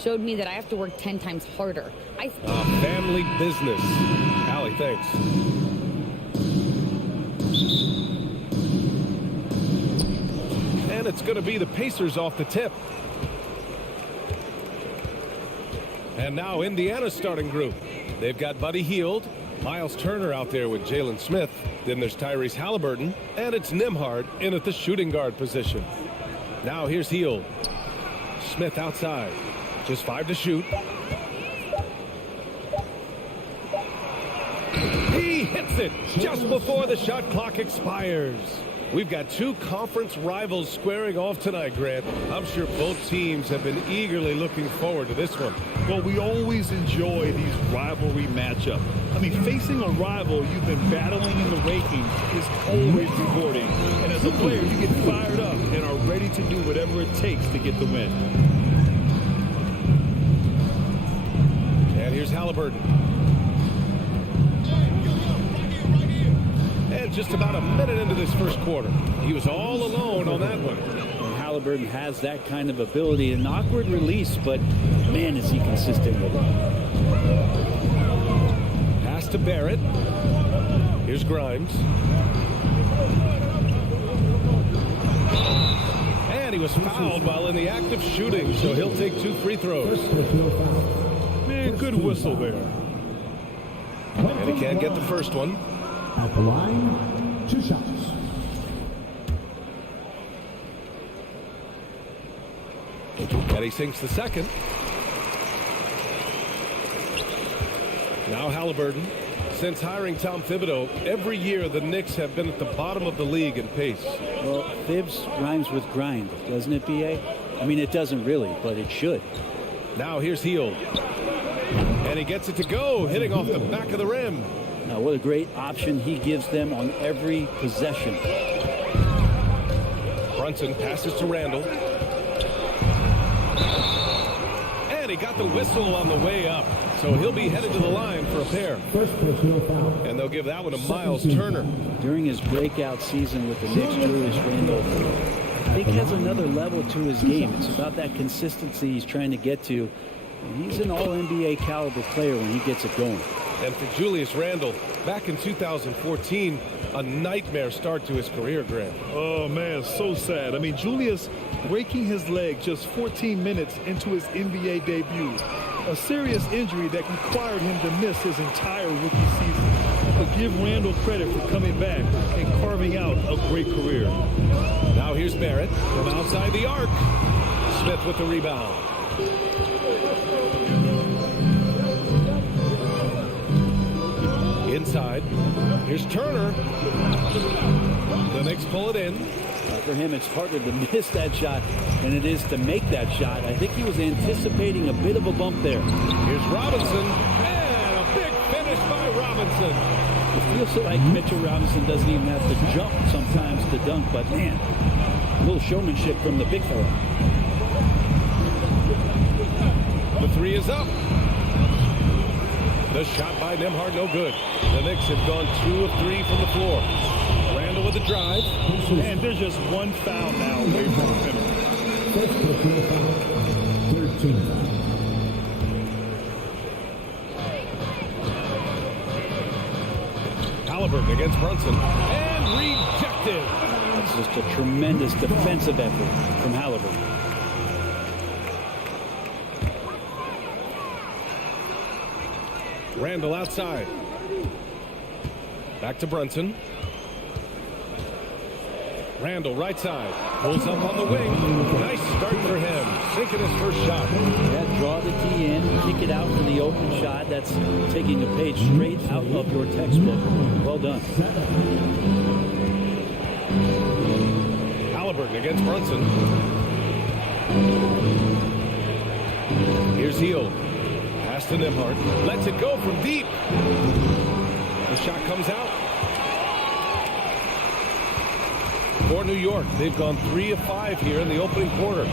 showed me that I have to work 10 times harder. Family business. Allie, thanks. And it's going to be the Pacers off the tip. And now Indiana's starting group. They've got Buddy Hield, Miles Turner out there with Jalen Smith. Then there's Tyrese Halliburton, and it's Nembhard in at the shooting guard position. Now here's Hield. Smith outside. Just 5 to shoot. He hits it just before the shot clock expires. We've got two conference rivals squaring off tonight, Grant. I'm sure both teams have been eagerly looking forward to this one. Well, we always enjoy these rivalry matchups. I mean, facing a rival you've been battling in the rankings is always rewarding. And as a player, you get fired up and are ready to do whatever it takes to get the win. And here's Halliburton. And just about a minute into this first quarter, he was all alone on that one. And Halliburton has that kind of ability. An awkward release, but man, is he consistent with it. Pass to Barrett. Here's Grimes. And he was fouled while in the act of shooting, so he'll take 2 free throws. Man, good whistle there. And he can't get the first one. At the line, 2 shots. And he sinks the second. Now Halliburton. Since hiring Tom Thibodeau, every year the Knicks have been at the bottom of the league in pace. Well, Thibs rhymes with grind, doesn't it, B.A.? I mean, it doesn't really, but it should. Now here's Hield. And he gets it to go, hitting off the back of the rim. Now, what a great option he gives them on every possession. Brunson passes to Randall. And he got the whistle on the way up. So he'll be headed to the line for a pair. First personal foul. And they'll give that one to Miles Turner. During his breakout season with the Knicks, Julius Randle, I think, has another level to his game. It's about that consistency he's trying to get to. And he's an all-NBA caliber player when he gets it going. And for Julius Randle, back in 2014, a nightmare start to his career, Grant. Oh, man, so sad. I mean, Julius breaking his leg just 14 minutes into his NBA debut. A serious injury that required him to miss his entire rookie season. But give Randle credit for coming back and carving out a great career. Now here's Barrett from outside the arc. Smith with the rebound. Inside. Here's Turner. The Knicks pull it in. For him, it's harder to miss that shot than it is to make that shot. I think he was anticipating a bit of a bump there. Here's Robinson. And a big finish by Robinson. It feels like Mitchell Robinson doesn't even have to jump sometimes to dunk, but man, a little showmanship from the big fella. The three is up. The shot by Nembhard, no good. The Knicks have gone 2 of 3 from the floor. Randall with the drive. And there's just one foul now away from the finish. First personal foul. 13. Halliburton against Brunson. And rejected. That's just a tremendous defensive effort from Halliburton. Randall outside. Back to Brunson. Randall right side. Pulls up on the wing. Nice start for him. Sinking his first shot. Yeah, draw the D in, kick it out for the open shot. That's taking a page straight out of your textbook. Well done. Halliburton against Brunson. Here's Hield. Pass to Nembhard. Lets it go from deep. The shot comes out. For New York, they've gone 3 of 5 here in the opening quarter.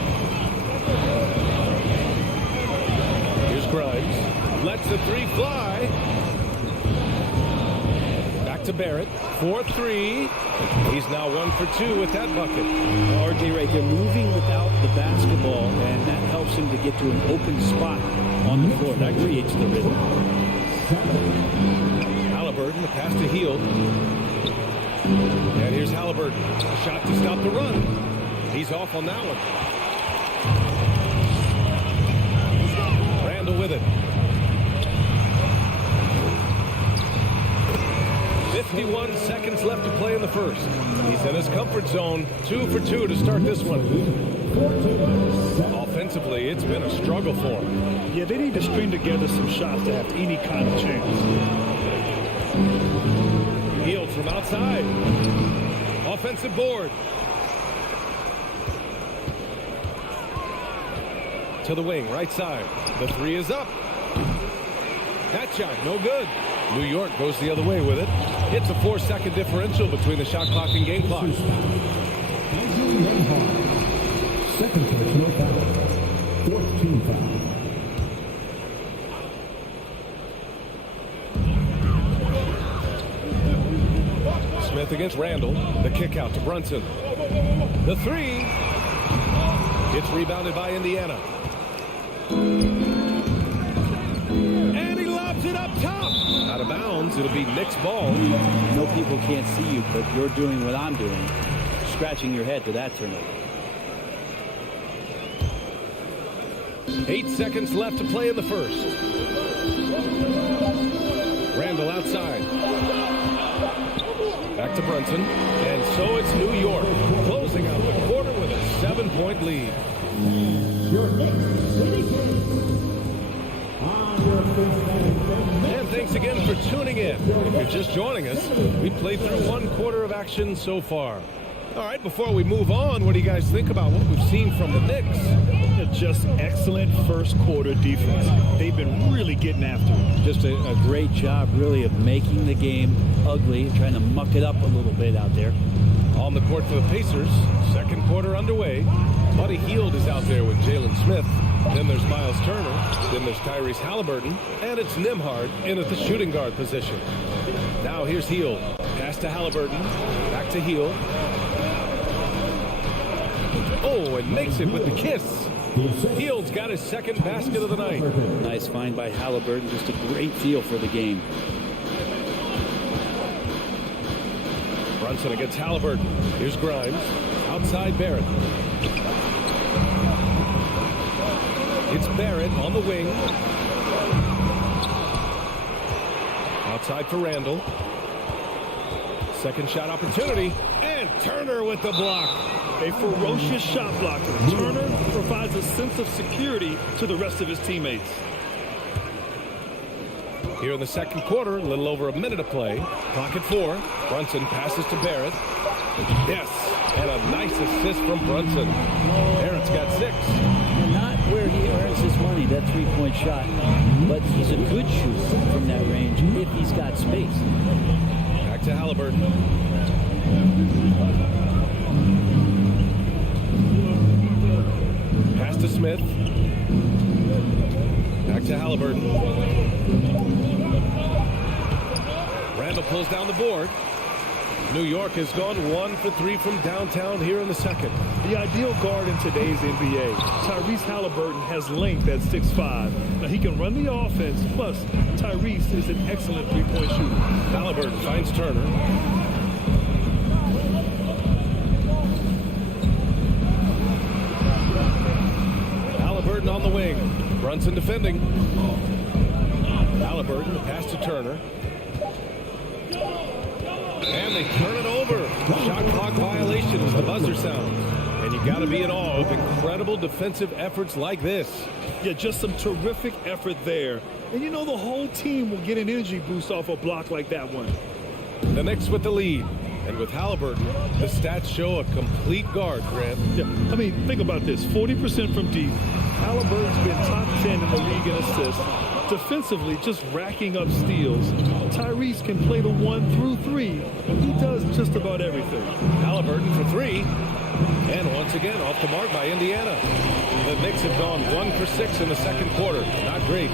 Here's Grimes. Lets the 3 fly. Back to Barrett. 4-3. He's now 1 for 2 with that bucket. RJ, right, they're moving without the basketball, and that helps helps him to get to an open spot on the floor. That creates the rhythm. Halliburton, the pass to Hield. And here's Halliburton. A shot to stop the run. He's off on that one. Randall with it. 51 seconds left to play in the first. He's in his comfort zone. 2 for 2 to start this one. Offensively, it's been a struggle for him. Yeah, they need to string together some shots to have any kind of chance. Hield from outside. Offensive board. To the wing, right side. The three is up. That shot, no good. New York goes the other way with it. It's a 4-second differential between the shot clock and game clock. Second personal foul. Fourth team foul. Smith against Randall. The kick out to Brunson. The three. It's rebounded by Indiana. And he lobs it up top. Out of bounds. It'll be Knicks ball. No, people can't see you, but you're doing what I'm doing. Scratching your head to that turnover. 8 seconds left to play in the first. Randall outside. Back to Brunson. And so it's New York closing out the quarter with a 7-point lead. Your Knicks City Kings. On your And thanks again for tuning in. If you're just joining us, we played through 1 quarter of action so far. All right, before we move on, what do you guys think about what we've seen from the Knicks? Just excellent first quarter defense. They've been really getting after it. Just a great job, really, of making the game ugly, trying to muck it up a little bit out there. On the court for the Pacers, second quarter underway. Buddy Hield is out there with Jalen Smith. Then there's Miles Turner. Then there's Tyrese Halliburton. And it's Nembhard in at the shooting guard position. Now here's Hield. Pass to Halliburton. Back to Hield. Oh, and makes it with the kiss. Hield's got his second basket of the night. Nice find by Halliburton. Just a great feel for the game. Brunson against Halliburton. Here's Grimes. Outside Barrett. It's Barrett on the wing. Outside for Randall. Second shot opportunity. And Turner with the block. A ferocious shot blocker. Turner provides a sense of security to the rest of his teammates. Here in the second quarter, a little over a minute of play. Clock at 4. Brunson passes to Barrett. Yes, and a nice assist from Brunson. Barrett's got 6. And not where he earns his money, that three-point shot. But he's a good shooter from that range if he's got space. Back to Halliburton. Pass to Smith. Back to Halliburton. Randall pulls down the board. New York has gone 1 for 3 from downtown here in the second. The ideal guard in today's NBA. Tyrese Halliburton has length at 6'5". Now he can run the offense, plus Tyrese is an excellent three-point shooter. Halliburton finds Turner. Halliburton on the wing. Brunson defending. Halliburton, the pass to Turner. And they turn it over. Shot clock violation as the buzzer sounds. And you got to be in awe of incredible defensive efforts like this. Yeah, just some terrific effort there. And you know the whole team will get an energy boost off a block like that one. The Knicks with the lead. And with Halliburton, the stats show a complete guard, Grant. Yeah, I mean, think about this. 40% from deep. Halliburton's been top 10 in the league in assists. Defensively, just racking up steals. Tyrese can play the 1 through 3. He does just about everything. Halliburton for 3. And once again, off the mark by Indiana. The Knicks have gone 1 for 6 in the second quarter. Not great.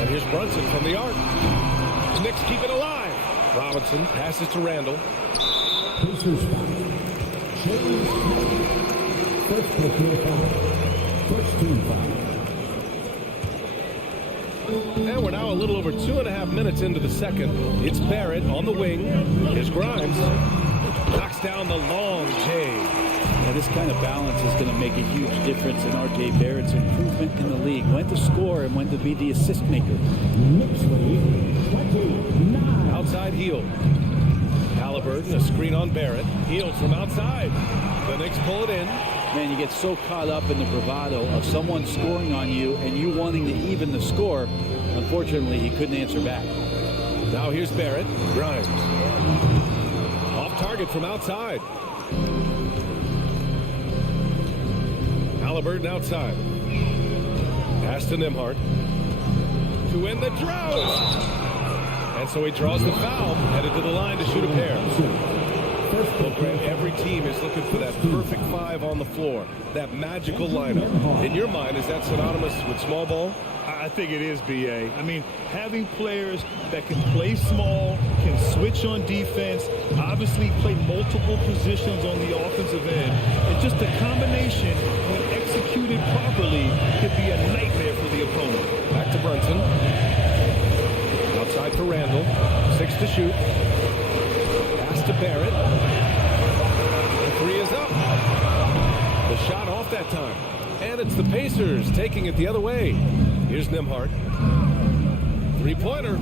And here's Brunson from the arc. The Knicks keep it alive. Robinson passes to Randall. Pacers foul. First personal foul. foul. And we're now a little over 2.5 minutes into the second. It's Barrett on the wing. Here's Grimes. Knocks down the long J. Now, this kind of balance is going to make a huge difference in R.J. Barrett's improvement in the league. When to score and when to be the assist maker. Knicks lead 29. Outside heel. Halliburton, a screen on Barrett. Heel from outside. The Knicks pull it in. Man, you get so caught up in the bravado of someone scoring on you and you wanting to even the score. Unfortunately, he couldn't answer back. Now here's Barrett. Grimes. Off target from outside. Halliburton outside. Pass to Nembhard. To win the drought. And so he draws the foul, headed to the line to shoot a pair. Well, Grant, every team is looking for that perfect five on the floor, that magical lineup. In your mind, is that synonymous with small ball? I think it is, B.A. I mean, having players that can play small, can switch on defense, obviously play multiple positions on the offensive end. It's just a combination, when executed properly, could be a nightmare for the opponent. Back to Brunson. Outside for Randall. 6 to shoot. Pass to Barrett. The three is up. The shot off that time. And it's the Pacers taking it the other way. Here's Nembhard. Three-pointer.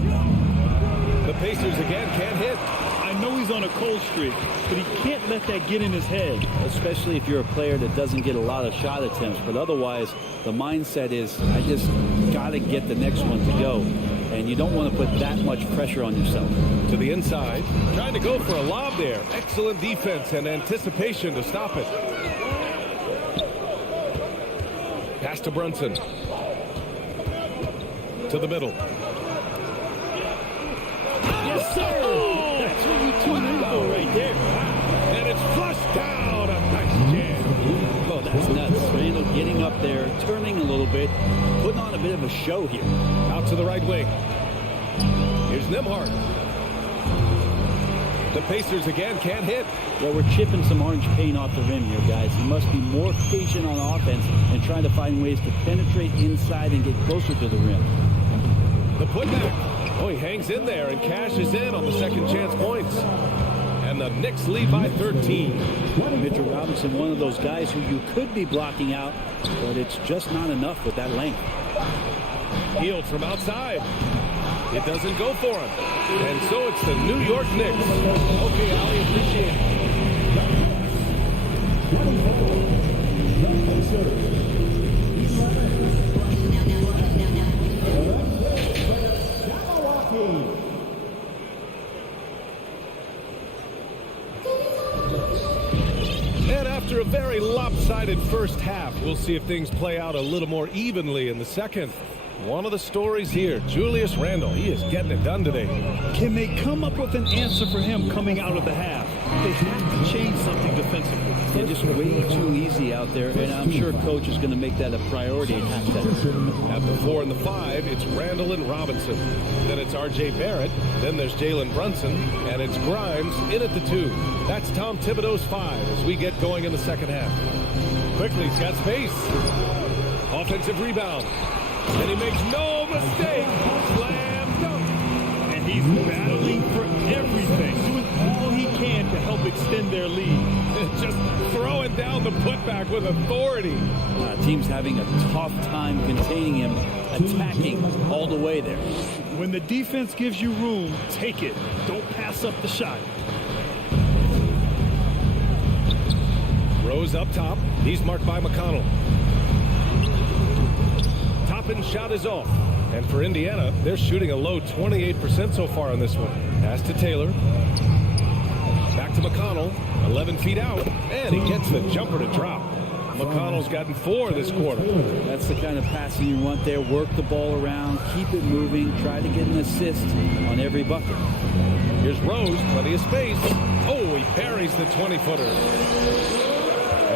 The Pacers again can't hit. I know he's on a cold streak, but he can't let that get in his head. Especially if you're a player that doesn't get a lot of shot attempts. But otherwise, the mindset is, I just got to get the next one to go. And you don't want to put that much pressure on yourself. To the inside. Trying to go for a lob there. Excellent defense and anticipation to stop it. Pass to Brunson. To the middle. Yes, sir! Oh, that's what you tune in for right there. And it's flushed down. A nice jam. Oh, that's nuts. Randall getting up there, turning a little bit, putting on a bit of a show here. Out to the right wing. Here's Nembhard. The Pacers again can't hit. Well, we're chipping some orange paint off the rim here, guys. He must be more patient on offense and trying to find ways to penetrate inside and get closer to the rim. The putback. Oh, he hangs in there and cashes in on the second chance points. And the Knicks lead by 13. Mitchell Robinson, one of those guys who you could be blocking out, but it's just not enough with that length. Healed from outside. It doesn't go for him. And so it's the New York Knicks. Okay, Ali, appreciate And after a very lopsided first half, we'll see if things play out a little more evenly in the second. One of the stories here, Julius Randle. He is getting it done today. Can they come up with an answer for him coming out of the half? They have to change something defensively. They're just way too easy out there, and I'm sure coach is going to make that a priority at halftime. At the 4 and the 5, it's Randall and Robinson. Then it's R.J. Barrett. Then there's Jalen Brunson. And it's Grimes in at the 2. That's Tom Thibodeau's 5 as we get going in the second half. Quickly, he's got space. Offensive rebound. And he makes no mistake. Slam dunk. And he's battling for everything, doing all he can to help extend their lead. Just throwing down the putback with authority. Team's having a tough time containing him, attacking all the way there. When the defense gives you room, take it. Don't pass up the shot. Rose up top. He's marked by McConnell. Top-end shot is off. And for Indiana, they're shooting a low 28% so far on this one. Pass to Taylor. Back to McConnell. 11 feet out. And he gets the jumper to drop. McConnell's gotten 4 this quarter. That's the kind of passing you want there. Work the ball around, keep it moving, try to get an assist on every bucket. Here's Rose, plenty of space. Oh, he buries the 20-footer.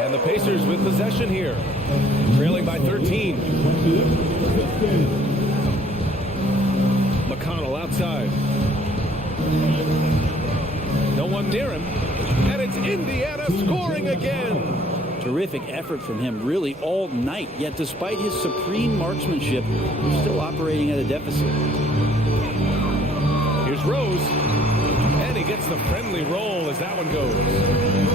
And the Pacers with possession here. Trailing by 13. McConnell outside. No one near him. And it's Indiana scoring again. Terrific effort from him really all night. Yet despite his supreme marksmanship, he's still operating at a deficit. Here's Rose. And he gets the friendly roll as that one goes.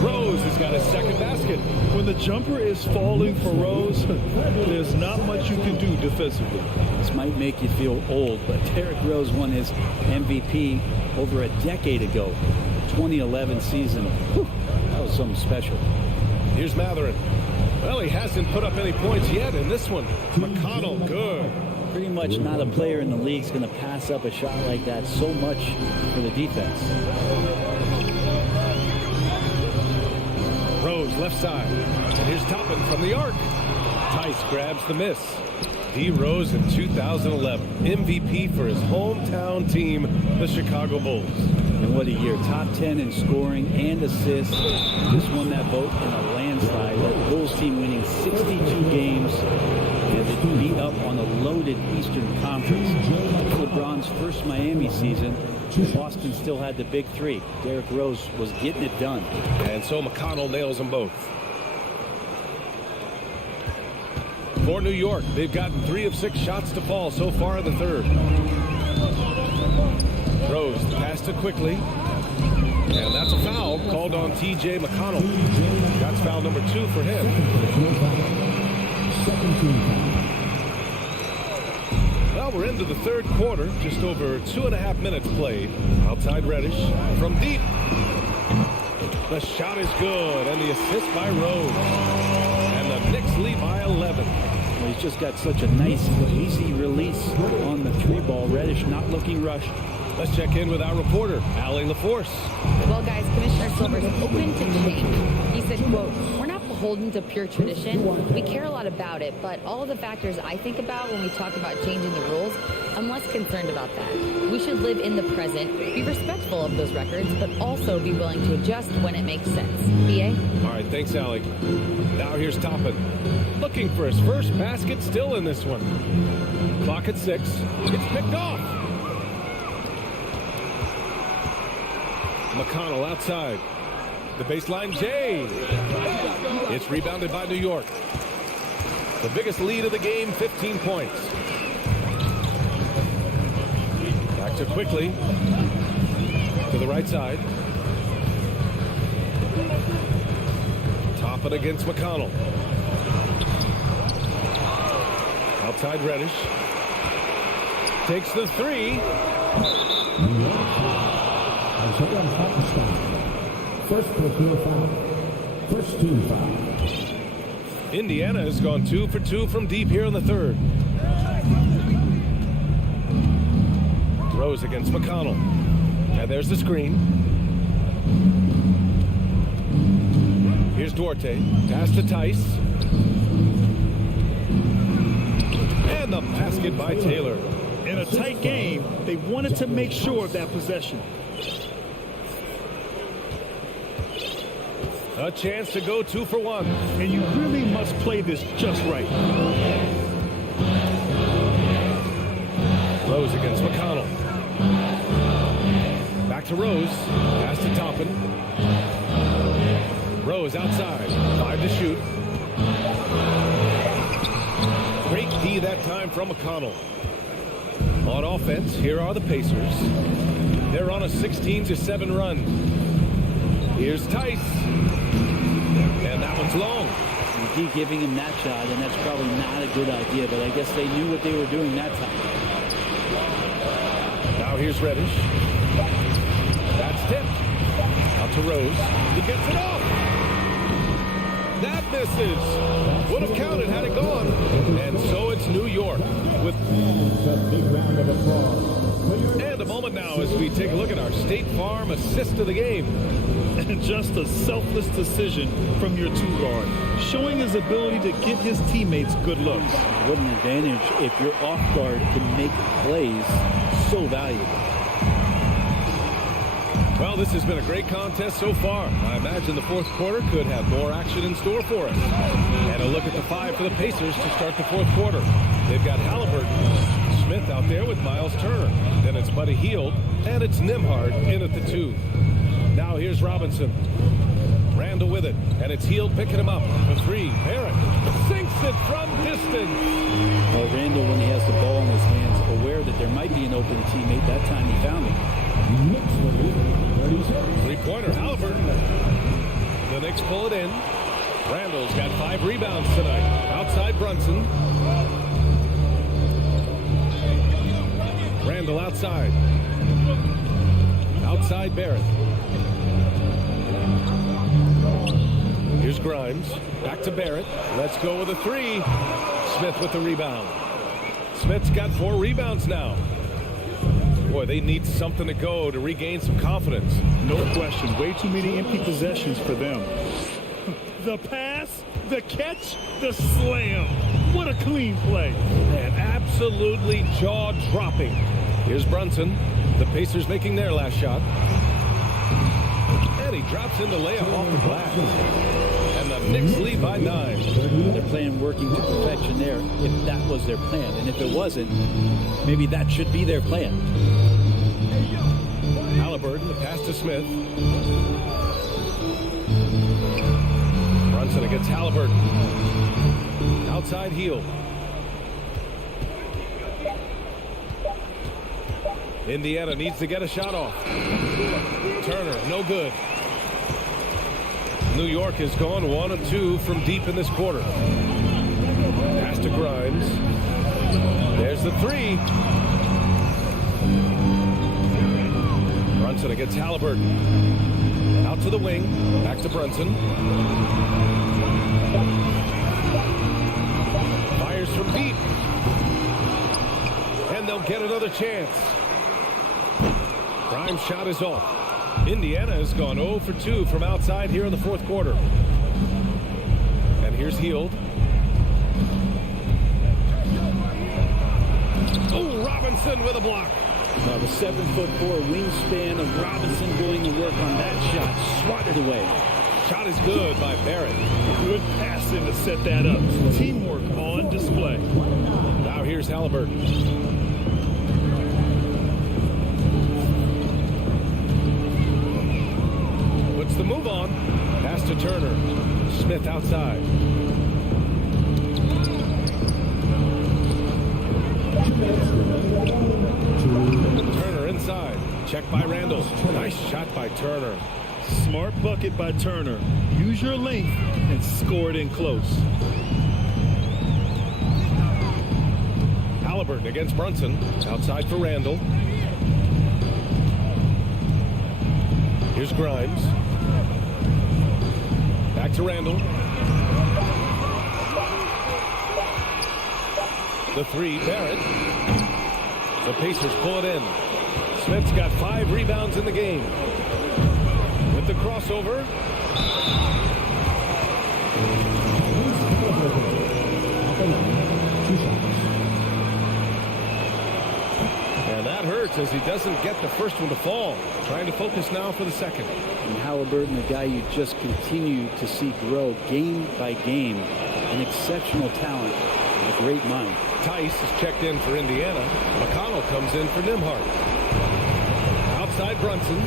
Rose has got his second basket. When the jumper is falling for Rose, there's not much you can do defensively. This might make you feel old, but Derrick Rose won his MVP over a decade ago. 2011 season. Whew, that was something special. Here's Matherin. Well, he hasn't put up any points yet in this one. McConnell, good. Pretty much not a player in the league is going to pass up a shot like that so much for the defense. Rose left side. And here's Toppin from the arc. Tice grabs the miss. D. Rose in 2011. MVP for his hometown team, the Chicago Bulls. And what a year. Top 10 in scoring and assists. Just won that vote in a landslide. That Bulls team winning 62 games. And they beat up on a loaded Eastern Conference. LeBron's first Miami season. Boston still had the big three. Derrick Rose was getting it done. And so McConnell nails them both. For New York, they've gotten 3 of 6 shots to fall so far in the third. Rose passed it quickly. And that's a foul called on T.J. McConnell. That's foul number 2 for him. Well, we're into the third quarter. Just over 2.5 minutes played. Outside Reddish from deep. The shot is good, and the assist by Rose. And the Knicks lead by 11. Well, he's just got such a nice, easy release on the 3-ball. Reddish not looking rushed. Let's check in with our reporter, Allie LaForce. Well, guys, Commissioner Silver's open to change. He said, quote, "We're not beholden to pure tradition. We care a lot about it, but all of the factors I think about when we talk about changing the rules, I'm less concerned about that. We should live in the present, be respectful of those records, but also be willing to adjust when it makes sense." BA? All right, thanks, Allie. Now here's Toppin. Looking for his first basket still in this one. Clock at 6. It's picked off. McConnell outside. The baseline J. It's rebounded by New York. The biggest lead of the game, 15 points. Back to quickly. To the right side. Toppin against McConnell. Outside Reddish. Takes the 3. First personal foul. First team foul. Indiana has gone 2 for 2 from deep here in the third. Rose against McConnell. And there's the screen. Here's Duarte. Pass to Tice. And the basket by Taylor. In a tight game, they wanted to make sure of that possession. A chance to go 2 for 1. And you really must play this just right. Rose against McConnell. Back to Rose. Pass to Toppin. Rose outside. 5 to shoot. Great D that time from McConnell. On offense, here are the Pacers. They're on a 16-7 run. Here's Tice. And that one's long. McGee giving him that shot, and that's probably not a good idea, but I guess they knew what they were doing that time. Now here's Reddish. That's tipped. Out to Rose. He gets it off. That misses. Would have counted had it gone. And so it's New York with... And a moment now as we take a look at our State Farm assist of the game. And just a selfless decision from your 2-guard, showing his ability to get his teammates good looks. What an advantage if your off guard can make plays so valuable. Well, this has been a great contest so far. I imagine the fourth quarter could have more action in store for us. And a look at the 5 for the Pacers to start the fourth quarter. They've got Halliburton, Smith out there with Miles Turner. Then it's Buddy Hield, and it's Nembhard in at the 2. Now here's Robinson. Ran Randall with it, and it's Heald picking him up. The three, Barrett sinks it from distance. Well, Randall, when he has the ball in his hands, aware that there might be an open teammate, that time he found him. Knicks the lead, 36. Three-pointer, Halliburton. The Knicks pull it in. Randall's got 5 rebounds tonight. Outside Brunson. Randall outside. Outside Barrett. Here's Grimes. Back to Barrett. Let's go with a 3. Smith with the rebound. Smith's got 4 rebounds now. Boy, they need something to go to regain some confidence. No question. Way too many empty possessions for them. The pass, the catch, the slam. What a clean play. And absolutely jaw-dropping. Here's Brunson. The Pacers making their last shot. And he drops in the layup off the glass. And the Knicks lead by 9. They're playing working to perfection there, if that was their plan. And if it wasn't, maybe that should be their plan. Halliburton, the pass to Smith. Brunson against Halliburton. Outside Heald. Indiana needs to get a shot off. Turner, no good. New York has gone 1 of 2 from deep in this quarter. Pass to Grimes. There's the 3. Brunson against Halliburton. Out to the wing. Back to Brunson. Fires from deep. And they'll get another chance. Grimes' shot is off. Indiana has gone 0 for 2 from outside here in the fourth quarter. And here's Heald. Oh, Robinson with a block. Now the 7'4" wingspan of Robinson doing the work on that shot. Swatted away. Shot is good by Barrett. Good passing to set that up. Teamwork on display. Now here's Halliburton. The move on. Pass to Turner. Smith outside. Turner inside. Check by Randall. Nice shot by Turner. Smart bucket by Turner. Use your length and score it in close. Halliburton against Brunson. Outside for Randall. Here's Grimes. Back to Randall. The 3, Barrett. The Pacers pull it in. Smith's got 5 rebounds in the game. With the crossover. And that hurts as he doesn't get the first one to fall. Trying to focus now for the second. And Halliburton, the guy you just continue to see grow game by game. An exceptional talent and a great mind. Tice is checked in for Indiana. McConnell comes in for Nembhard. Outside Brunson.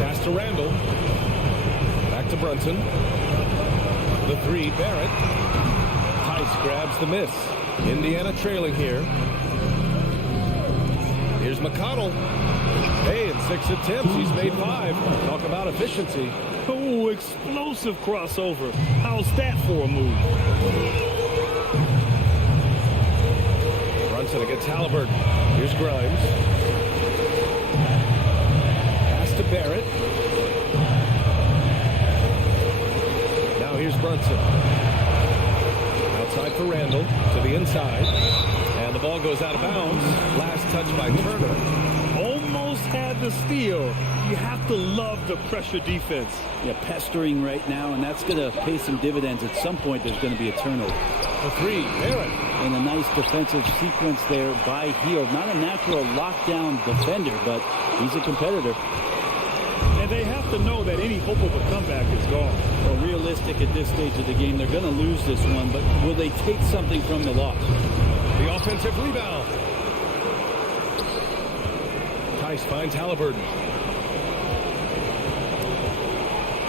Pass to Randall. Back to Brunson. The 3, Barrett. Tice grabs the miss. Indiana trailing here. Here's McConnell. Hey, in 6 attempts, he's made 5. Talk about efficiency. Oh, explosive crossover. How's that for a move? Brunson against Halliburton. Here's Grimes. Pass to Barrett. Now here's Brunson. Outside for Randall. To the inside. And the ball goes out of bounds. Last touch by Turner. Almost had the steal. You have to love the pressure defense. Yeah, pestering right now, and that's going to pay some dividends. At some point, there's going to be a turnover. The 3, Barrett. And a nice defensive sequence there by Heald. Not a natural lockdown defender, but he's a competitor. And they have to know that any hope of a comeback is gone. Well, realistic at this stage of the game, they're going to lose this one, but will they take something from the loss? The offensive rebound. Tice finds Halliburton.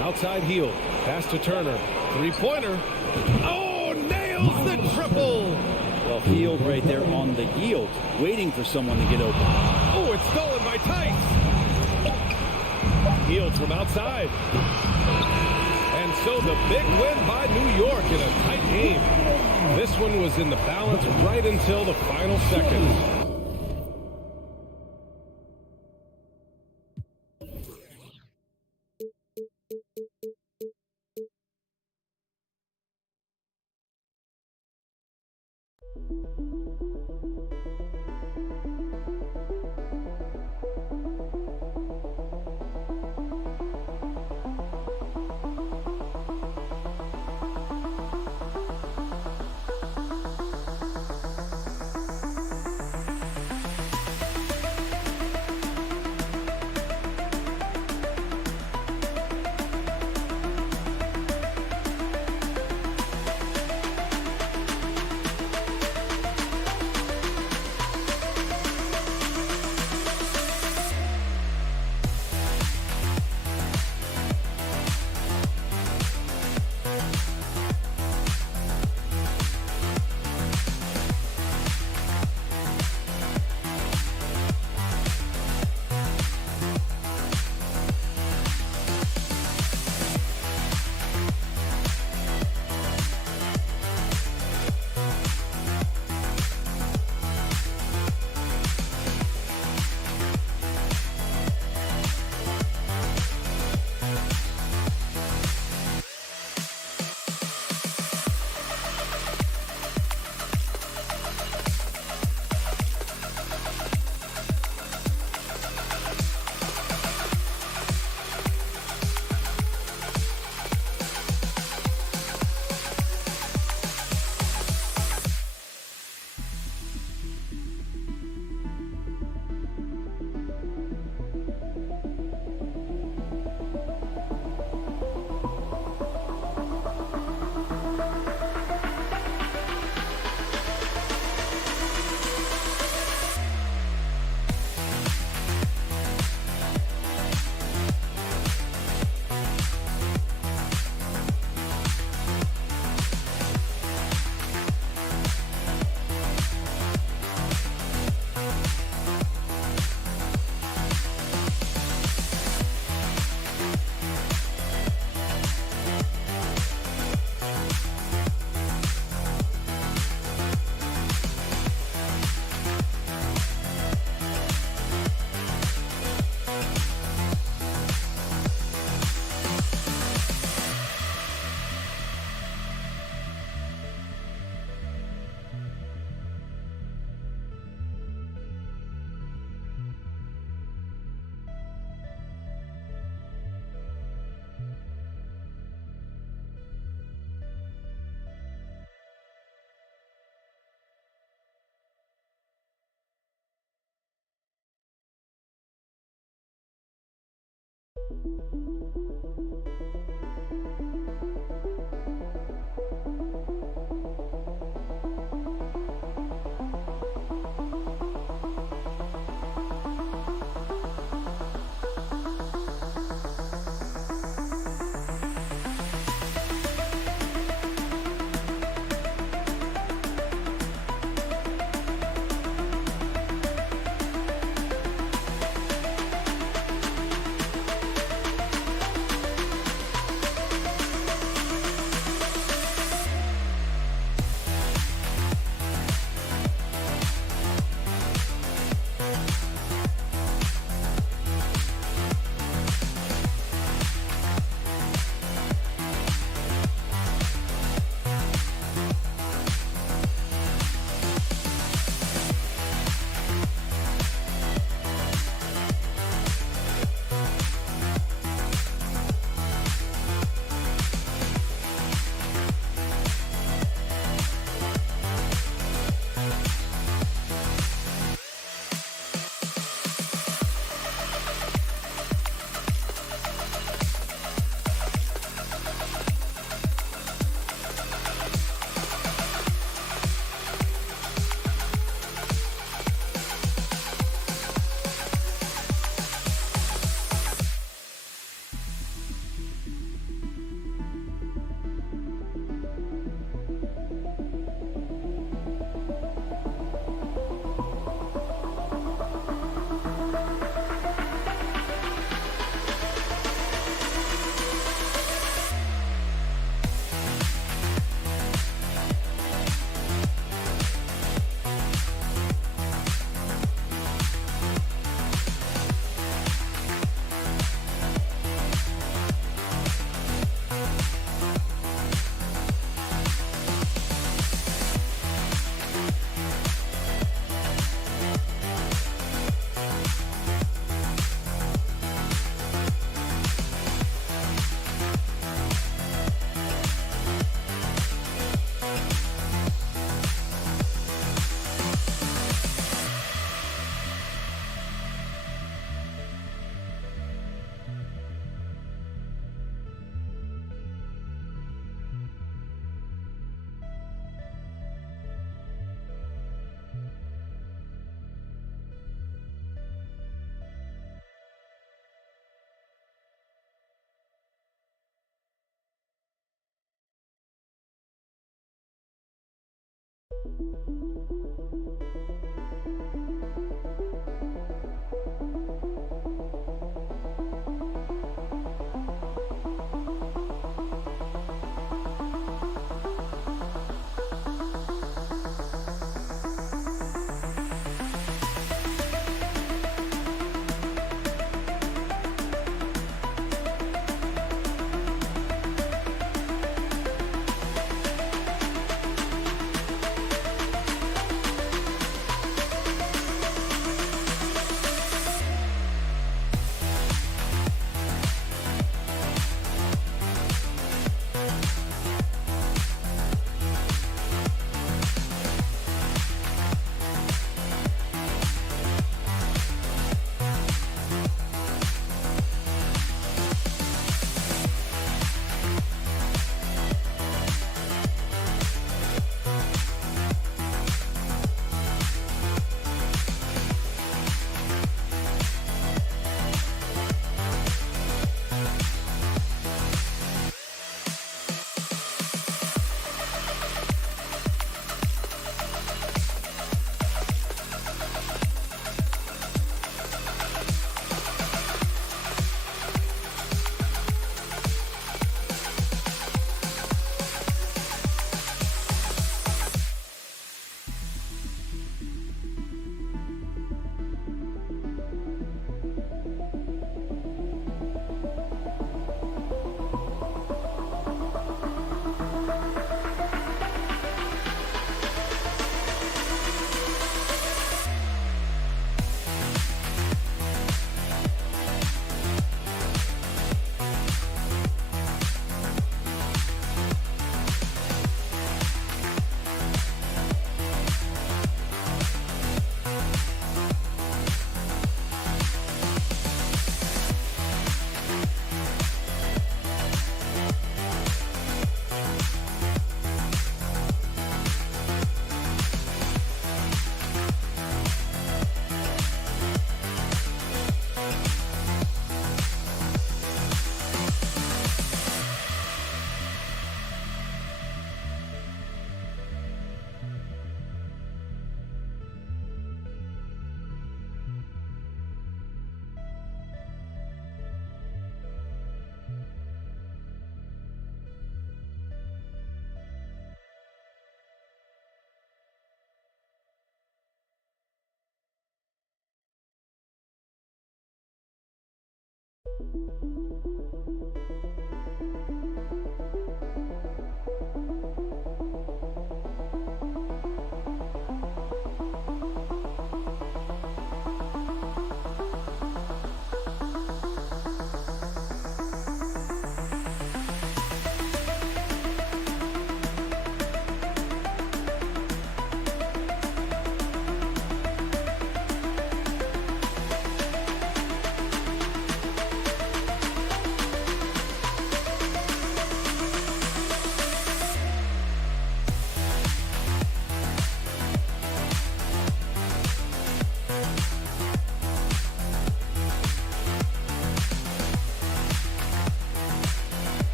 Outside heel. Pass to Turner. Three-pointer. Oh, nails the triple. Well, Hield right there on the yield, waiting for someone to get open. Oh, it's stolen by Tice. Hield from outside. And so the big win by New York in a tight game. This one was in the balance right until the final seconds.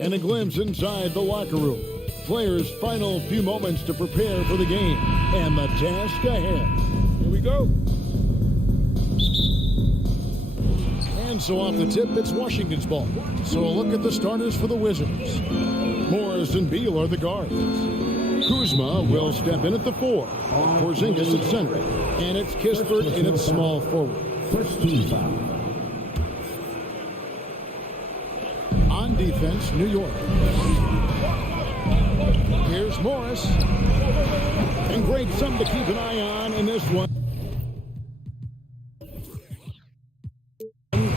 And a glimpse inside the locker room. Players' final few moments to prepare for the game. And the task ahead. Here we go. And so off the tip, it's Washington's ball. So a look at the starters for the Wizards. Morris and Beal are the guards. Kuzma will step in at the 4. Porzingis at center. And it's Kispert in at small forward. First team foul. On defense, New York. Here's Morris. And great, something to keep an eye on in this one.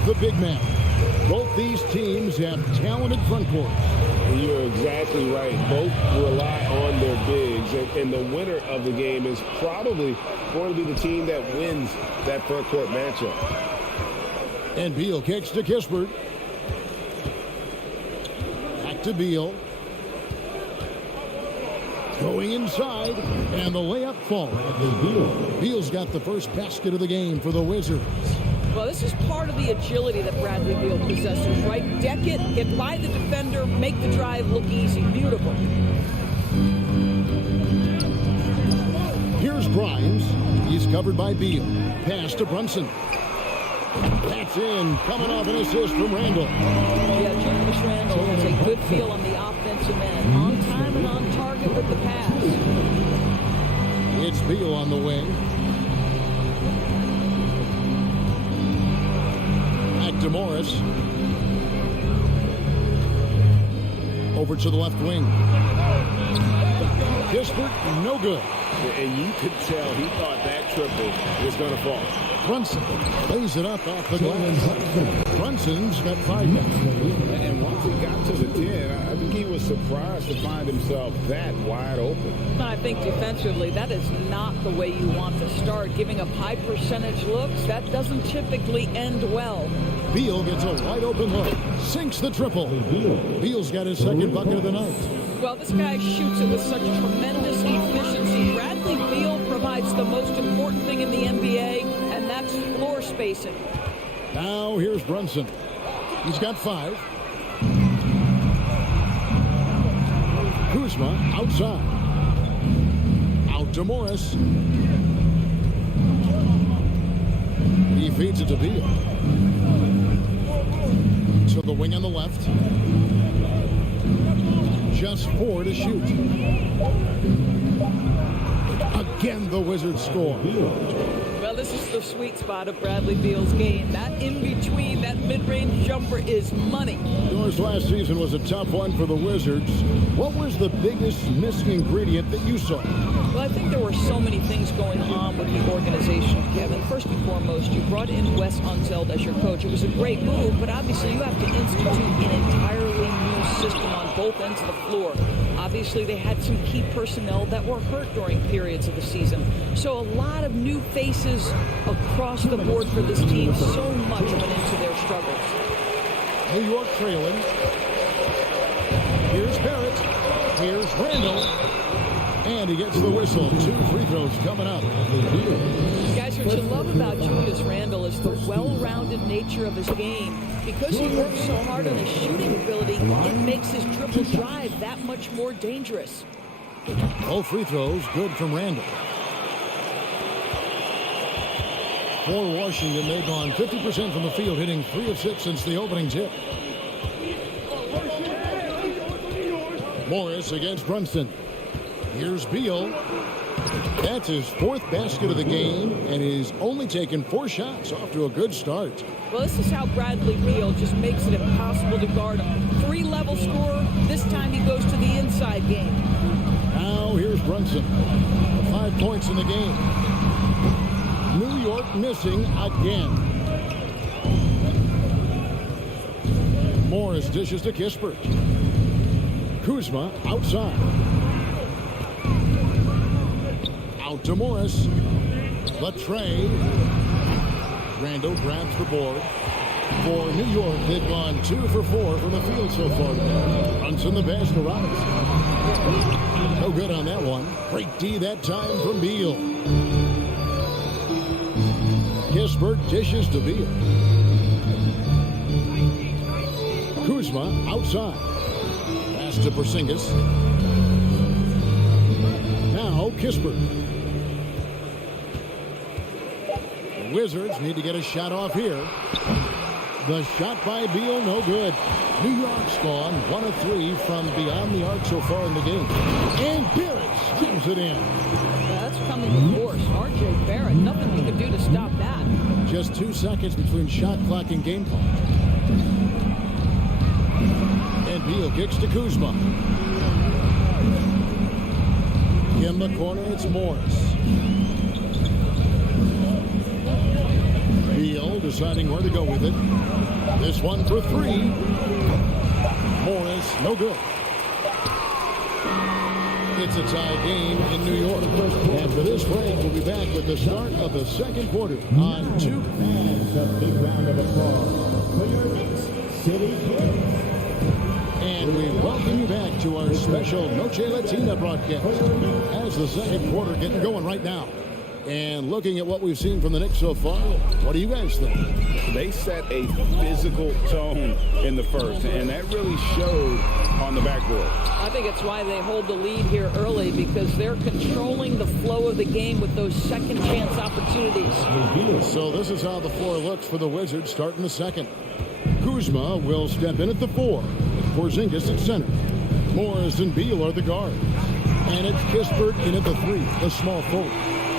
The big man. Both these teams have talented front courts. You're exactly right. Both rely on their bigs, and the winner of the game is probably going to be the team that wins that front court matchup. And Beal kicks to Kispert. Back to Beal. Going inside, and the layup falls. Beal's got the first basket of the game for the Wizards. Well, this is part of the agility that Bradley Beal possesses, right? Deck it, get by the defender, make the drive look easy. Beautiful. Here's Grimes. He's covered by Beal. Pass to Brunson. That's in. Coming off an assist from Randall. Yeah, Julius Randall has a good feel on the offensive end. On time and on target with the pass. It's Beal on the wing. Back to Morris. Over to the left wing. Kispert, no good. And you could tell he thought that triple was going to fall. Brunson lays it up off the glass. Brunson's got 5 now. And once he got to the 10, I think he was surprised to find himself that wide open. I think defensively, that is not the way you want to start. Giving up high percentage looks, that doesn't typically end well. Beal gets a wide open look. Sinks the triple. Beal's got his second bucket of the night. Well, this guy shoots it with such tremendous efficiency. Bradley Beal provides the most important thing in the NBA, and that's floor spacing. Now here's Brunson. He's got 5. Kuzma outside. Out to Morris. He feeds it to Beal. To the wing on the left. Just 4 to shoot. Again, the Wizards score. Well, this is the sweet spot of Bradley Beal's game. That in-between, that mid-range jumper is money. Yours last season was a tough one for the Wizards. What was the biggest missing ingredient that you saw? Well, I think there were so many things going on with the organization, Kevin. First and foremost, you brought in Wes Unseld as your coach. It was a great move, but obviously you have to institute an entirely new system on both ends of the floor. Obviously, they had some key personnel that were hurt during periods of the season. So a lot of new faces across the board for this team. So much went into their struggles. New York trailing. Here's Barrett. Here's Randall. And he gets the whistle. 2 free throws coming up. Guys, what you love about Julius Randall is the well-rounded nature of his game. Because he works so hard on his shooting ability, it makes his dribble drive that much more dangerous. All free throws good from Randall. For Washington, they've gone 50% from the field, hitting 3 of 6 since the opening tip. Morris against Brunson. Here's Beal. That's his 4th basket of the game, and he's only taken 4 shots. Off to a good start. Well, this is how Bradley Beal just makes it impossible to guard him. 3-level scorer. This time he goes to the inside game. Now here's Brunson. 5 points in the game. New York missing again. Morris dishes to Kispert. Kuzma outside. Out to Morris. Latre. Randall grabs the board. For New York, they've gone 2 for 4 from the field so far. Brunson the basket. No good on that one. Great D that time from Beal. Kispert dishes to Beal. Kuzma outside. Pass to Porzingis. Now Kispert. The Wizards need to get a shot off here. The shot by Beal, no good. New York's gone 1 of 3 from beyond the arc so far in the game. And Barrett slams it in. That's coming with force. R.J. Barrett, nothing he could do to stop that. Just 2 seconds between shot clock and game clock. And Beal kicks to Kuzma. In the corner, it's Morris. Beal deciding where to go with it. This one for 3. Morris, no good. It's a tie game in New York. After this break, we'll be back with the start of the second quarter on 2. And a big round of applause for your Knicks City Kings. And we welcome you back to our special Noche Latina broadcast as the second quarter getting going right now. And looking at what we've seen from the Knicks so far, what do you guys think? They set a physical tone in the first, and that really showed on the backboard. I think it's why they hold the lead here early, because they're controlling the flow of the game with those second chance opportunities. So this is how the floor looks for the Wizards starting the second. Kuzma will step in at the 4. Porzingis at center. Morris and Beal are the guards. And it's Kispert in at the 3, the small forward.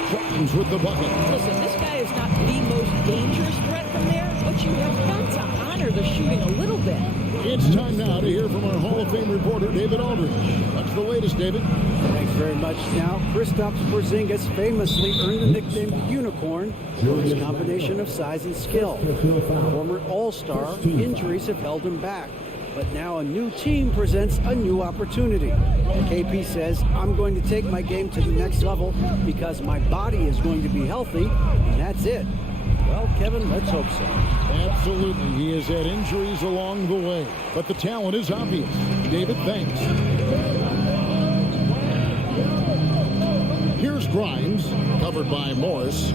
Problems with the bucket. Listen, this guy is not the most dangerous threat from there, but you have got to honor the shooting a little bit. It's time now to hear from our Hall of Fame reporter, David Aldridge. What's the latest, David? Thanks very much. Now, Kristaps Porzingis famously earned the nickname Unicorn for his combination of size and skill. Former All-Star, injuries have held him back. But now a new team presents a new opportunity. KP says, I'm going to take my game to the next level because my body is going to be healthy, and that's it. Well, Kevin, let's hope so. Absolutely. He has had injuries along the way, but the talent is obvious. David, thanks. Here's Grimes, covered by Morris.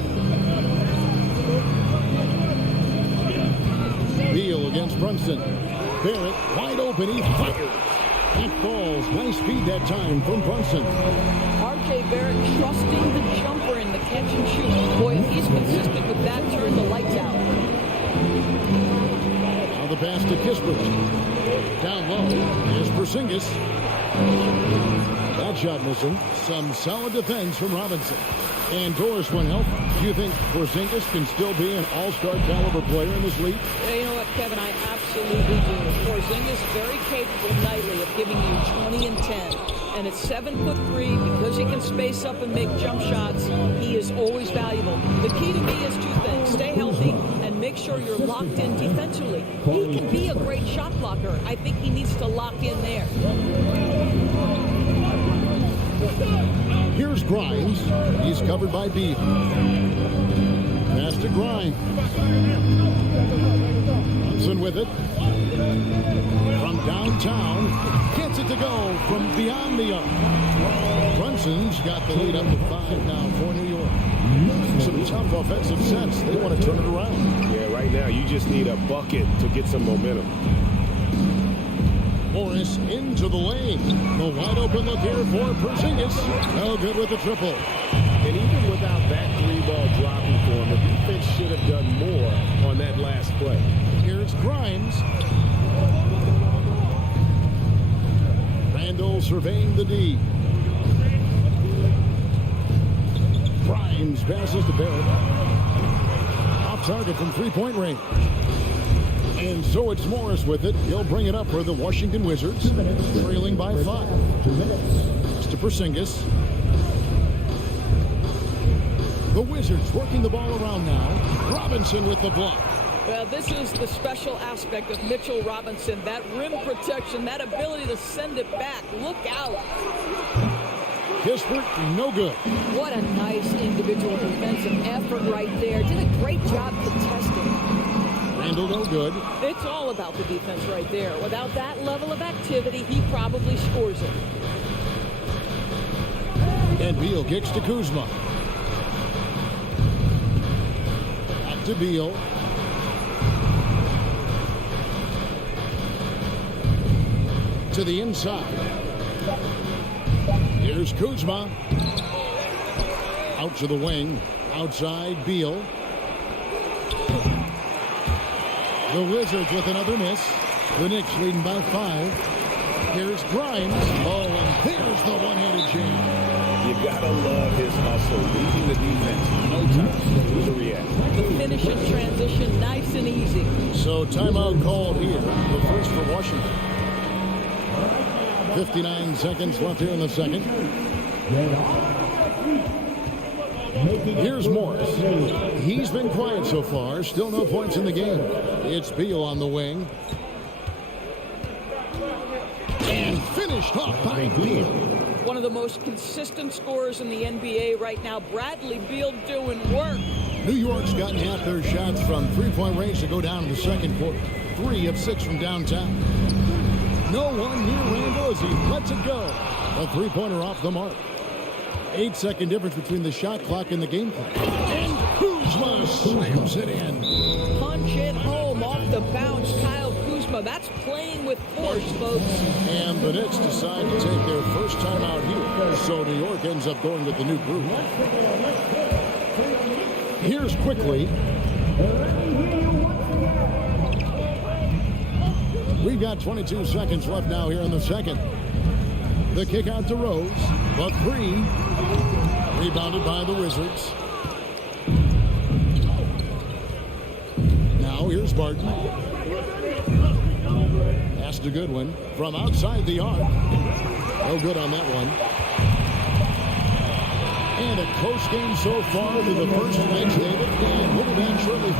Beal against Brunson. Barrett, wide open, he fires. That falls. Nice feed that time from Brunson. R.J. Barrett trusting the jumper in the catch and shoot. Boy, if he's consistent with that, turn the lights out. Now the pass to Kispert. Down low is Porzingis. That shot missing. Some solid defense from Robinson. And Doris went healthy. Do you think Porzingis can still be an all-star caliber player in this league? Yeah, you know what, Kevin? I absolutely do. Porzingis very capable nightly of giving you 20 and 10. And at 7'3", because he can space up and make jump shots, he is always valuable. The key to me is 2 things. Stay healthy and make sure you're locked in defensively. He can be a great shot blocker. I think he needs to lock in there. Here's Grimes. He's covered by Beal. Pass to Grimes. Brunson with it. From downtown. Gets it to go from beyond the arc. Brunson's got the lead up to 5 now for New York. Some tough offensive sets. They want to turn it around. Yeah, right now you just need a bucket to get some momentum. Morris into the lane. The wide open look here for Porzingis. No good with the triple. And even without that 3-ball dropping for him, the defense should have done more on that last play. Here's Grimes. Randall surveying the D. Grimes passes to Barrett. Off target from 3-point range. And so it's Morris with it. He'll bring it up for the Washington Wizards. Trailing by 5. It's to Porzingis. The Wizards working the ball around now. Robinson with the block. Well, this is the special aspect of Mitchell Robinson. That rim protection, that ability to send it back. Look out. Kispert, no good. What a nice individual defensive effort right there. Did a great job contesting. Randall, no good. It's all about the defense right there. Without that level of activity, he probably scores it. And Beal kicks to Kuzma. Back to Beal. to the inside. Here's Kuzma. Out to the wing. Outside, Beal. The Wizards with another miss. The Knicks leading by 5. Here's Grimes. Oh, and there's the one-handed jam. You gotta love his hustle, leading the defense. No time to react. The finish and transition, nice and easy. So timeout called here. The first for Washington. 59 seconds left here in the second. Here's Morris. He's been quiet so far. Still no points in the game. It's Beal on the wing. And finished off by Beal. One of the most consistent scorers in the NBA right now. Bradley Beal doing work. New York's gotten half their shots from three-point range to go down in the second quarter. 3 of 6 from downtown. No one near Randall as he lets it go. A three-pointer off the mark. 8-second difference between the shot clock and the game clock. And Kuzma slams it in. Punch it home off the bounce. Kyle Kuzma. That's playing with force, folks. And the Knicks decide to take their first time out here. So New York ends up going with the new group. Here's quickly. We've got 22 seconds left now here in the second. The kick out to Rose. The 3. Rebounded by the Wizards. Now here's Barton. Pass to Goodwin from outside the arc. No good on that one. And a close game so far to the first legs, David. And we'll be back shortly.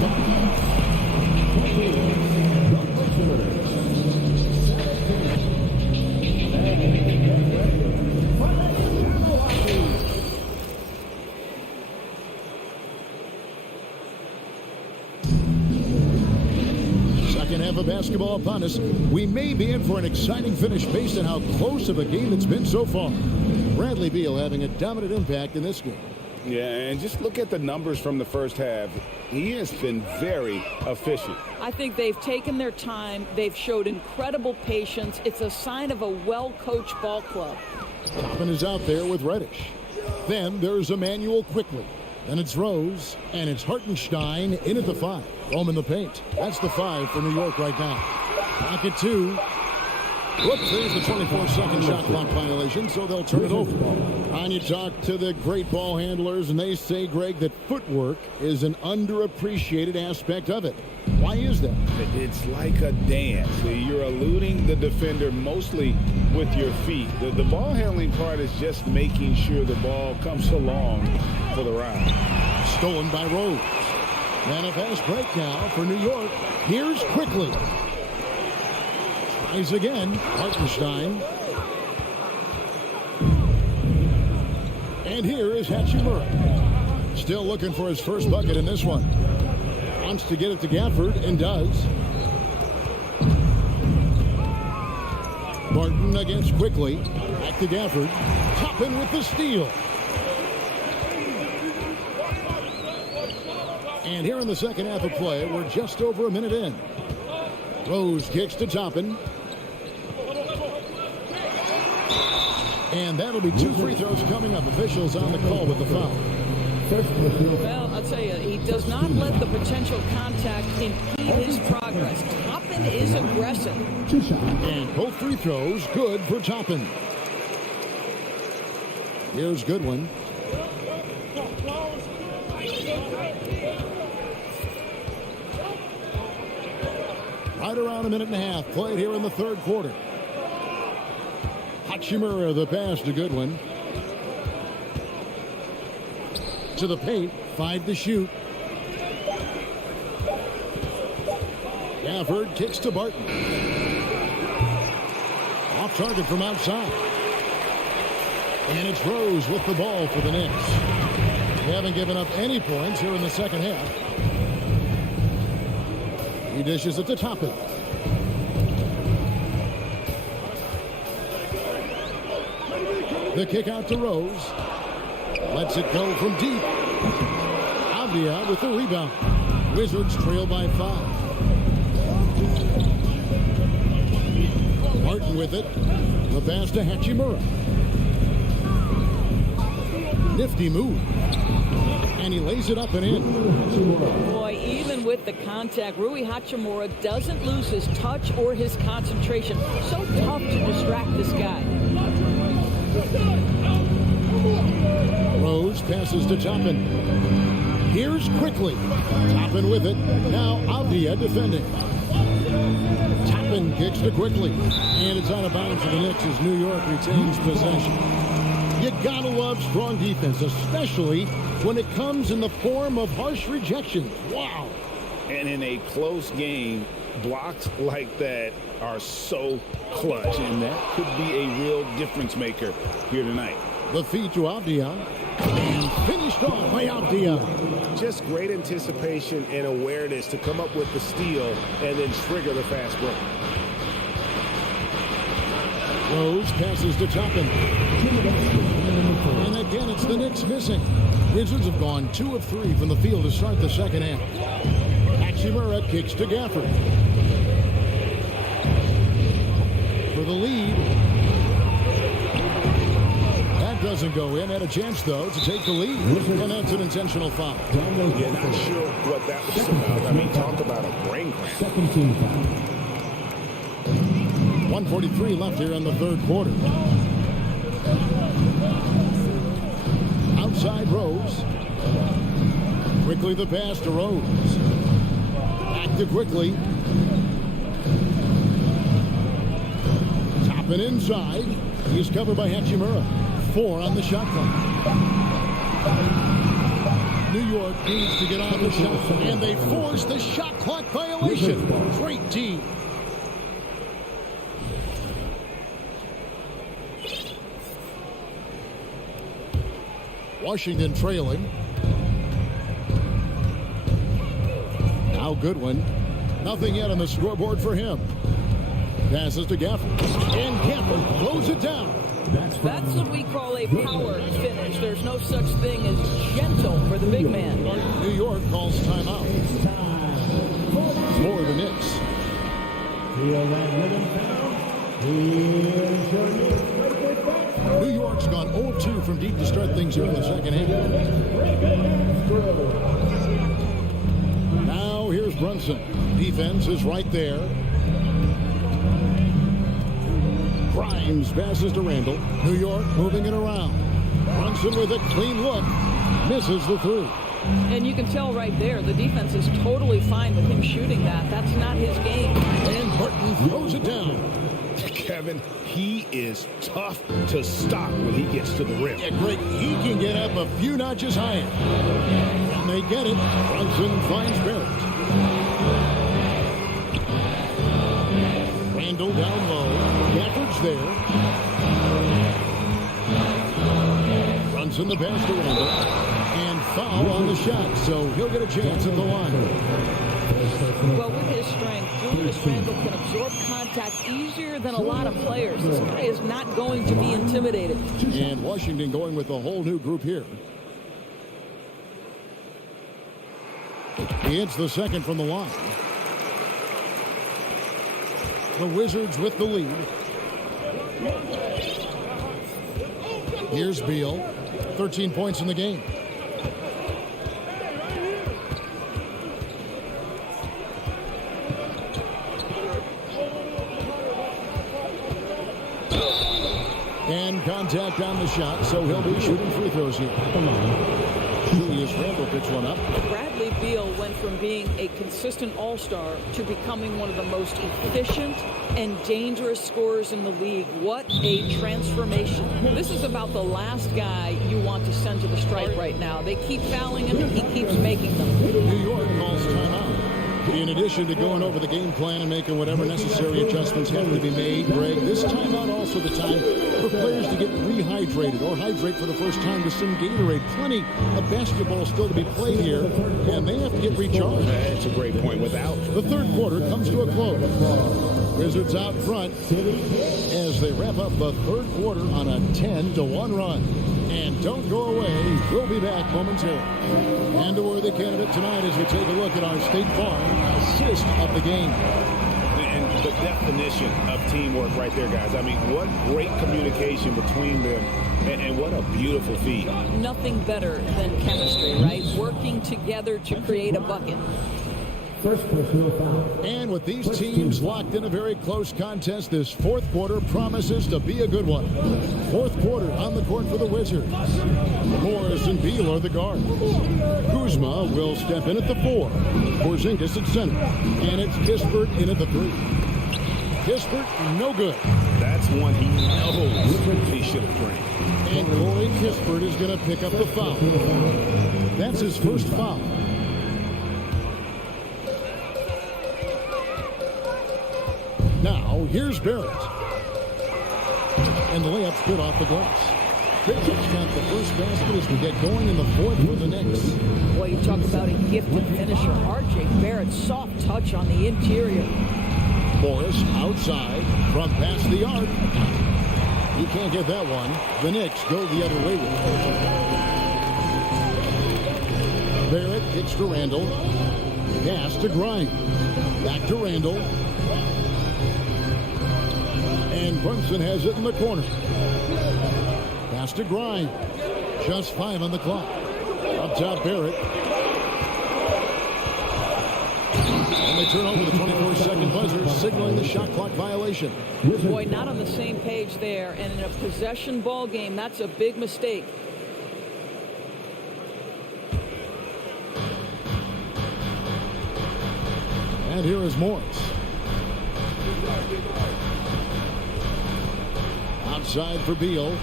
Second half of basketball upon us. We may be in for an exciting finish based on how close of a game it's been so far. Bradley Beal having a dominant impact in this game. Yeah, and just look at the numbers from the first half. He has been very efficient. I think they've taken their time. They've showed incredible patience. It's a sign of a well-coached ball club. Toppin is out there with Reddish. Then there's Emmanuel quickly. Then it's Rose, and it's Hartenstein in at the 5. Home in the paint. That's the 5 for New York right now. Pocket 2. Whoops, there's the 24-second shot clock violation, so they'll turn it over. And you talk to the great ball handlers, and they say, Greg, that footwork is an underappreciated aspect of it. Why is that? It's like a dance. You're eluding the defender mostly with your feet. The ball handling part is just making sure the ball comes along for the round. Stolen by Rose. And a fast break now for New York. Here's quickly. Tries again. Hartenstein. And here is Hachimura. Still looking for his first bucket in this one. Wants to get it to Gafford and does. Barton against quickly. Back to Gafford. Toppin with the steal. And here in the second half of play, we're just over a minute in. Rose kicks to Toppin. And that'll be 2 free throws coming up. Officials on the call with the foul. Well, I'll tell you, he does not let the potential contact impede his progress. Toppin is aggressive. And both free throws good for Toppin. Here's Goodwin. Right around a minute and a half played here in the third quarter. Hachimura the pass to Goodwin. To the paint, 5 to shoot. Gafford kicks to Barton. Off target from outside. And it's Rose with the ball for the Knicks. They haven't given up any points here in the second half. He dishes it to Toppin. The kick out to Rose. Lets it go from deep. Avdia with the rebound. Wizards trail by 5. Martin with it. The pass to Hachimura. Nifty move. And he lays it up and in. Boy, even with the contact, Rui Hachimura doesn't lose his touch or his concentration. So tough to distract this guy. Rose passes to Toppin. Here's quickly. Toppin with it. Now Avdia defending. Toppin kicks to Quickly. And it's out of bounds for the Knicks as New York retains possession. You gotta love strong defense, especially when it comes in the form of harsh rejections. Wow. And in a close game, blocks like that are so clutch, and that could be a real difference maker here tonight. The feed to Avdia. And finished off by Avdia. Just great anticipation and awareness to come up with the steal and then trigger the fast break. Rose passes to Toppin. And again, it's the Knicks missing. Wizards have gone 2 of 3 from the field to start the second half. Hachimura kicks to Gafford. For the lead. That doesn't go in. Had a chance, though, to take the lead. And that's an intentional foul. Yeah, not sure what that was about. I mean, talk about a brain cramp. Second team foul. 1:43 left here in the third quarter. Outside Rose. Quickly the pass to Rose. Back to Quickly. Toppin inside. He's covered by Hachimura. 4 on the shot clock. New York needs to get on the shot, and they force the shot clock violation. Great team. Washington trailing. Now Goodwin. Nothing yet on the scoreboard for him. Passes to Gafford. And Gafford throws it down. That's what we call a power finish. There's no such thing as gentle for the big man. New York calls timeout. For the Knicks. New York's gone 0-2 from deep to start things here in the second half. Now here's Brunson. Defense is right there. Grimes passes to Randall. New York moving it around. Brunson with a clean look. Misses the 3. And you can tell right there, the defense is totally fine with him shooting that. That's not his game. And Burton throws it down. Kevin, he is tough to stop when he gets to the rim. Yeah, Greg, he can get up a few notches higher. And they get it. Brunson finds Barrett. Randall down low. Gafford's there. Brunson the pass to Randall. And foul on the shot, so he'll get a chance at the line. Well, with his strength, Julius Randle can absorb contact easier than a lot of players. This guy is not going to be intimidated. And Washington going with a whole new group here. He hits the second from the line. The Wizards with the lead. Here's Beal. 13 points in the game. And contact on the shot, so he'll be shooting free throws here. Julius Randle picks one up. Bradley Beal went from being a consistent all-star to becoming one of the most efficient and dangerous scorers in the league. What a transformation. This is about the last guy you want to send to the stripe right now. They keep fouling him, and he keeps making them. New York calls timeout. In addition to going over the game plan and making whatever necessary adjustments have to be made, Greg, this timeout also the time for players to get rehydrated or hydrate for the first time with some Gatorade. Plenty of basketball still to be played here, and they have to get recharged. That's a great point. Without the third quarter comes to a close. Wizards out front as they wrap up the third quarter on a 10-1 run. And don't go away. We'll be back momentarily. And a worthy candidate tonight as we take a look at our State Farm assist of the game. And the definition of teamwork right there, guys. I mean, what great communication between them, and what a beautiful feed. Nothing better than chemistry, right? Working together to create a bucket. First personal foul. And with these teams locked in a very close contest, this fourth quarter promises to be a good one. Fourth quarter on the court for the Wizards. Morris and Beal are the guards. Kuzma will step in at the 4. Porzingis at center. And it's Kispert in at the 3. Kispert, no good. That's one he knows he should have drained. And Corey Kispert is going to pick up the foul. That's his first foul. Now, here's Barrett. And the layup's good off the glass. Pritchard's got the first basket as we get going in the fourth for the Knicks. Boy, you talk about a gifted finisher. R.J. Barrett, soft touch on the interior. Morris outside from past the arc. He can't get that one. The Knicks go the other way with it. Barrett kicks to Randall. Pass to Grimes. Back to Randall. And Brunson has it in the corner. Pass to Grimes. Just 5 on the clock. Up top, Barrett. And they turn over the 24-second buzzer, signaling the shot clock violation. Boy, not on the same page there. And in a possession ball game, that's a big mistake. And here is Morris. Outside for Beal.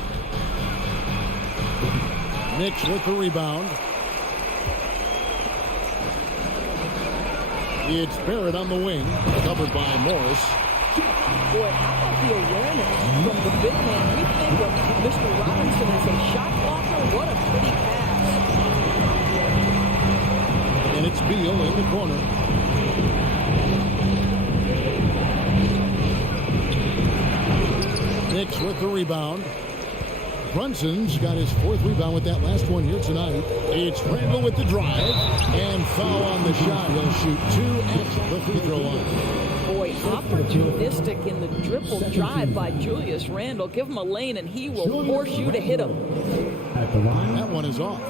Knicks with the rebound. It's Barrett on the wing, covered by Morris. Boy, how about the awareness from the big man? We think of Mr. Robinson as a shot blocker. What a pretty pass. And it's Beal in the corner. Knicks with the rebound. Brunson's got his 4th rebound with that last one here tonight. It's Randall with the drive. And foul on the shot. He'll shoot 2 at the free throw line. Boy, opportunistic in the triple drive by Julius Randle. Give him a lane and he will force you to hit him. At the line. That one is off.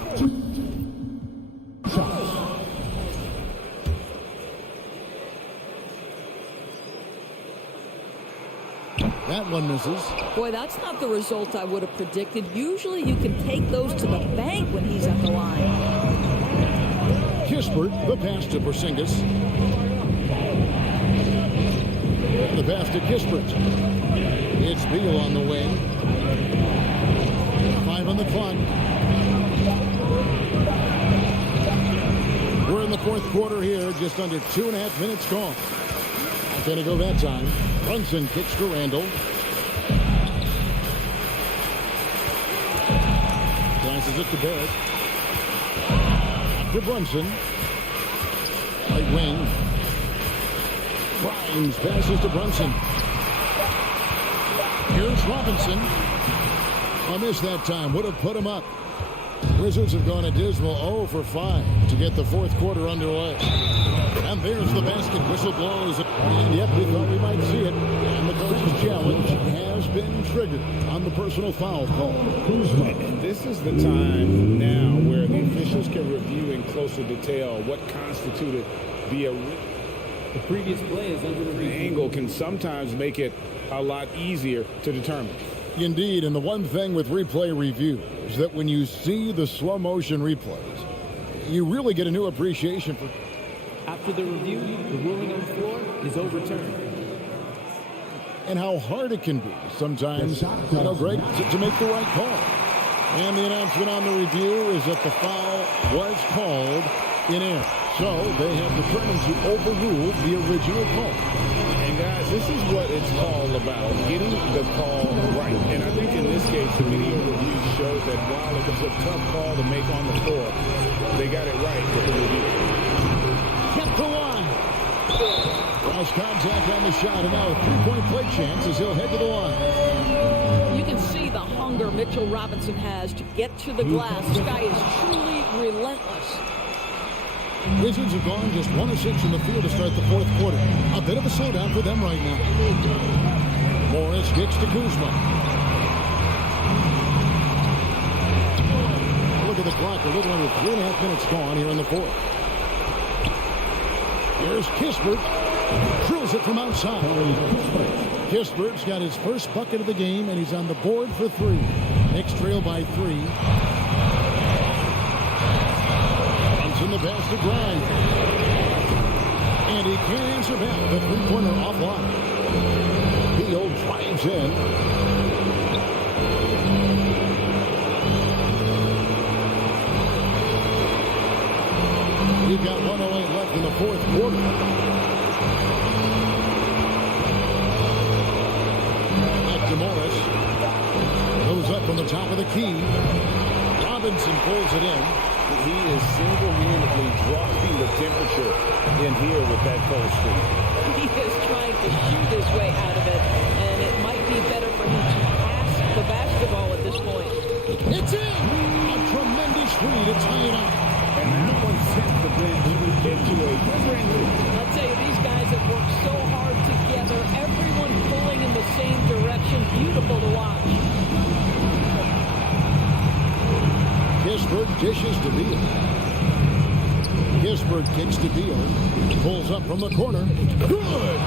Shots. That one misses. Boy, that's not the result I would have predicted. Usually you can take those to the bank when he's at the line. Kispert, the pass to Porzingis. The pass to Kispert. It's Beal on the wing. 5 on the clock. We're in the fourth quarter here, just under 2.5 minutes gone. Not going to go that time. Brunson kicks to Randall. Passes it to Barrett. To Brunson. Right wing. Grimes passes to Brunson. Here's Robinson. A miss that time. Would have put him up. Wizards have gone a dismal 0 for 5 to get the fourth quarter underway. And there's the basket. Whistle blows. And yep, we thought we might see it. And the coach's challenge has been triggered on the personal foul call. And this is the time now where the officials can review in closer detail what constituted the previous play is under the review. angle can sometimes make it a lot easier to determine. Indeed, and the one thing with replay review is that when you see the slow motion replays, you really get a new appreciation for. After the review, the ruling on the floor is overturned. And how hard it can be sometimes, Greg, to make the right call. And the announcement on the review is that the foul was called in air. So they have determined to overrule the original call. And guys, this is what it's all about, getting the call right. And I think in this case, the video review shows that while it was a tough call to make on the floor, they got it right with the review. Kept the line. Cross contact on the shot, and now a three-point play chance as he'll head to the line. You can see the hunger Mitchell Robinson has to get to the glass. This guy is truly relentless. Wizards have gone just 1 of 6 in the field to start the fourth quarter. A bit of a slowdown for them right now. Morris kicks to Kuzma. Look at the clock. A little under 3.5 minutes gone here in the fourth. Here's Kispert. Drills it from outside. Kispert's got his first bucket of the game, and he's on the board for 3. Knicks trail by 3. In the basket grind. And he can't answer back. The three-pointer offline. Beal drives in. We've got 1:08 left in the fourth quarter. Back to Morris. Goes up from the top of the key. Robinson pulls it in. He is single-handedly dropping the temperature in here with that cold streak. He is trying to shoot his way out of it, and it might be better for him to pass the basketball at this point. It's in! A tremendous three to tie it up. And that one sent the bench into a frenzy. I'll tell you, these guys have worked so hard together, everyone pulling in the same direction. Beautiful to watch. Kispert dishes to Beal. Kispert kicks to Beal. Pulls up from the corner. Good!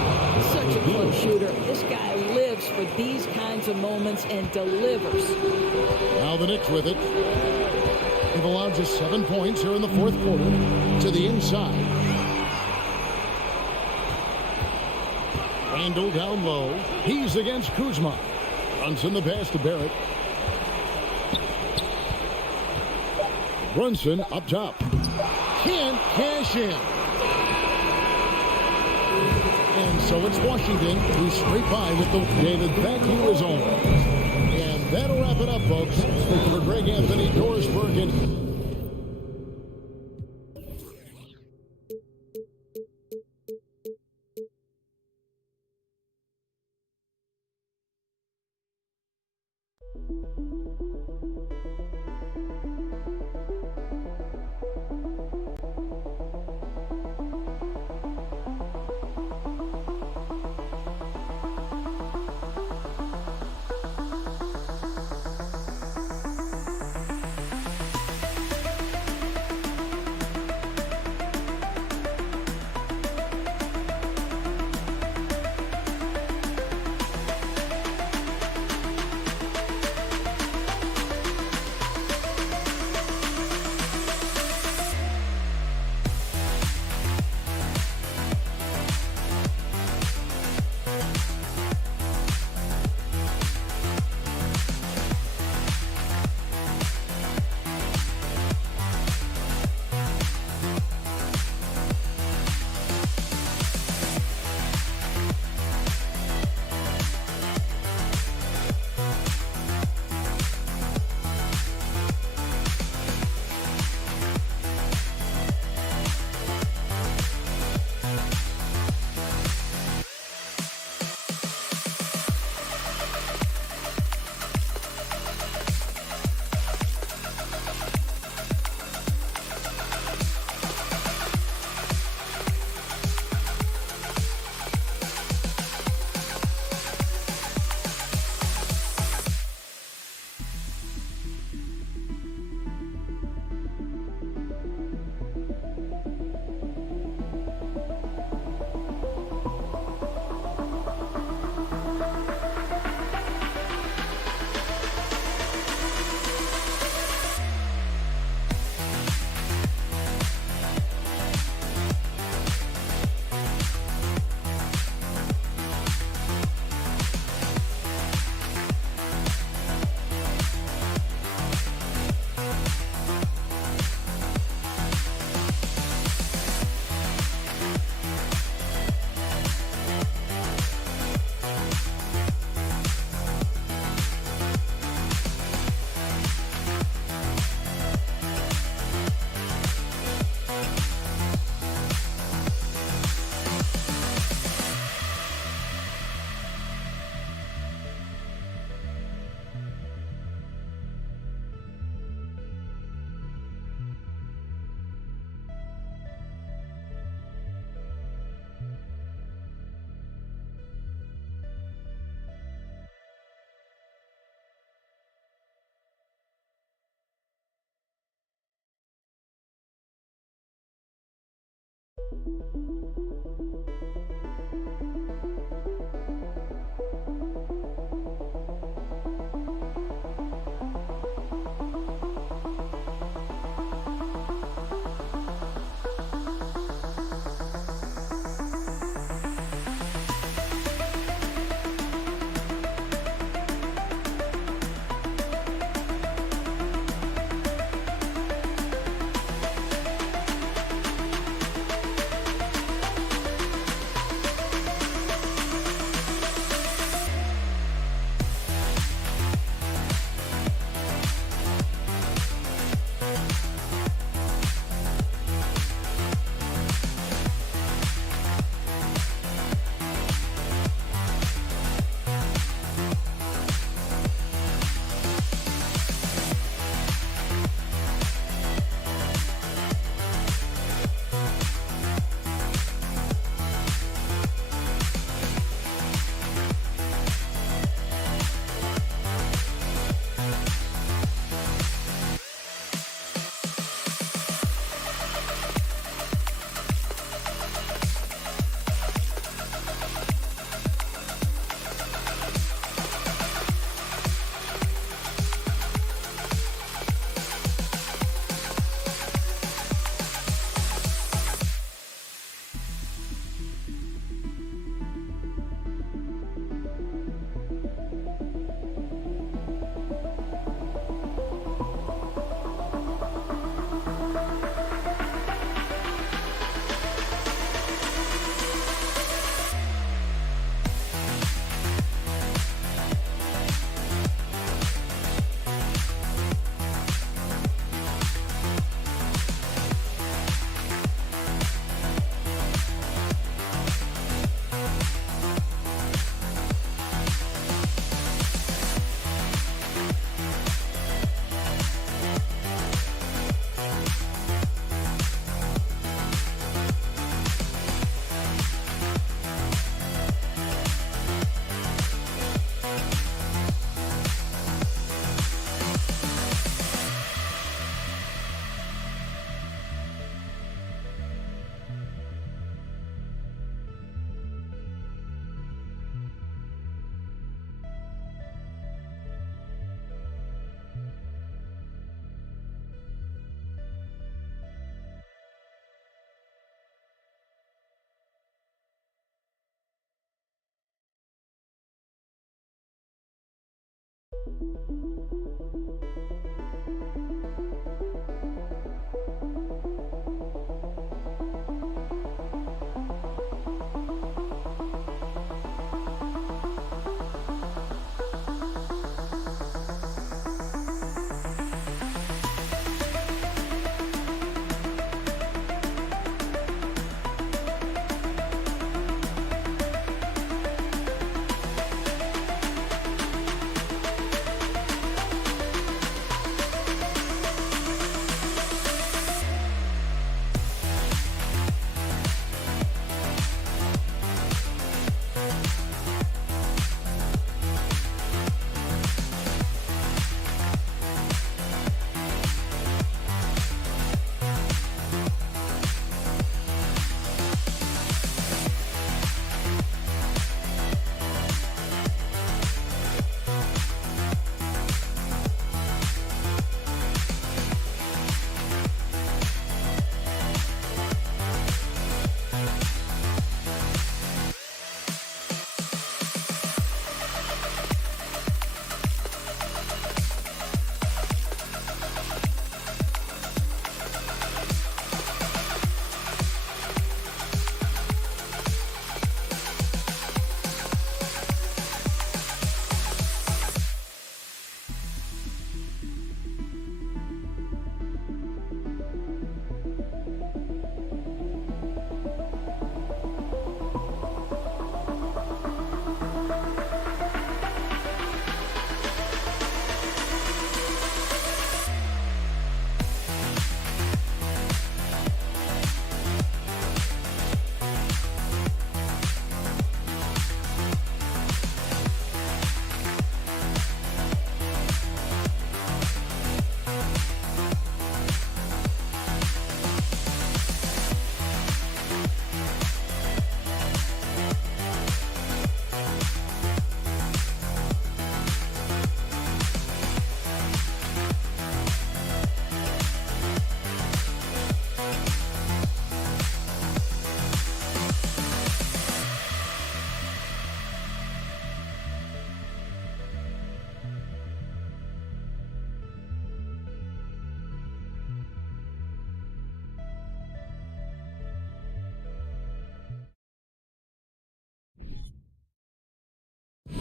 Such a close shooter. This guy lives for these kinds of moments and delivers. Now the Knicks with it. They've allowed just 7 points here in the fourth quarter. To the inside. Randall down low. He's against Kuzma. Runs in the pass to Barrett. Brunson up top. Can't cash in. And so it's Washington who's straight by with the David back to his own. And that'll wrap it up, folks. For Greg Anthony, Doris Bergen.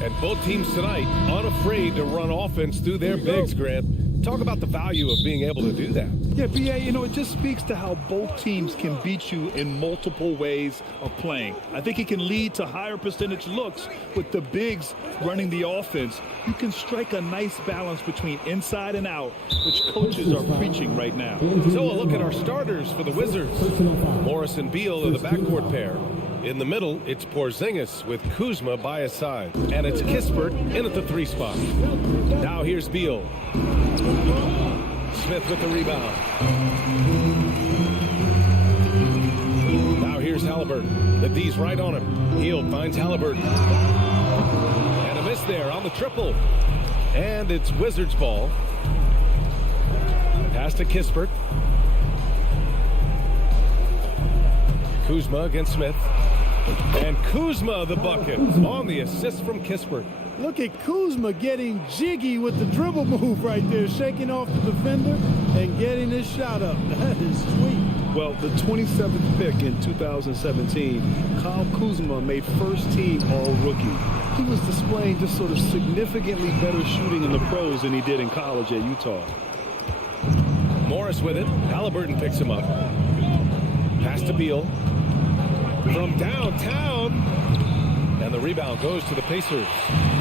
And both teams tonight unafraid to run offense through their bigs, Grant. Talk about the value of being able to do that. Yeah, BA, you know, it just speaks to how both teams can beat you in multiple ways of playing. I think it can lead to higher percentage looks with the bigs running the offense. You can strike a nice balance between inside and out, which coaches are preaching right now. So a look at our starters for the Wizards. Morris and Beal are the backcourt pair. In the middle, it's Porzingis with Kuzma by his side. And it's Kispert in at the 3 spot. Now here's Beal. Smith with the rebound. Now here's Halliburton. The D's right on him. Hield finds Halliburton. And a miss there on the triple. And it's Wizards ball. Pass to Kispert. Kuzma against Smith. And Kuzma the bucket on the assist from Kispert. Look at Kuzma getting jiggy with the dribble move right there, shaking off the defender and getting his shot up. That is sweet. Well, the 27th pick in 2017, Kyle Kuzma made first team all-rookie. He was displaying just sort of significantly better shooting in the pros than he did in college at Utah. Morris with it. Halliburton picks him up. Pass to Beal. From downtown. And the rebound goes to the Pacers.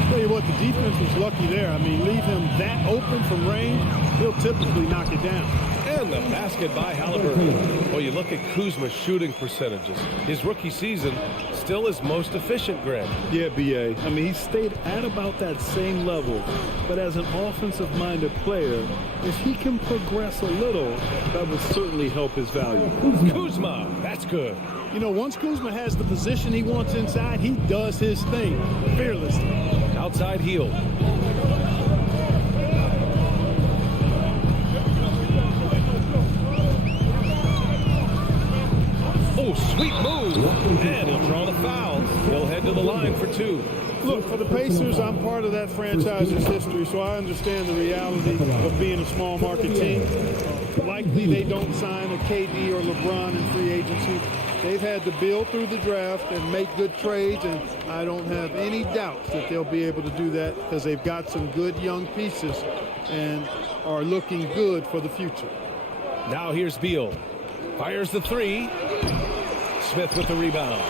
Tell you what, the defense was lucky there. I mean, leave him that open from range, he'll typically knock it down. And the basket by Halliburton. Well, you look at Kuzma's shooting percentages. His rookie season still his most efficient, Grant. Yeah, BA. I mean, he stayed at about that same level. But as an offensive-minded player, if he can progress a little, that would certainly help his value. Kuzma, that's good. You know, once Kuzma has the position he wants inside, he does his thing fearlessly. Outside heel. Oh, sweet move. And he'll draw the foul. He'll head to the line for 2. Look, for the Pacers, I'm part of that franchise's history, so I understand the reality of being a small market team. Likely they don't sign a KD or LeBron in free agency. They've had to build through the draft and make good trades, and I don't have any doubts that they'll be able to do that because they've got some good young pieces and are looking good for the future. Now here's Beal. Fires the 3. Smith with the rebound.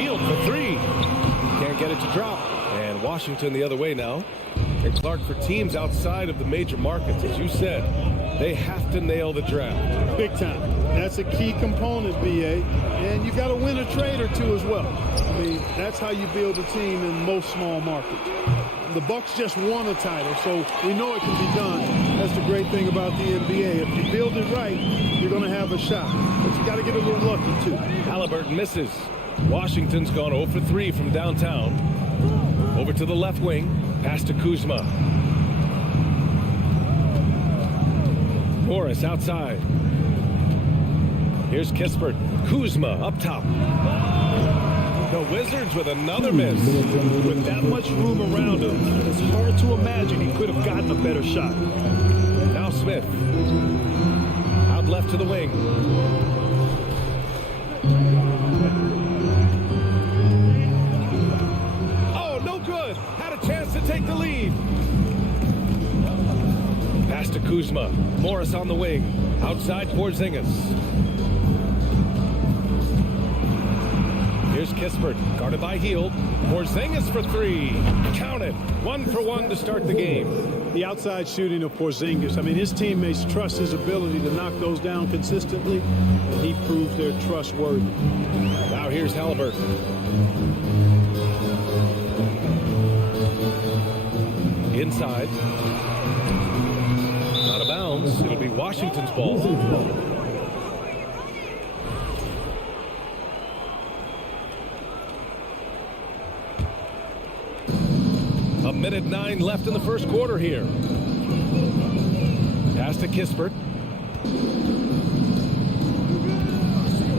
Hield for 3. Can't get it to drop. And Washington the other way now. And Clark, for teams outside of the major markets, as you said, they have to nail the draft. Big time. That's a key component, BA. And you got to win a trade or two as well. I mean, that's how you build a team in most small markets. The Bucks just won a title, so we know it can be done. That's the great thing about the NBA. If you build it right, you're going to have a shot. But you got to get a little lucky, too. Halliburton misses. Washington's gone 0 for 3 from downtown. Over to the left wing. Pass to Kuzma. Morris outside. Here's Kispert. Kuzma up top. The Wizards with another miss. With that much room around him, it's hard to imagine he could have gotten a better shot. Now Smith. Out left to the wing. Oh, no good. Had a chance to take the lead. Pass to Kuzma. Morris on the wing. Outside Porzingis. Here's Kispert, guarded by Hield. Porzingis for 3. Count it. 1 for 1 to start the game. The outside shooting of Porzingis. I mean, his teammates trust his ability to knock those down consistently, and he proves they're trustworthy. Now here's Halliburton. Inside. Out of bounds. It'll be Washington's ball. A minute 9 left in the first quarter here. Pass to Kispert.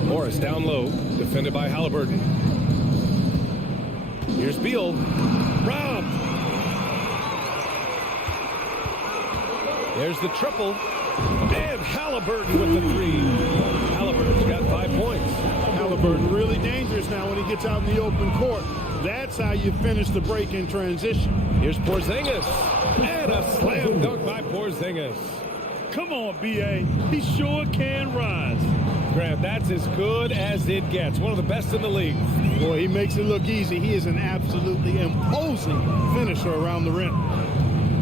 Morris down low, defended by Halliburton. Here's Beal. Robbed. There's the triple. And Halliburton with the 3. Halliburton's got 5 points. Halliburton really dangerous dangerous now when he gets out in the open court. That's how you finish the break in transition. Here's Porzingis. And a slam dunk by Porzingis. Come on, B.A. He sure can rise. Grant, that's as good as it gets. One of the best in the league. Boy, he makes it look easy. He is an absolutely imposing finisher around the rim.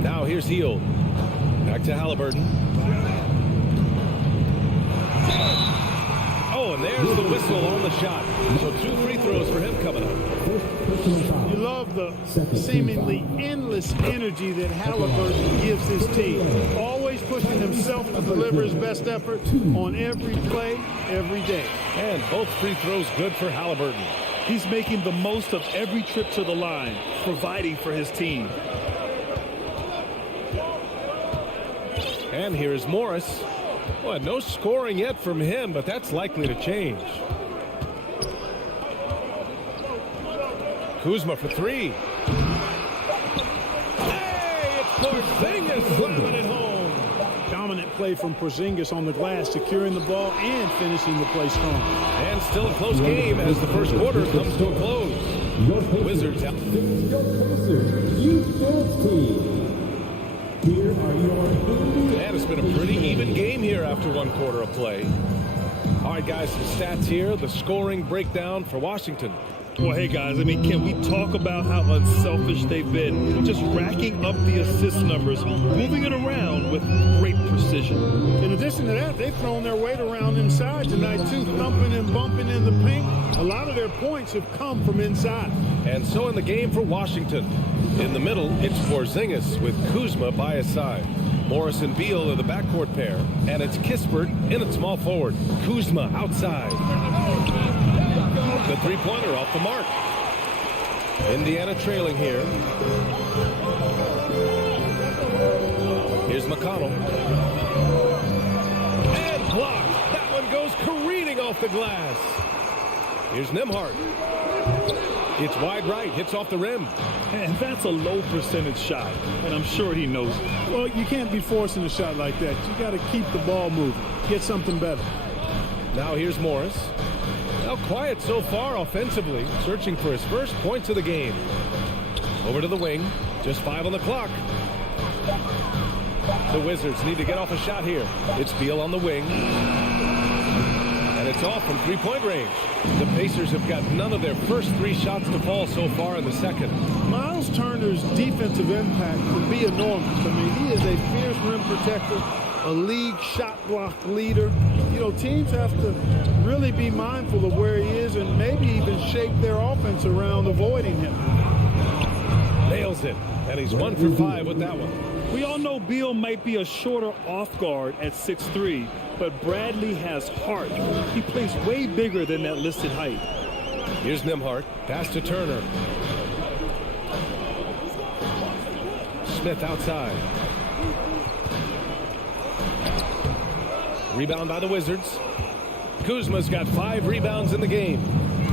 Now here's Hield. Back to Halliburton. Oh, and there's the whistle on the shot. So 2 free throws for him coming up. You love the seemingly endless energy that Halliburton gives his team. Always pushing himself to deliver his best effort on every play, every day. And both free throws good for Halliburton. He's making the most of every trip to the line, providing for his team. And here is Morris. Well, no scoring yet from him, but that's likely to change. Kuzma for 3. Hey, it's Porzingis slamming it home. Dominant play from Porzingis on the glass, securing the ball and finishing the play strong. And still a close game as the first quarter comes to a close. Wizards out. And it's been a pretty even game here after 1 quarter of play. All right, guys, some stats here. The scoring breakdown for Washington. Well, hey, guys, I mean, can we talk about how unselfish they've been? Just racking up the assist numbers, moving it around with great precision. In addition to that, they've thrown their weight around inside tonight, too, thumping and bumping in the paint. A lot of their points have come from inside. And so in the game for Washington, in the middle, it's Porzingis with Kuzma by his side. Morris and Beal are the backcourt pair, and it's Kispert in at small forward. Kuzma outside. The three-pointer off the mark. Indiana trailing here. Here's McConnell. And blocked. That one goes careening off the glass. Here's Nembhard. It's wide right, hits off the rim. And that's a low percentage shot, and I'm sure he knows it. Well, you can't be forcing a shot like that. You got to keep the ball moving. Get something better. Now here's Morris. Now quiet so far offensively, searching for his first points of the game. Over to the wing, just 5 on the clock. The Wizards need to get off a shot here. It's Beal on the wing. And it's off from 3-point range. The Pacers have got none of their first 3 shots to fall so far in the second. Miles Turner's defensive impact would be enormous. I mean, he is a fierce rim protector, a league shot block leader. You know, teams have to really be mindful of where he is and maybe even shape their offense around avoiding him. Nails it, and he's 1 for 5 with that one. We all know Beal might be a shorter off guard at 6'3", but Bradley has heart. He plays way bigger than that listed height. Here's Nembhard, pass to Turner. Smith outside. Rebound by the Wizards. Kuzma's got 5 rebounds in the game.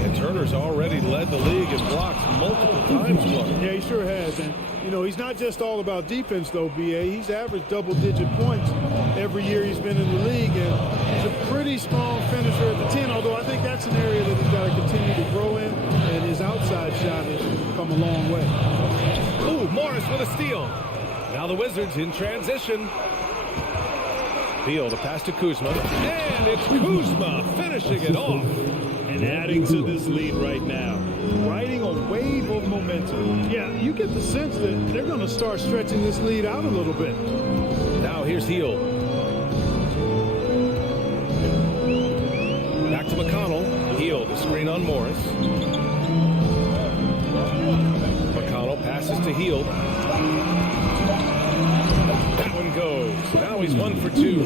And Turner's already led the league in blocks multiple times. Yeah, he sure has. And, you know, he's not just all about defense, though, B.A. He's averaged double-digit points every year he's been in the league. And he's a pretty strong finisher at the 10, although I think that's an area that he's got to continue to grow in. And his outside shot has come a long way. Ooh, Morris with a steal. Now the Wizards in transition. Beal, the pass to Kuzma. And it's Kuzma finishing it off. And adding to this lead right now. Riding a wave of momentum. Yeah, you get the sense that they're going to start stretching this lead out a little bit. Now here's Hield. Back to McConnell. Hield, the screen on Morris. McConnell passes to Hield. That one goes. Now he's 1 for 2.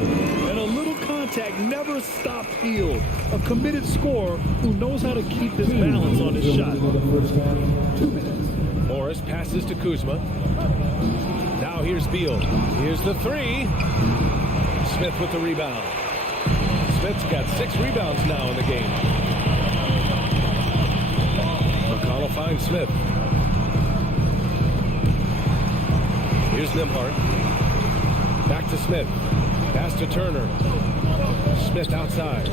And a little contact never stopped Hield. A committed scorer who knows how to keep his balance on his shot. 2 minutes. Morris passes to Kuzma. Now here's Beal. Here's the 3. Smith with the rebound. Smith's got 6 rebounds now in the game. McConnell finds Smith. Here's Nembhard. Back to Smith. Pass to Turner. Smith outside.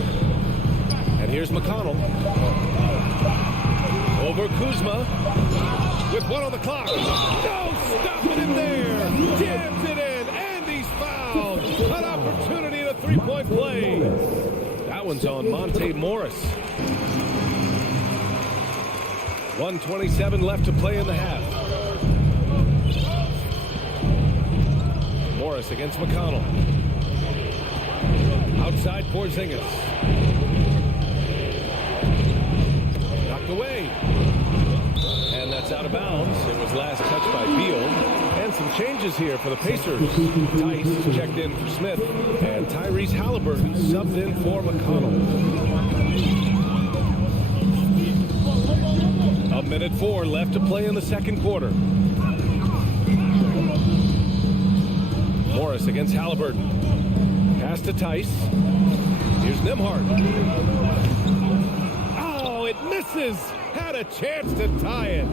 And here's McConnell. Over Kuzma. With one on the clock. No, stop it in there. Jams it in, and he's fouled. An opportunity at a three-point play. That one's on Monte Morris. 1:27 left to play in the half. Morris against McConnell. Outside Porzingis. Knocked away. And that's out of bounds. It was last touched by Beal. And some changes here for the Pacers. Tice checked in for Smith. And Tyrese Halliburton subbed in for McConnell. 1:04 left to play in the second quarter. Morris against Halliburton. Pass to Tice. Here's Nembhard. Oh, it misses. Had a chance to tie it.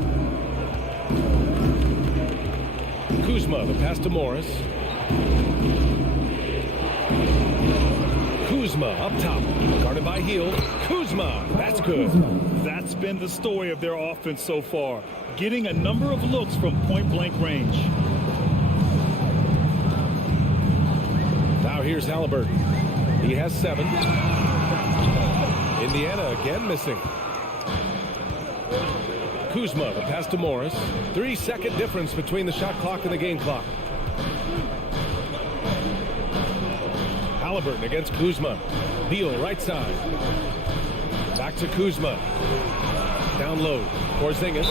Kuzma, the pass to Morris. Kuzma up top. Guarded by Hield. Kuzma, that's good. That's been the story of their offense so far. Getting a number of looks from point-blank range. Now here's Halliburton. He has 7. Indiana again missing. Kuzma, the pass to Morris. 3-second difference between the shot clock and the game clock. Halliburton against Kuzma. Beal right side. Back to Kuzma. Down low. Porzingis.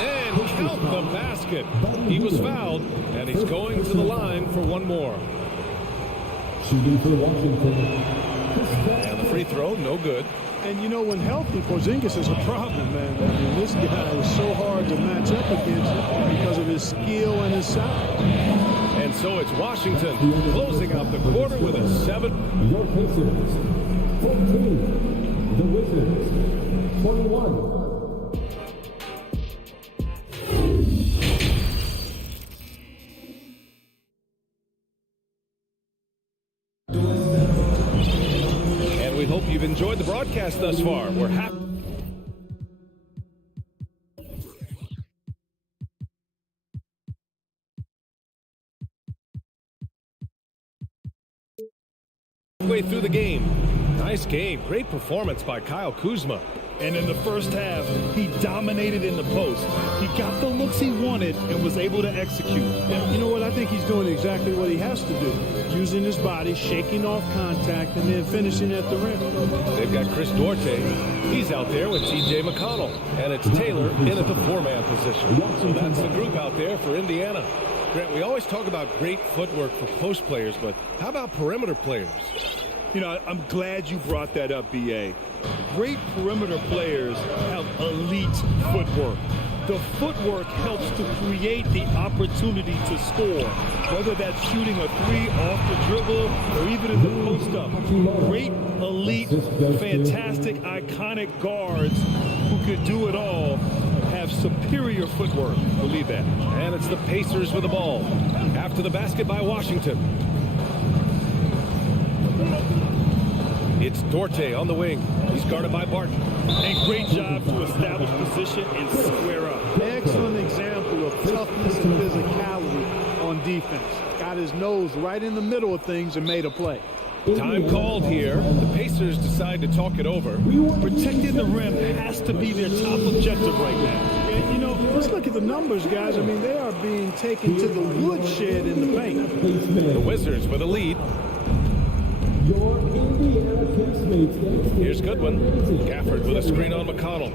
And count the basket. He was fouled, and he's going to the line for one more. Shooting for Washington. And the free throw, no good. And, you know, when healthy, Porzingis is a problem, man. I mean, this guy is so hard to match up against because of his skill and his size. And so it's Washington closing out the quarter with a 7. Your Pacers, 14. The Wizards, 21. And we hope you've enjoyed the broadcast thus far. We're happy. Way through the game. Nice game. Great performance by Kyle Kuzma. And in the first half, he dominated in the post. He got the looks he wanted and was able to execute. And you know what? I think he's doing exactly what he has to do. Using his body, shaking off contact, and then finishing at the rim. They've got Chris Duarte. He's out there with T.J. McConnell. And it's Taylor in at the 4-man position. So that's the group out there for Indiana. Grant, we always talk about great footwork for post players, but how about perimeter players? You know, I'm glad you brought that up, B.A. Great perimeter players have elite footwork. The footwork helps to create the opportunity to score, whether that's shooting a 3 off the dribble or even in the post-up. Great, elite, fantastic, iconic guards who could do it all have superior footwork. Believe that. And it's the Pacers with the ball. After the basket by Washington. It's Duarte on the wing. He's guarded by Barton. And great job to establish position and square up. Excellent example of toughness and physicality on defense. Got his nose right in the middle of things and made a play. Time called here. The Pacers decide to talk it over. Protecting the rim has to be their top objective right now. And, you know, let's look at the numbers, guys. I mean, they are being taken to the woodshed in the paint. The Wizards with a lead. Here's Goodwin. Gafford with a screen on McConnell.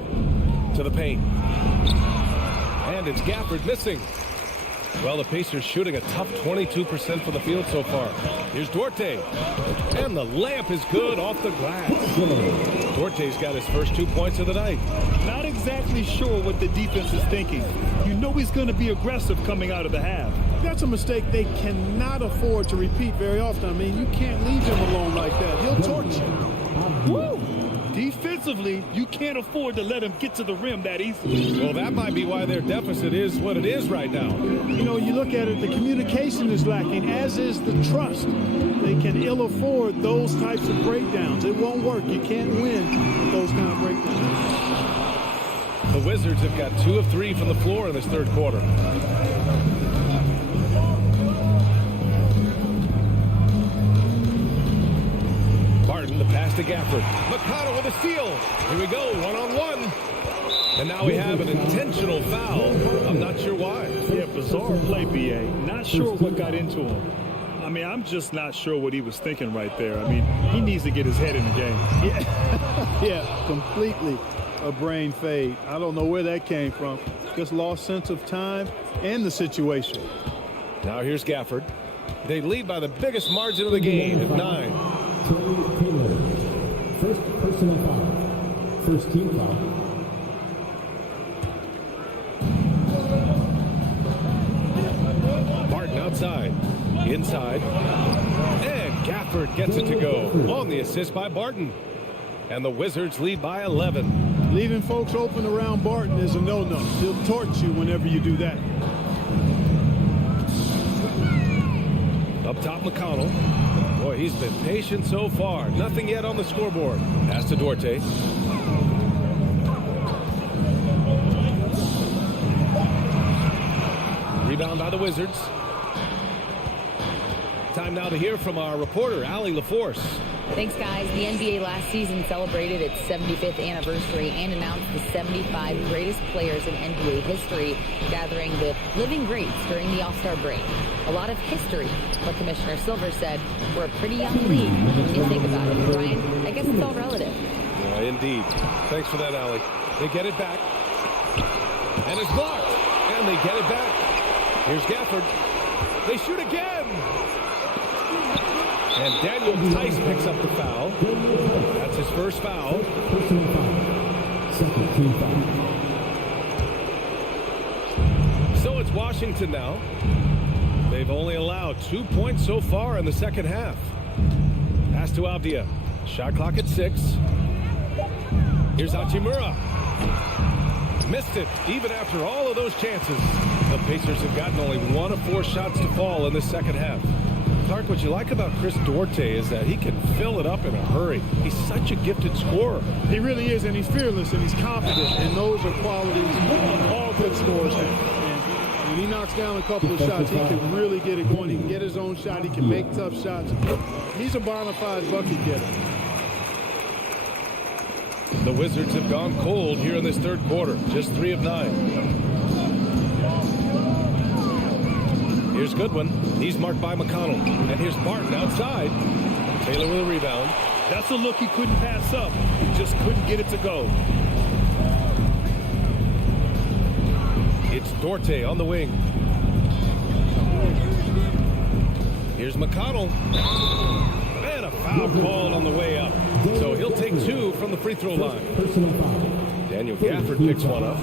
To the paint. And it's Gafford missing. Well, the Pacers shooting a tough 22% from the field so far. Here's Duarte. And the layup is good off the glass. Duarte's got his first 2 points of the night. Not exactly sure what the defense is thinking. You know he's going to be aggressive coming out of the half. That's a mistake they cannot afford to repeat very often. I mean, you can't leave him alone like that. He'll torch you. Woo! Defense defensively, you can't afford to let him get to the rim that easily. Well, that might be why their deficit is what it is right now. You know, you look at it, the communication is lacking, as is the trust. They can ill afford those types of breakdowns. It won't work. You can't win with those kind of breakdowns. The Wizards have got 2 of 3 from the floor in this third quarter. Barton, the pass to Gafford. McConnell with a steal. Here we go, one-on-one. And now we have an intentional foul. I'm not sure why. Yeah, bizarre play, B.A. Not sure what got into him. I mean, I'm just not sure what he was thinking right there. I mean, he needs to get his head in the game. Yeah, completely a brain fade. I don't know where that came from. Just lost sense of time and the situation. Now here's Gafford. They lead by the biggest margin of the game at 9. First personal foul. First team foul. Barton outside. Inside. And Gafford gets it to go on the assist by Barton. And the Wizards lead by 11. Leaving folks open around Barton is a no-no. He'll torch you whenever you do that. Up top, McConnell. Boy, he's been patient so far. Nothing yet on the scoreboard. Pass to Duarte. Rebound by the Wizards. Time now to hear from our reporter, Allie LaForce. Thanks, guys. The NBA last season celebrated its 75th anniversary and announced the 75 greatest players in NBA history, gathering the living greats during the All-Star break. A lot of history, but Commissioner Silver said we're a pretty young league when you think about it. Brian, I guess it's all relative. Yeah, indeed. Thanks for that, Allie. They get it back. And it's blocked. And they get it back. Here's Gafford. They shoot again. And Daniel Tice picks up the foul. That's his first foul. Personal foul. Second team foul. So it's Washington now. They've only allowed 2 points so far in the second half. Pass to Avdia. Shot clock at 6. Here's Hachimura. Missed it, even after all of those chances. The Pacers have gotten only 1 of 4 shots to fall in the second half. Clark, what you like about Chris Duarte is that he can fill it up in a hurry. He's such a gifted scorer. He really is, and he's fearless, and he's confident, and those are qualities all good scorers have. And when he knocks down a couple of shots, he can really get it going. He can get his own shot. He can make tough shots. He's a bona fide bucket getter. The Wizards have gone cold here in this third quarter. Just 3 of 9. Here's Goodwin. He's marked by McConnell. And here's Barton outside. Taylor with a rebound. That's a look he couldn't pass up. He just couldn't get it to go. It's Duarte on the wing. Here's McConnell. And a foul called on the way up. So he'll take 2 from the free throw line. Daniel Gafford picks one up.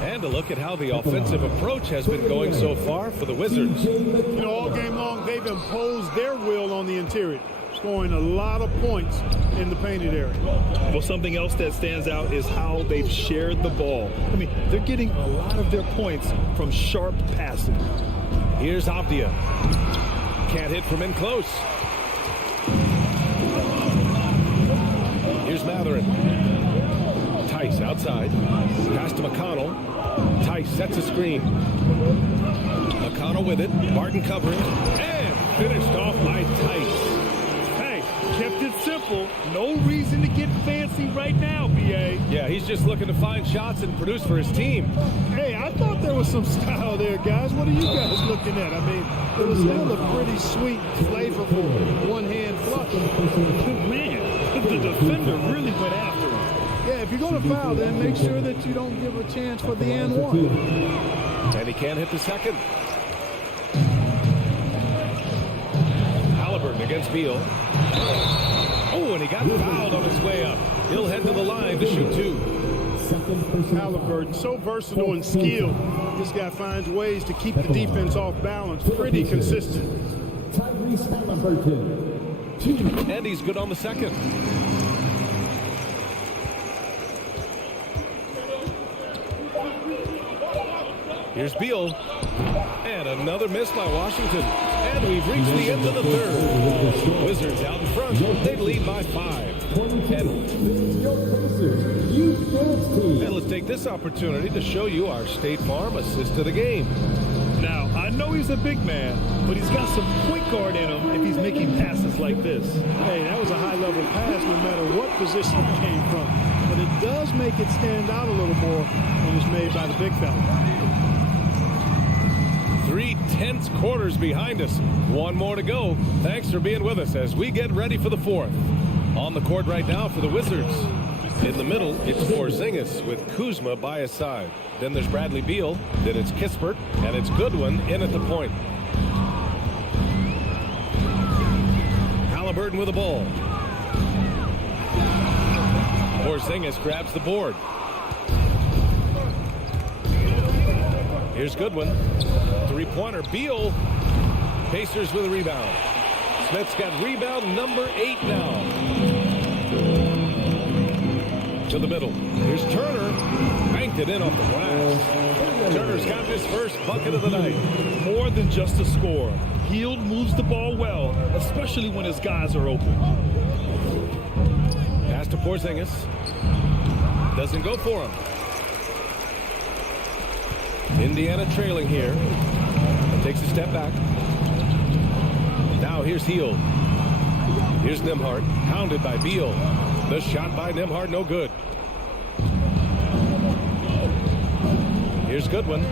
And a look at how the offensive approach has been going so far for the Wizards. You know, all game long, they've imposed their will on the interior, scoring a lot of points in the painted area. Well, something else that stands out is how they've shared the ball. I mean, they're getting a lot of their points from sharp passing. Here's Avdia. Can't hit from in close. Here's Matherin. Tice outside. Pass to McConnell. Tice sets a screen. McConnell with it. Barton covering. And finished off by Tice. Hey, kept it simple. No reason to get fancy right now, B.A. Yeah, he's just looking to find shots and produce for his team. Hey, I thought there was some style there, guys. What are you guys looking at? I mean, it was still a pretty sweet, flavorful one-hand flush. Man, the defender really went after him. Yeah, if you're going to foul, then make sure that you don't give a chance for the and one. And he can't hit the second. Halliburton against Beal. Oh, and he got fouled on his way up. He'll head to the line to shoot 2. Halliburton, so versatile and skilled. This guy finds ways to keep the defense off balance. Pretty consistent. And he's good on the second. Here's Beal. And another miss by Washington. And we've reached the end of the third. Wizards out in front. They lead by 5. And let's take this opportunity to show you our State Farm assist of the game. Now, I know he's a big man, but he's got some point guard in him if he's making passes like this. Hey, that was a high-level pass no matter what position it came from. But it does make it stand out a little more when it's made by the big fella. 3 tense quarters behind us. One more to go. Thanks for being with us as we get ready for the fourth. On the court right now for the Wizards. In the middle, it's Porzingis with Kuzma by his side. Then there's Bradley Beal. Then it's Kispert. And it's Goodwin in at the point. Halliburton with the ball. Porzingis grabs the board. Here's Goodwin. Three-pointer. Beal. Pacers with a rebound. Smith's got rebound number 8 now. To the middle. Here's Turner. Banked it in off the glass. Turner's got his first bucket of the night. More than just a score. Hield moves the ball well, especially when his guys are open. Pass to Porzingis. Doesn't go for him. Indiana trailing here. Takes a step back. Now here's Hield. Here's Nembhard. Pounded by Beal. The shot by Nembhard, no good. Here's Goodwin.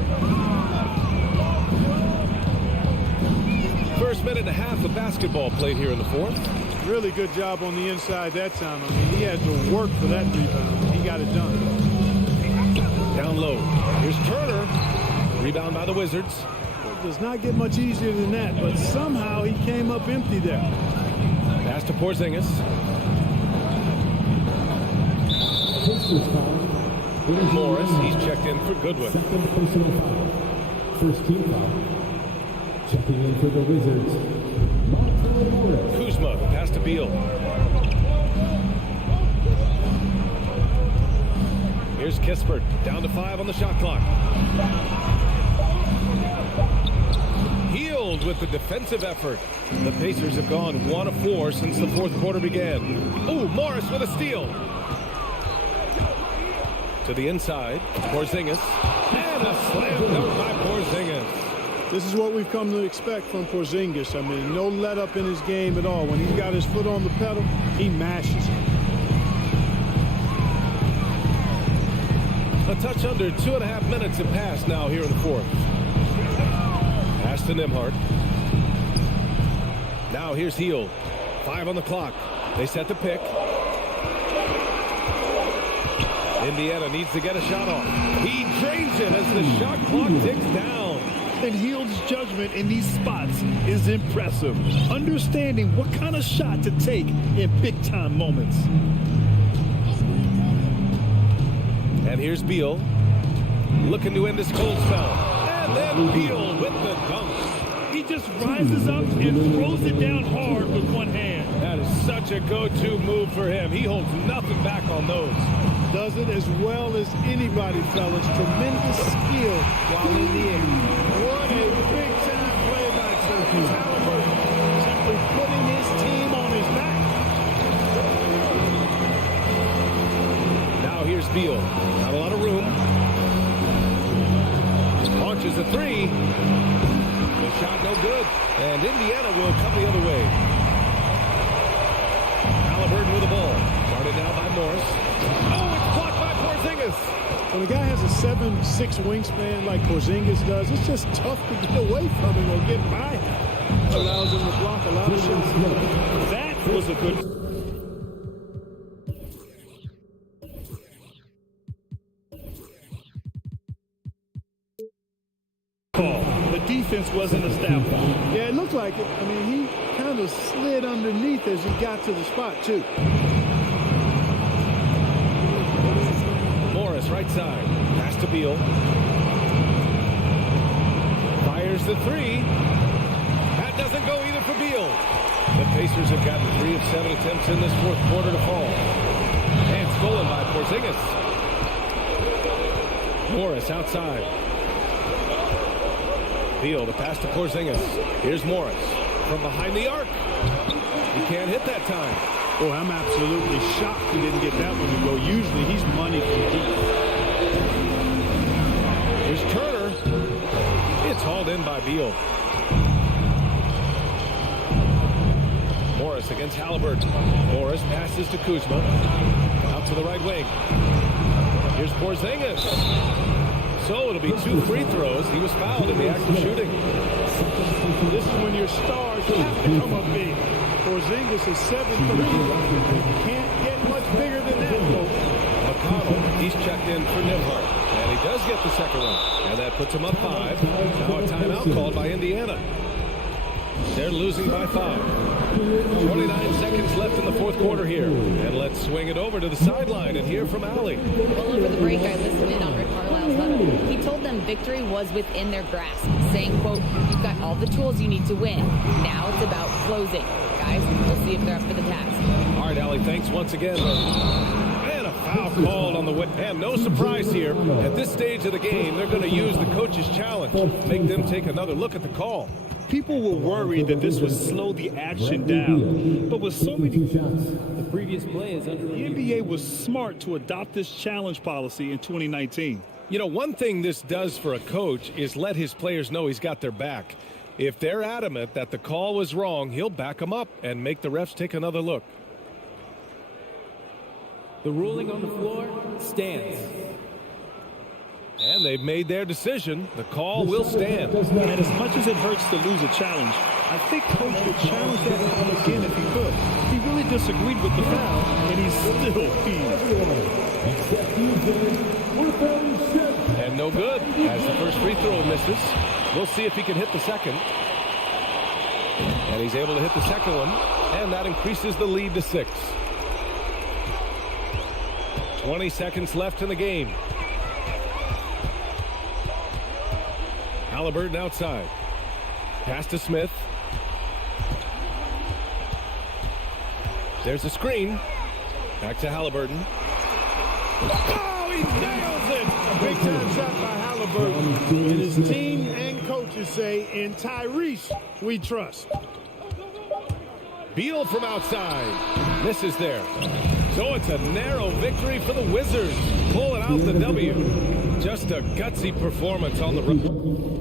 First minute and a half of basketball played here in the fourth. Really good job on the inside that time. I mean, he had to work for that rebound. He got it done. Down low. Here's Turner. Rebound by the Wizards. It does not get much easier than that, but somehow he came up empty there. Pass to Porzingis. Morris, he's checked in for Goodwin. Second personal foul. First team foul. Checking in for the Wizards. Morris. Kuzma, pass to Beal. Here's Kispert, down to 5 on the shot clock. Hield with the defensive effort. The Pacers have gone 1 of 4 since the fourth quarter began. Ooh, Morris with a steal. To the inside, Porzingis. And a slam dunk by Porzingis. This is what we've come to expect from Porzingis. I mean, no let up in his game at all. When he's got his foot on the pedal, he mashes it. A touch under 2.5 minutes have passed now here in the fourth. Pass to Nembhard. Now here's Hield. 5 on the clock. They set the pick. Indiana needs to get a shot off. He drains it as the shot clock ticks down. And Hield's judgment in these spots is impressive. Understanding what kind of shot to take in big-time moments. And here's Beal. Looking to end this cold spell. And then Beal with the dunk. He just rises up and throws it down hard with one hand. That is such a go-to move for him. He holds nothing back on those. Does it as well as anybody, fellas. Tremendous skill while in the air. What a big-time play by Turkey. Halliburton simply putting his team on his back. Now here's Beal. Not a lot of room. Launches a 3. The shot no good. And Indiana will come the other way. Halliburton with the ball. Guarded now by Morris. Oh, it's blocked by Porzingis. When a guy has a 7'6" wingspan like Porzingis does, it's just tough to get away from him or get by him. It allows him to block a lot of shots. That was a good call. The defense wasn't established. Yeah, it looked like it. I mean, he kind of slid underneath as he got to the spot, too. Morris, right side. Pass to Beal. Fires the 3. That doesn't go either for Beal. The Pacers have gotten 3 of 7 attempts in this fourth quarter to fall. And stolen by Porzingis. Morris outside. Beal, the pass to Porzingis. Here's Morris from behind the arc. He can't hit that time. Oh, I'm absolutely shocked he didn't get that one to go. Usually he's money from deep. Here's Turner. It's hauled in by Beal. Morris against Halliburton. Morris passes to Kuzma. Out to the right wing. Here's Porzingis. So it'll be 2 free throws. He was fouled in the act of shooting. This is when your stars have to come up big. Porzingis is 7'3". Can't get much bigger than that, though. McConnell, he's checked in for Nembhard. And he does get the second one. And that puts him up 5. Now a timeout called by Indiana. They're losing by 5. 29 seconds left in the fourth quarter here. And let's swing it over to the sideline and hear from Allie. Well, over the break, I listened in on Rick Carlisle's huddle. He told them victory was within their grasp, saying, quote, "You've got all the tools you need to win. Now it's about closing. Guys, we'll see if they're up for the task." All right, Allie, thanks once again. And a foul called on the way. And no surprise here. At this stage of the game, they're going to use the coach's challenge. Make them take another look at the call. People were worried that this would slow the action down. But with so many The previous play is under the NBA was smart to adopt this challenge policy in 2019. You know, one thing this does for a coach is let his players know he's got their back. If they're adamant that the call was wrong, he'll back them up and make the refs take another look. The ruling on the floor stands. And they've made their decision. The call will stand. And as much as it hurts to lose a challenge, I think Coach would challenge that call again if he could. He really disagreed with the foul, and he's still peeved. And no good as the first free throw misses. We'll see if he can hit the second. And he's able to hit the second one. And that increases the lead to 6. 20 seconds left in the game. Halliburton outside. Pass to Smith. There's a screen. Back to Halliburton. Oh, he nails it! A big-time shot by Halliburton. And his team and coaches say, in Tyrese, we trust. Beal from outside. Misses there. So it's a narrow victory for the Wizards. Pulling out the W. Just a gutsy performance on the road.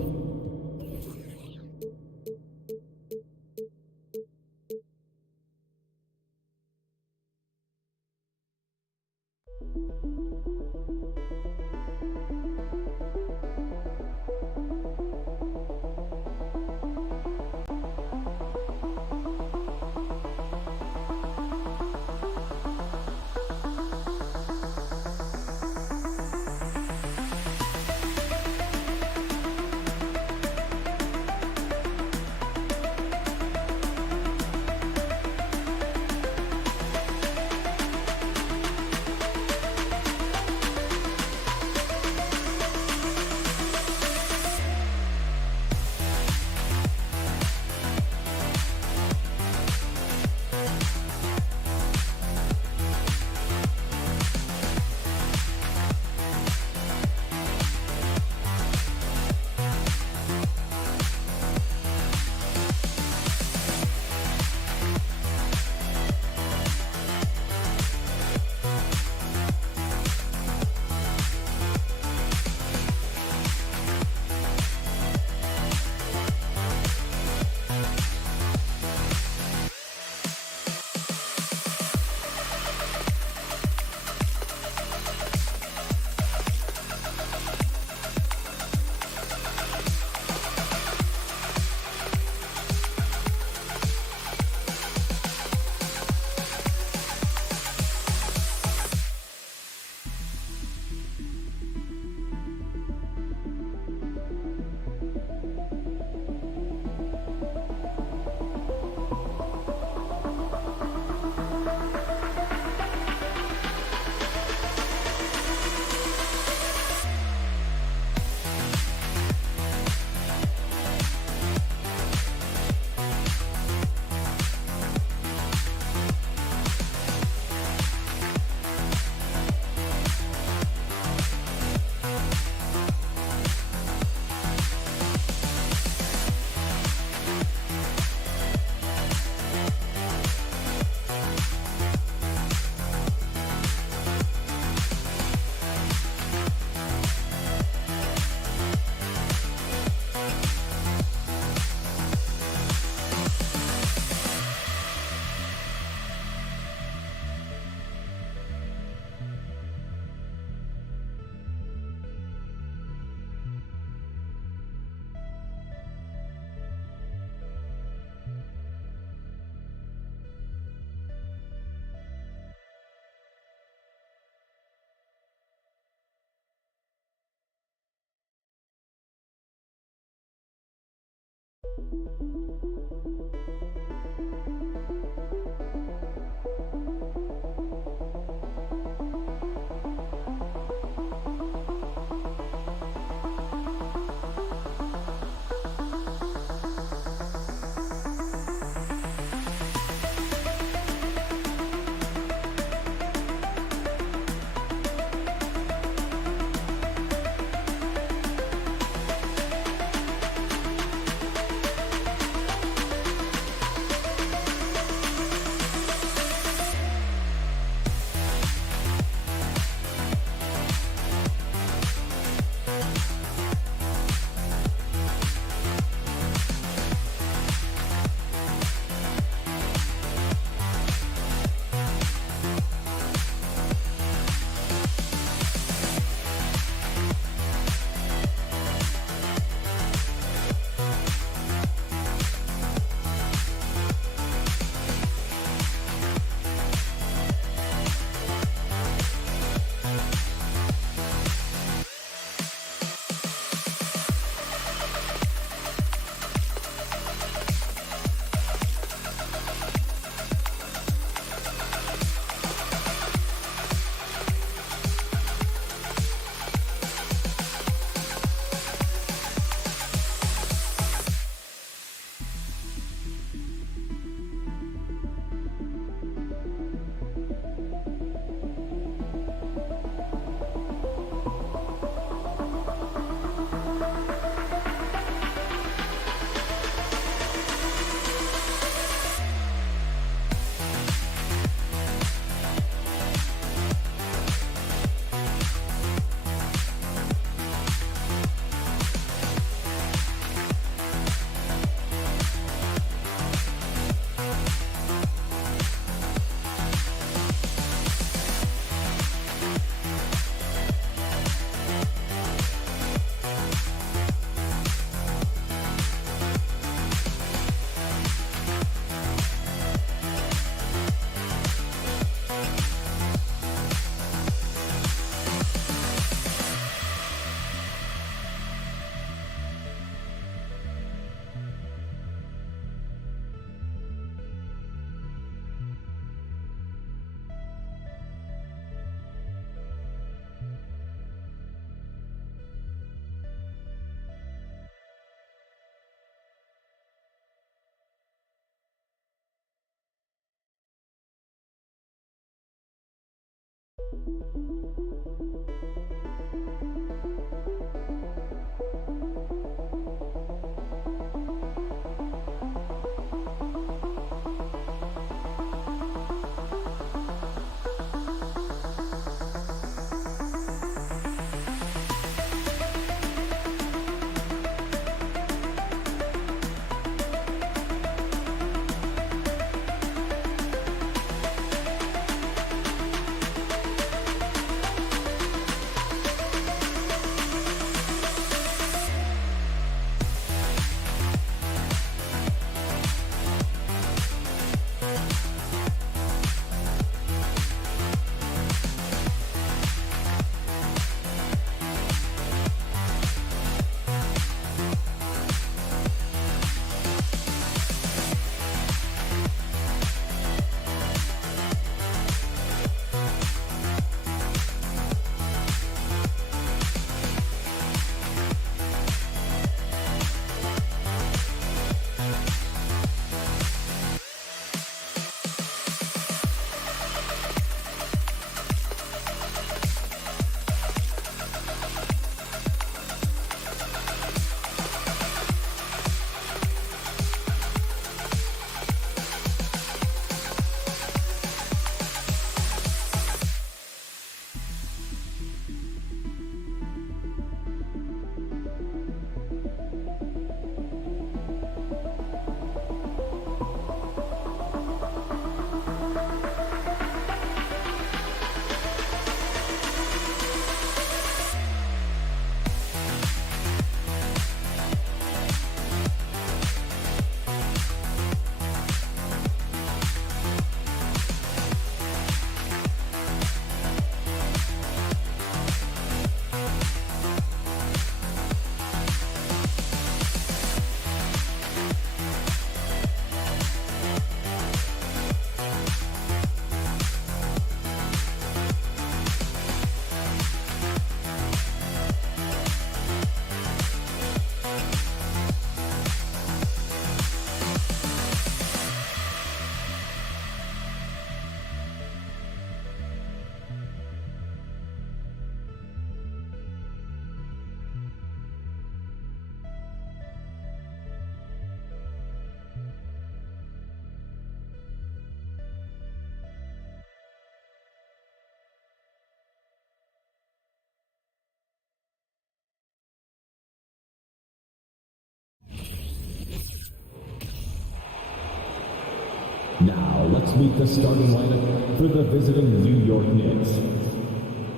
Now, let's meet the starting lineup for the visiting New York Knicks.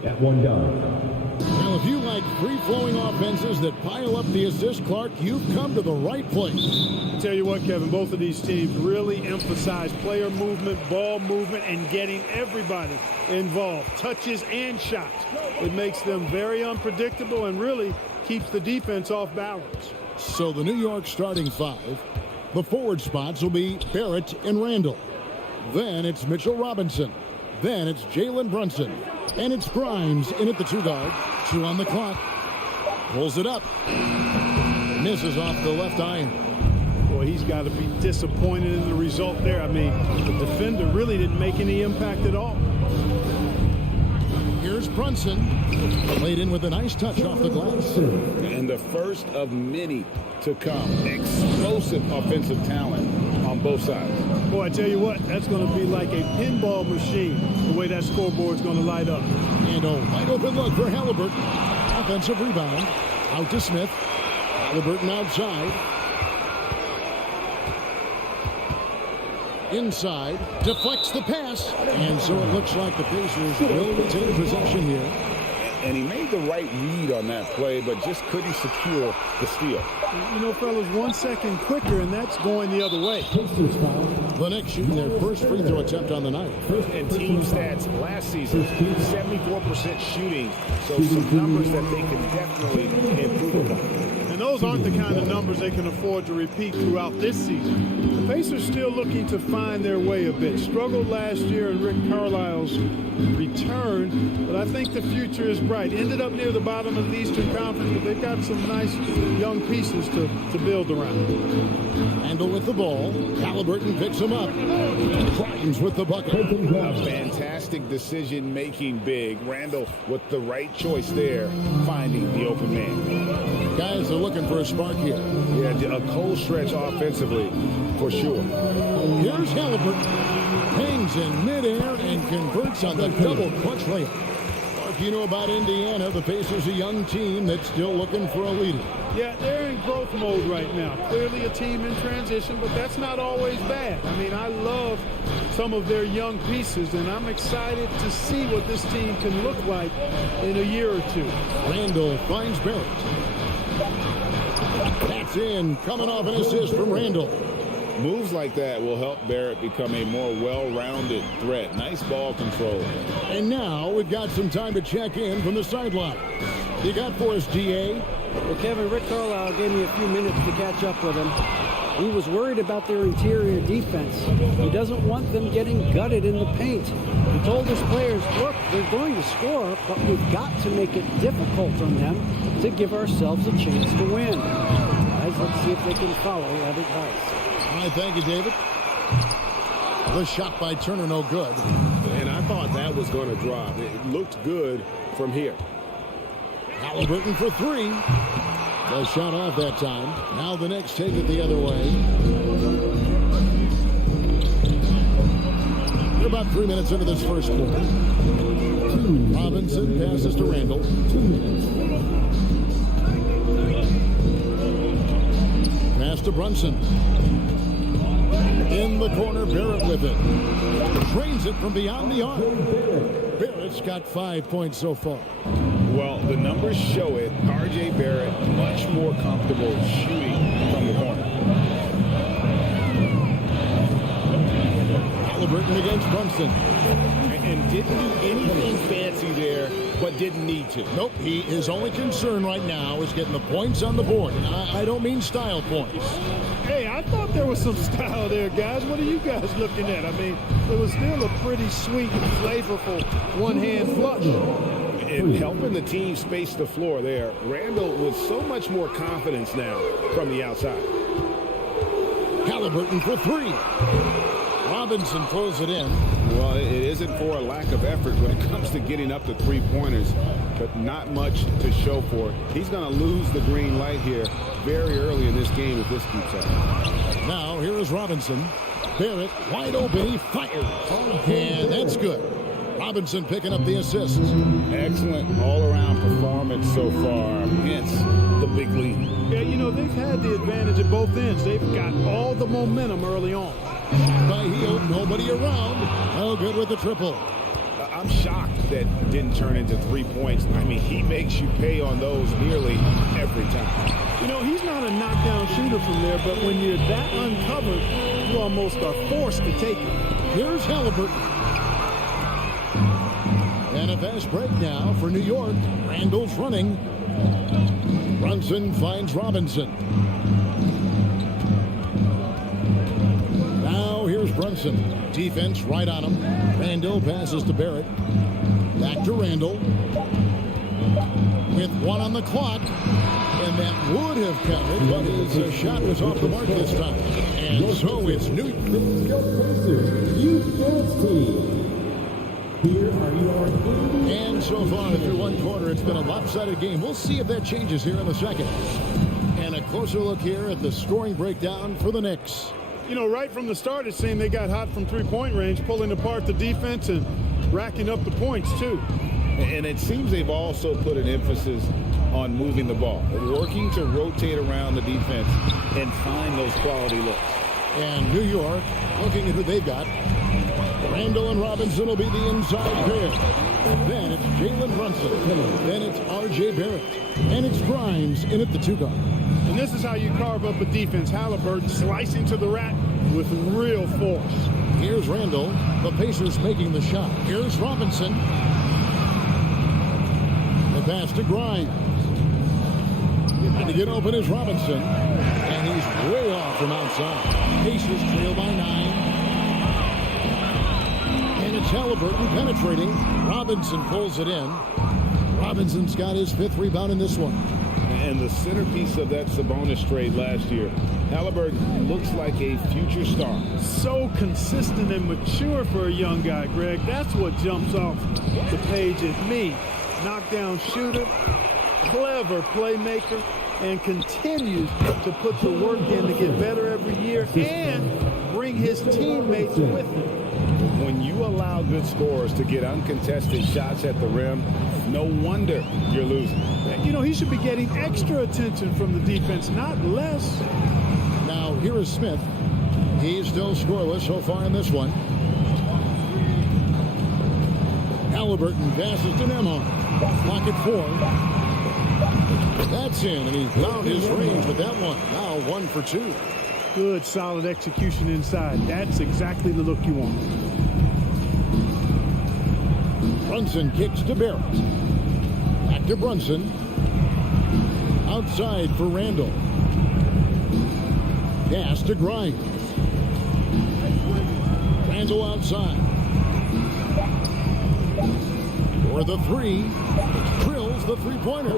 At one guard. Well, if you like free-flowing offenses that pile up the assist, Clark, you've come to the right place. I'll tell you what, Kevin, both of these teams really emphasize player movement, ball movement, and getting everybody involved, touches and shots. It makes them very unpredictable and really keeps the defense off balance. So the New York starting five, the forward spots will be Barrett and Randall. Then it's Mitchell Robinson. Then it's Jalen Brunson. And it's Grimes in at the 2 guard. 2 on the clock. Pulls it up. Misses off the left iron. Boy, he's got to be disappointed in the result there. I mean, the defender really didn't make any impact at all. Here's Brunson. Played in with a nice touch off the glass. And the first of many to come. Explosive offensive talent on both sides. Boy, I tell you what, that's going to be like a pinball machine, the way that scoreboard's going to light up. And a wide open look for Halliburton. Offensive rebound. Out to Smith. Halliburton outside. Inside. Deflects the pass. And so it looks like the Pacers will retain possession here. And he made the right read on that play, but just couldn't secure the steal. You know, fellas, 1 second quicker, and that's going the other way. The Knicks shooting their first free throw attempt on the night. And team stats last season, 74% shooting. So some numbers that they can definitely improve upon. And those aren't the kind of numbers they can afford to repeat throughout this season. The Pacers still looking to find their way a bit. Struggled last year in Rick Carlisle's return, but I think the future is bright. Ended up near the bottom of the Eastern Conference, but they've got some nice young pieces to build around. Randall with the ball. Halliburton picks him up. Grimes with the bucket. A fantastic decision-making big. Randall with the right choice there, finding the open man. Guys are looking for a spark here. Yeah, a cold stretch offensively, for sure. Here's Halliburton. Hangs in midair and converts on the double clutch layup. Mark, you know about Indiana. The Pacers, a young team that's still looking for a leader. Yeah, they're in growth mode right now. Clearly a team in transition, but that's not always bad. I mean, I love some of their young pieces, and I'm excited to see what this team can look like in a year or two. Randall finds Barrett. That's in, coming off an assist from Randall. Moves like that will help Barrett become a more well-rounded threat. Nice ball control. And now we've got some time to check in from the sideline. You got for us, DA? Well, Kevin, Rick Carlisle gave me a few minutes to catch up with him. He was worried about their interior defense. He doesn't want them getting gutted in the paint. He told his players, look, they're going to score, but we've got to make it difficult on them to give ourselves a chance to win. Guys, let's see if they can follow that advice. All right, thank you, David. The shot by Turner, no good. And I thought that was going to drop. It looked good from here. Halliburton for 3. The shot off that time. Now the Knicks take it the other way. We're about 3 minutes into this first quarter. Robinson passes to Randall. 2 minutes. Pass to Brunson. In the corner, Barrett with it. Trains it from beyond the arc. Barrett's got 5 points so far. Well, the numbers show it. R.J. Barrett much more comfortable shooting from the corner. Halliburton against Brunson. And didn't do anything fancy there, but didn't need to. Nope, his only concern right now is getting the points on the board. And I don't mean style points. Hey, I thought there was some style there, guys. What are you guys looking at? I mean, it was still a pretty sweet and flavorful one-hand flush. And helping the team space the floor there. Randall with so much more confidence now from the outside. Halliburton for 3. Robinson throws it in. Well, it isn't for a lack of effort when it comes to getting up to 3-pointers, but not much to show for it. He's going to lose the green light here very early in this game if this keeps up. Now, here is Robinson. Barrett wide open. He fires. And that's good. Robinson picking up the assists. Excellent all-around performance so far. Hence the big lead. Yeah, you know, they've had the advantage at both ends. They've got all the momentum early on. by Hield. Nobody around. Oh, good with the triple. I'm shocked that didn't turn into 3 points. I mean, he makes you pay on those nearly every time. You know, he's not a knockdown shooter from there, but when you're that uncovered, you almost are forced to take it. Here's Halliburton. And a fast break now for New York. Randall's running. Brunson finds Robinson. Now here's Brunson. Defense right on him. Randall passes to Barrett. Back to Randall. With 1 on the clock. And that would have counted, but his shot was off the mark this time. And so it's New And so far through one quarter, it's been a lopsided game. We'll see if that changes here in the second. And a closer look here at the scoring breakdown for the Knicks. You know, right from the start, it seemed they got hot from three-point range, pulling apart the defense and racking up the points, too. And it seems they've also put an emphasis on moving the ball, working to rotate around the defense and find those quality looks. And New York, looking at who they've got. Randall and Robinson will be the inside pair. Then it's Jalen Brunson. Then it's R.J. Barrett. And it's Grimes in at the 2 guard. And this is how you carve up a defense. Halliburton slicing to the rack with real force. Here's Randall. The Pacers making the shot. Here's Robinson. The pass to Grimes. And to get open is Robinson. And he's way off from outside. Pacers trail by 9. And it's Halliburton penetrating. Robinson pulls it in. Robinson's got his 5th rebound in this one. And the centerpiece of that Sabonis trade last year, Halliburton looks like a future star. So consistent and mature for a young guy, Greg. That's what jumps off the page at me. Knockdown shooter, clever playmaker, and continues to put the work in to get better every year and bring his teammates with him. When you allow good scorers to get uncontested shots at the rim, no wonder you're losing. You know, he should be getting extra attention from the defense, not less. Now, here is Smith. He's still scoreless so far in this one. Halliburton passes to Nemhard. Clock at 4. That's in, and he found his range with that one. Now 1 for 2. Good, solid execution inside. That's exactly the look you want. Brunson kicks to Barrett. Back to Brunson. Outside for Randall. Pass to Grimes. Randall outside. For the 3. Drills the 3-pointer.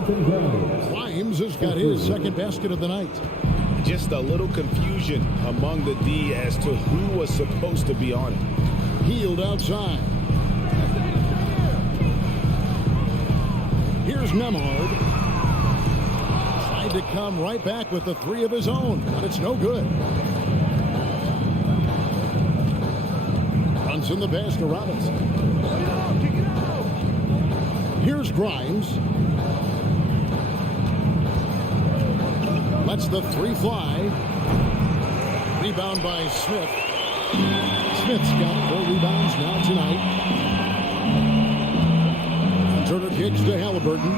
Grimes has got his 2nd basket of the night. Just a little confusion among the D as to who was supposed to be on it. Hield outside. Here's Nemhard. Tried to come right back with the 3 of his own, but it's no good. Brunson the pass to Robinson. Here's Grimes. Lets the 3 fly. Rebound by Smith. Smith's got 4 rebounds now tonight. Turner kicks to Halliburton.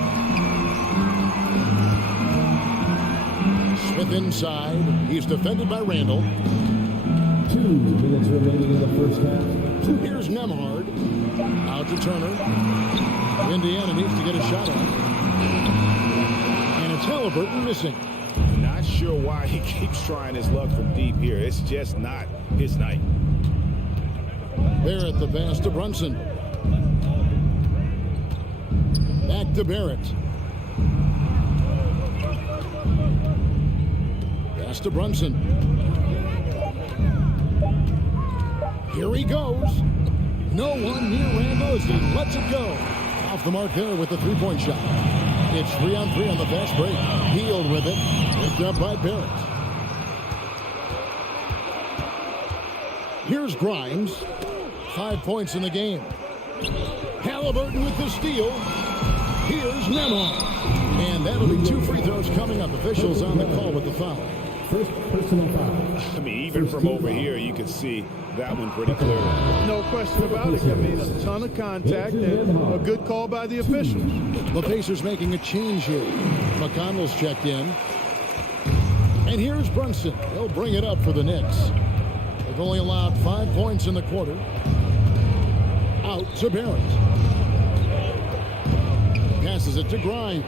Smith inside. He's defended by Randall. 2 minutes remaining in the first half. Here's Nemhard. Out to Turner. Indiana needs to get a shot on. And it's Halliburton missing. Not sure why he keeps trying his luck from deep here. It's just not his night. Barrett the pass to Brunson. Back to Barrett. Pass to Brunson. Here he goes. No one near Randall as he lets it go. Off the mark there with the 3-point shot. It's 3-on-3 on the fast break. Hield with it. Picked up by Barrett. Here's Grimes. 5 points in the game. Halliburton with the steal. Here's Nemhard. And that'll be 2 free throws coming up. Officials on the call with the foul. First personal foul. I mean, even from over here, you can see that one pretty clearly. No question about it. I mean, a ton of contact and a good call by the officials. The Pacers making a change here. McConnell's checked in. And here's Brunson. He'll bring it up for the Knicks. They've only allowed 5 points in the quarter. Out to Barrett. Passes it to Grimes.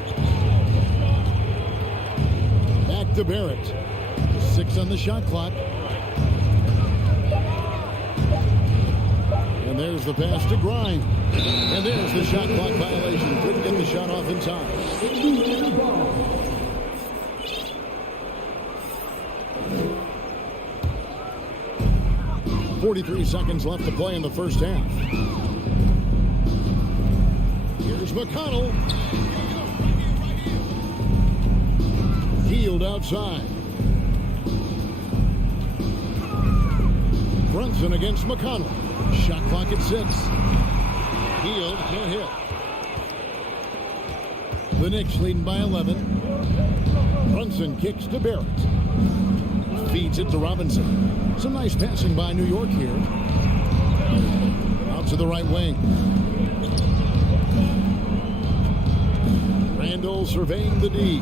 Back to Barrett. 6 on the shot clock. And there's the pass to Grimes. And there's the shot clock violation. Couldn't get the shot off in time. 43 seconds left to play in the first half. Here's McConnell. Healed outside. Brunson against McConnell. Shot clock at 6. Healed, can't hit. The Knicks leading by 11. Brunson kicks to Barrett. Feeds it to Robinson. Some nice passing by New York here. Out to the right wing. Randall surveying the D.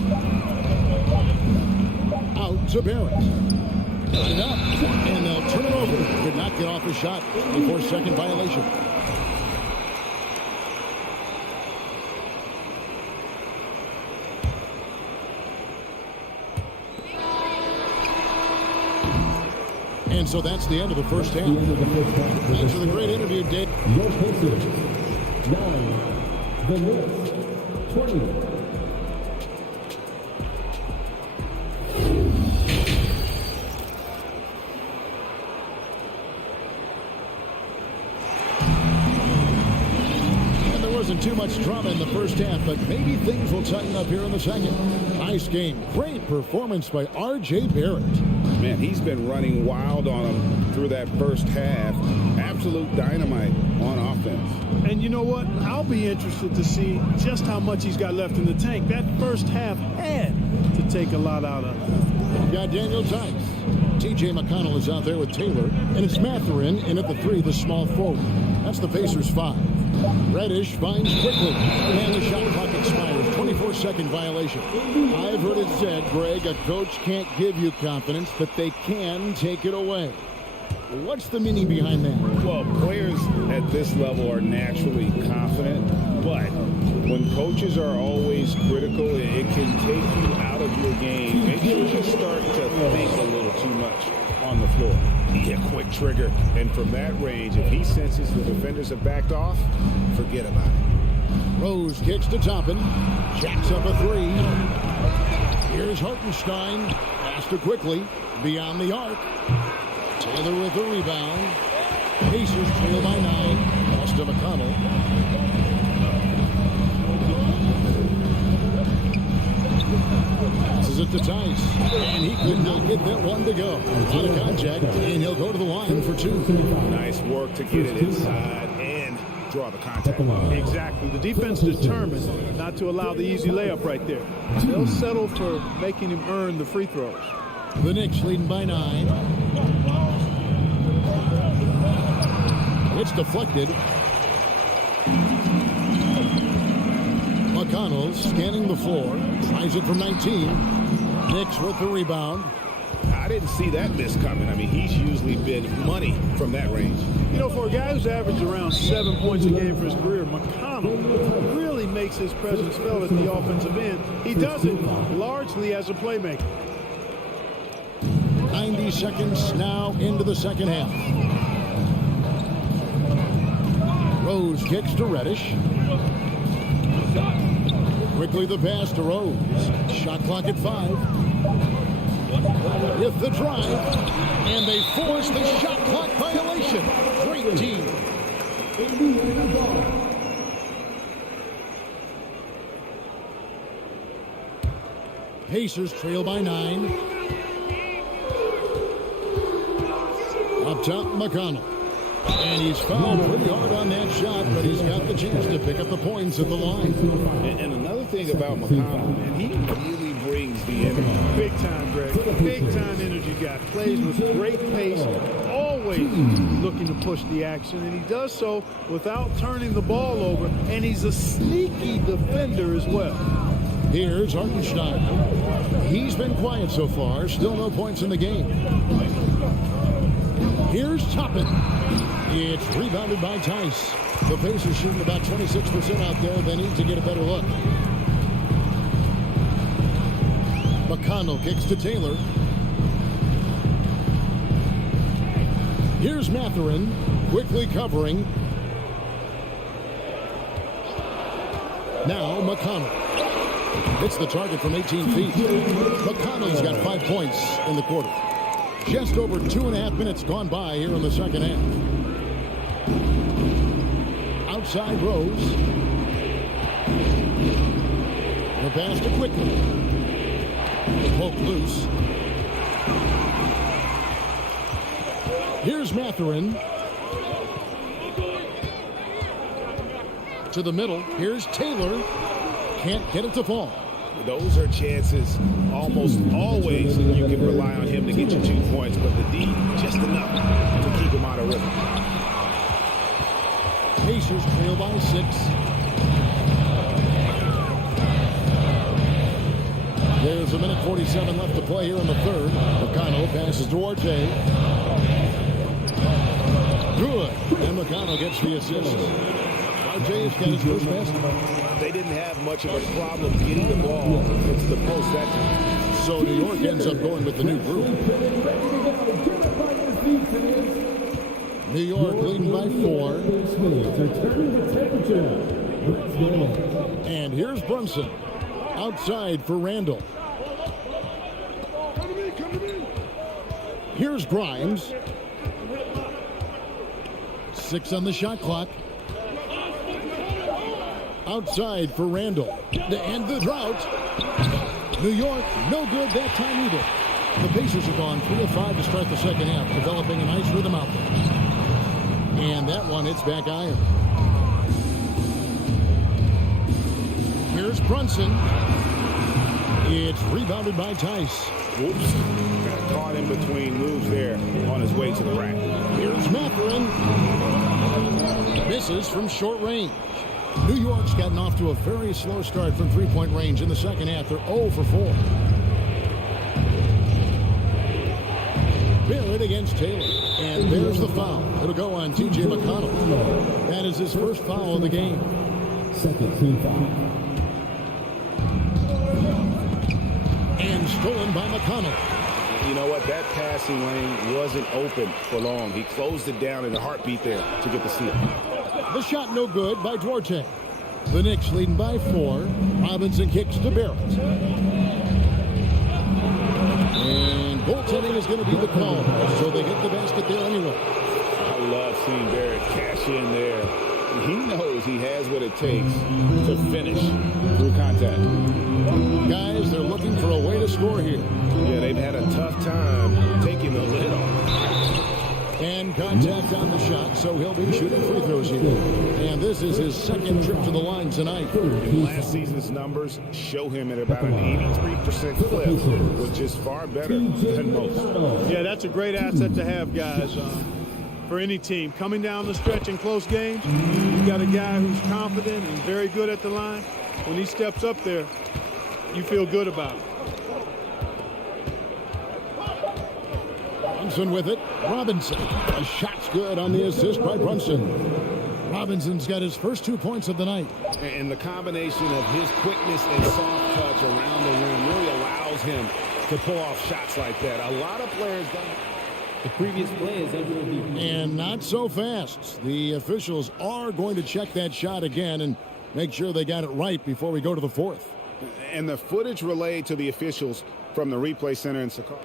Out to Barrett. Got it up. And they'll turn it over. Did not get off his shot. 24-second violation. And so that's the end of the first half. Thanks for the great interview, Dave. Your Pacers, 9. The Knicks, 20. Wasn't too much drama in the first half, but maybe things will tighten up here in the second. Nice game. Great performance by R.J. Barrett. Man, he's been running wild on him through that first half. Absolute dynamite on offense. And you know what? I'll be interested to see just how much he's got left in the tank. That first half had to take a lot out of him. Got Daniel Tice. T.J. McConnell is out there with Taylor, and it's Mathurin in at the 3, the small forward. That's the Pacers 5. Reddish finds quickly, and the shot clock expires. 24-second violation. I've heard it said, Greg, a coach can't give you confidence, but they can take it away. What's the meaning behind that? Well, players at this level are naturally confident, but when coaches are always critical, it can take you out of your game. Make sure you start to think a little too much on the floor. Yeah, quick trigger. And from that range, if he senses the defenders have backed off, forget about it. Rose kicks to Toppin. Jacks up a 3. Here's Hartenstein. Pass to quickly. Beyond the arc. Taylor with the rebound. Pacers trail by 9. Lost to McConnell. Passes it to Tice. And he could not get that one to go. Out of contact. And he'll go to the line for 2. Nice work to get it inside and draw the contact. Exactly. The defense determined not to allow the easy layup right there. They'll settle for making him earn the free throws. The Knicks leading by 9. It's deflected. McConnell scanning the floor. Tries it from 19. Knicks with the rebound. I didn't see that miss coming. I mean, he's usually been money from that range. You know, for a guy who's averaged around 7 points a game for his career, McConnell really makes his presence felt at the offensive end. He does it largely as a playmaker. 90 seconds now into the second half. Rose kicks to Reddish. Quickly the pass to Rose. Shot clock at 5. With the drive. And they force the shot clock violation. Great team. Pacers trail by 9. Up top, McConnell. And he's fouled pretty hard on that shot, but he's got the chance to pick up the points at the line. And another thing about McConnell, man, he really brings the energy. Big time, Greg. Big time energy guy. Plays with great pace, always looking to push the action, and he does so without turning the ball over, and he's a sneaky defender as well. Here's Hartenstein. He's been quiet so far. Still no points in the game. Here's Toppin. It's rebounded by Tice. The Pacers shooting about 26% out there. They need to get a better look. McConnell kicks to Taylor. Here's Mathurin, quickly covering. Now McConnell. Hits the target from 18 feet. McConnell's got 5 points in the quarter. Just over 2.5 minutes gone by here in the second half. Outside Rose. The pass to Quickly. The poke loose. Here's Mathurin. To the middle. Here's Taylor. Can't get it to fall. Those are chances almost always you can rely on him to get you 2 points, but the D just enough to keep him out of rhythm. Pacers trail by 6. There's 1:47 left to play here in the third. McConnell passes to Arte. Good. And McConnell gets the assist. Arte's got his first basket. They didn't have much of a problem getting the ball into the post that time. So New York ends up going with the new group. New York leading by 4. And here's Brunson. Outside for Randall. Here's Grimes. 6 on the shot clock. Outside for Randall. To end the drought. New York, no good that time either. The Pacers have gone 3 of 5 to start the second half, developing a nice rhythm out there. And that one hits back iron. Here's Brunson. It's rebounded by Tice. Whoops. Got caught in between moves there on his way to the rack. Here's Mathurin. Misses from short range. New York's gotten off to a very slow start from three-point range in the second half. They're 0 for 4. Barrett against Taylor. And there's the foul. It'll go on T.J. McConnell. That is his first foul of the game. Second team foul. And stolen by McConnell. You know what? That passing lane wasn't open for long. He closed it down in a heartbeat there to get the steal. The shot no good by Duarte. The Knicks leading by 4. Robinson kicks to Barrett. And goaltending is going to be the call. So they get the basket there anyway. I love seeing Barrett cash in there. He knows he has what it takes to finish through contact. Guys, they're looking for a way to score here. Yeah, they've had a tough time taking the lid off. And contact on the shot, so he'll be shooting free throws here. And this is his second trip to the line tonight. And last season's numbers show him at about an 83% clip, which is far better than most. Yeah, that's a great asset to have, guys, for any team. Coming down the stretch in close games, you've got a guy who's confident and very good at the line. When he steps up there, you feel good about it. Brunson with it. Robinson. A shot's good on the assist by Brunson. Robinson's got his first 2 points of the night. And the combination of his quickness and soft touch around the rim really allows him to pull off shots like that. A lot of players don't. The previous play is able to be. And not so fast. The officials are going to check that shot again and make sure they got it right before we go to the fourth. And the footage relayed to the officials from the replay center in Sakar.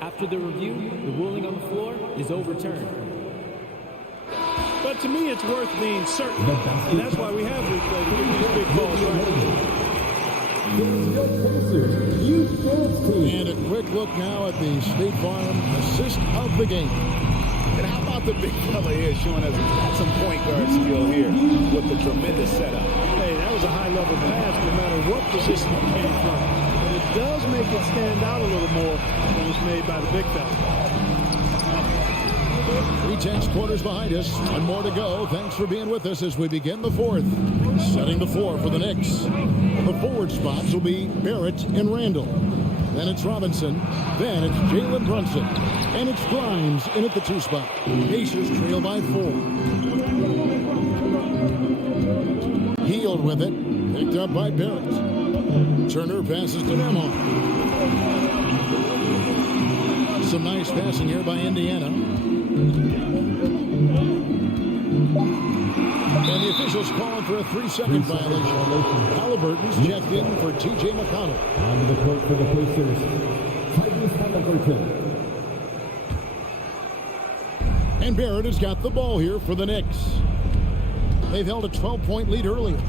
After the review, the ruling on the floor is overturned. But to me, it's worth being certain. And that's why we have replay to get these big balls right. And a quick look now at the State Farm assist of the game. And how about the big fella here showing us some point guard skill here with the tremendous setup. Hey, that was a high-level pass no matter what position he came from. But it does make it stand out a little more than was made by the big fella. 3/10 quarters behind us. One more to go. Thanks for being with us as we begin the fourth. Setting the floor for the Knicks. The forward spots will be Barrett and Randall. Then it's Robinson. Then it's Jalen Brunson. And it's Grimes in at the 2 spot. Pacers trail by 4. Healed with it. Picked up by Barrett. Turner passes to Nembhard. Some nice passing here by Indiana. And the officials calling for a 3-second violation. Halliburton's checked in for T.J. McConnell. On the court for the Pacers, Tyrese Halliburton. And Barrett has got the ball here for the Knicks. They've held a 12-point lead earlier.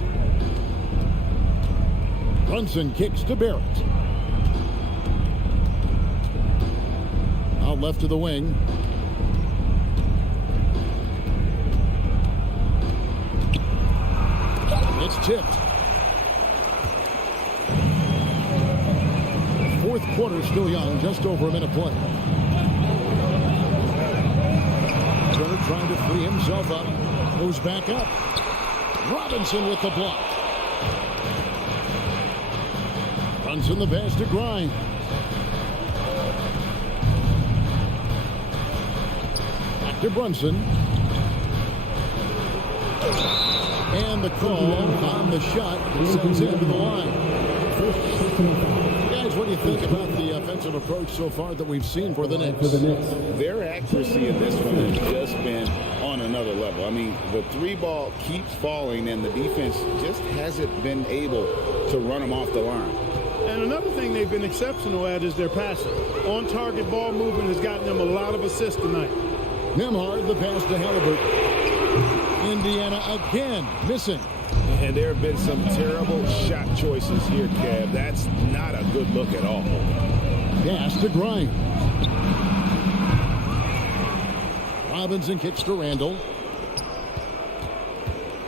Brunson kicks to Barrett. Out left to the wing. It's tipped. Fourth quarter still young, just over a minute play. Turner trying to free himself up. Moves back up. Robinson with the block. Runs in the pass to Grimes. Back to Brunson. And the call on the shot sends him to the line. Guys, what do you think about the offensive approach so far that we've seen for the Knicks? Their accuracy in this one has just been on another level. I mean, the 3-ball keeps falling, and the defense just hasn't been able to run them off the line. And another thing they've been exceptional at is their passing. On-target ball movement has gotten them a lot of assists tonight. Nembhard, the pass to Halliburton. Indiana again missing. And there have been some terrible shot choices here, Kev. That's not a good look at all. Pass to Grimes. Robinson kicks to Randall.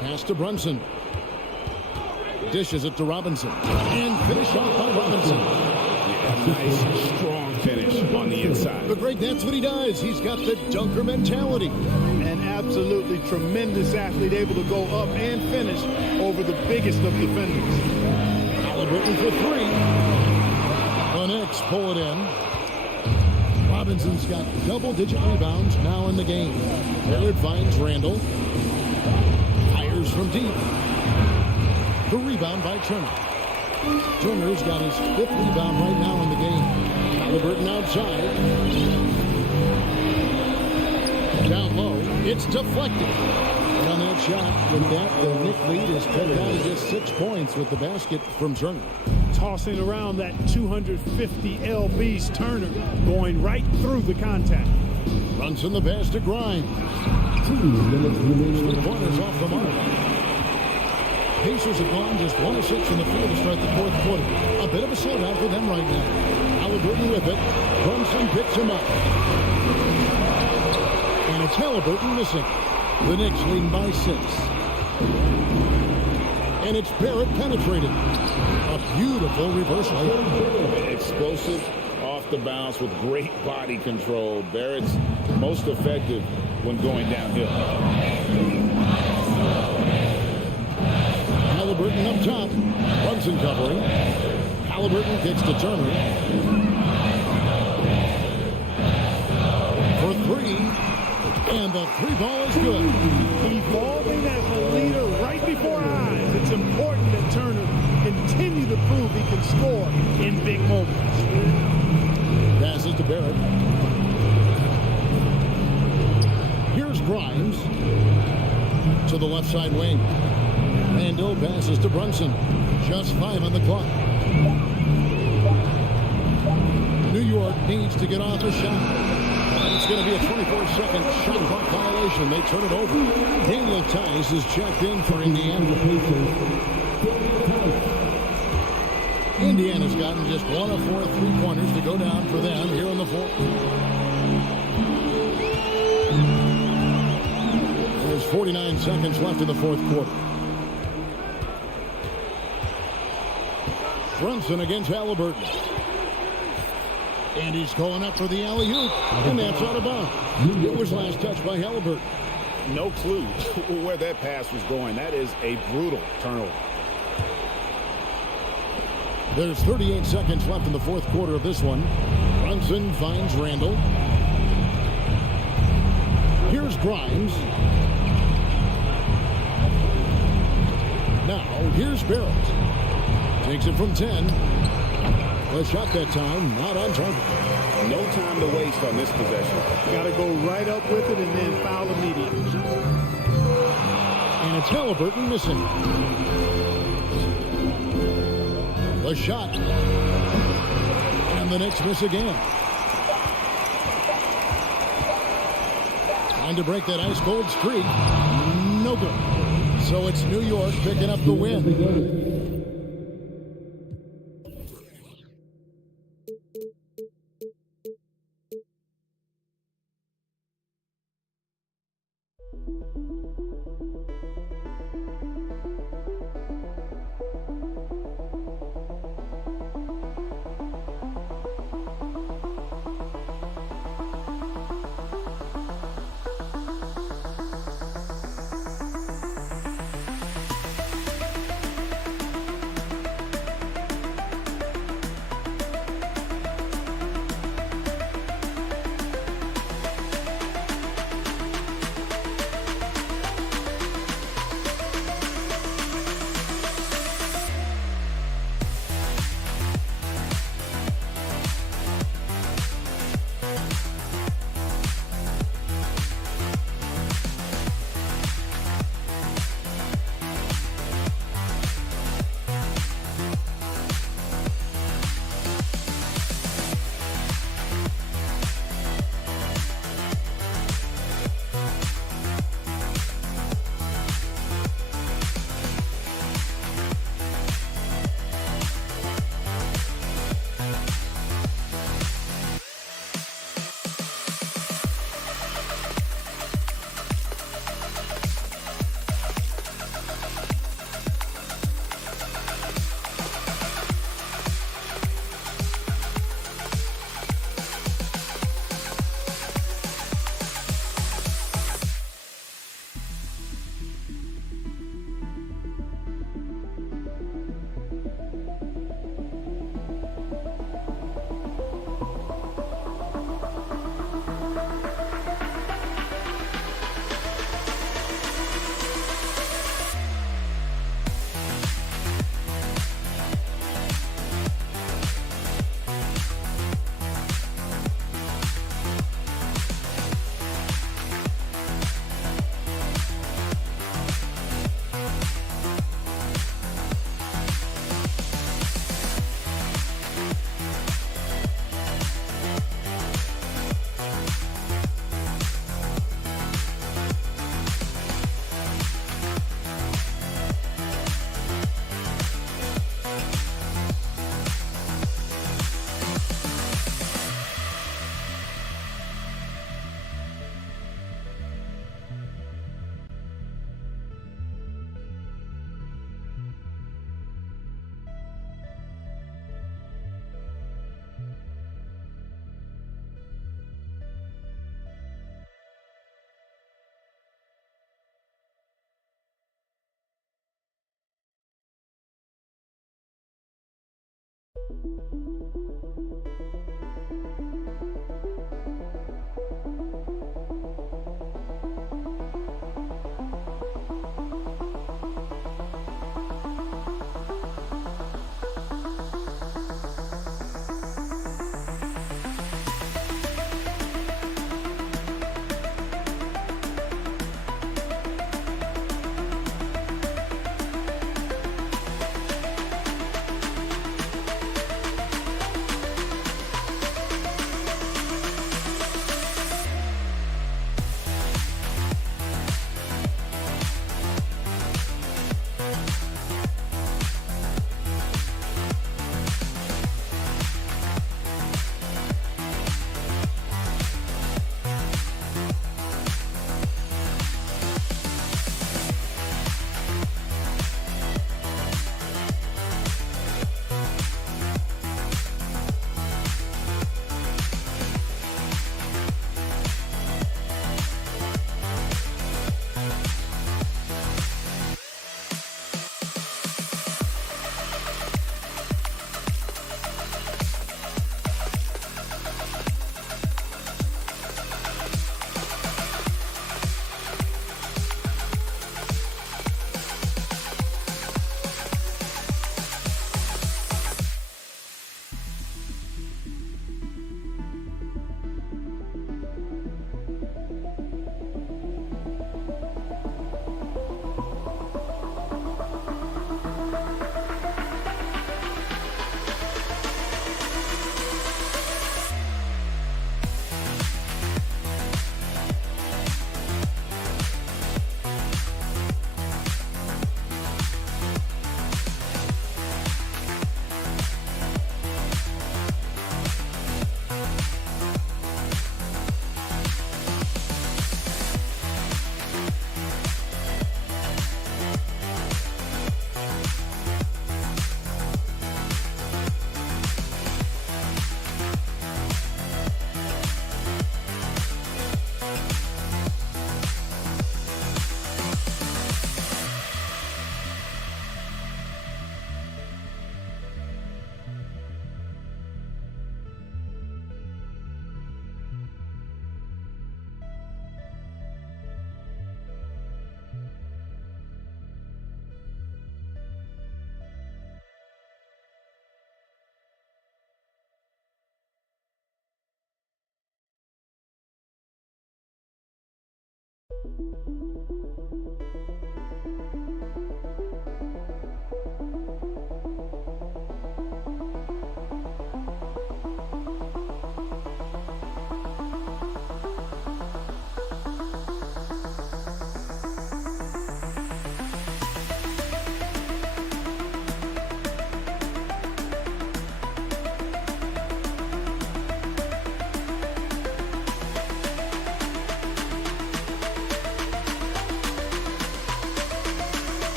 Pass to Brunson. Dishes it to Robinson. And finish off by Robinson. Yeah, nice, strong finish on the inside. But Greg, that's what he does. He's got the dunker mentality. An absolutely tremendous athlete, able to go up and finish over the biggest of defenders. Halliburton for 3. The Knicks pull it in. Robinson's got double-digit rebounds now in the game. Barrett finds Randall. Fires from deep. The rebound by Turner. Turner's got his 5th rebound right now in the game. Halliburton outside. Down low. It's deflected. And on that shot, with that, the Knick lead is cut down to just 6 points with the basket from Turner. Tossing around that 250 lbs Turner, going right through the contact. Runs in the pass to Grimes. 2 minutes remaining. 3 pointers off the mark. Pacers have gone just 1 of 6 in the field to start the fourth quarter. A bit of a slowdown for them right now. Halliburton with it. Brunson picks him up. And it's Halliburton missing. The Knicks leading by 6. And it's Barrett penetrated. A beautiful reversal. Explosive off the bounce with great body control. Barrett's most effective when going downhill. Halliburton up top. Brunson covering. Halliburton kicks to Turner. For 3. And the 3-ball is good. Evolving as a leader right before our eyes. It's important that Turner continue to prove he can score in big moments. Passes to Barrett. Here's Grimes to the left side wing. Randall passes to Brunson. Just 5 on the clock. New York needs to get off a shot. It's going to be a 24-second shot clock violation. They turn it over. Daniel Tice is checked in for Indiana. Indiana's gotten just 1 of 4 3-pointers to go down for them here in the fourth. There's 49 seconds left in the fourth quarter. Brunson against Halliburton. And he's going up for the alley-oop. And that's out of bounds. It was last touched by Halliburton. No clue where that pass was going. That is a brutal turnover. There's 38 seconds left in the fourth quarter of this one. Brunson finds Randall. Here's Grimes. Now, here's Barrett. Takes it from 10. The shot that time, not on target. No time to waste on this possession. Got to go right up with it and then foul immediately. And it's Halliburton missing. The shot. And the Knicks miss again. Trying to break that ice-cold streak. No good. So it's New York picking up the win.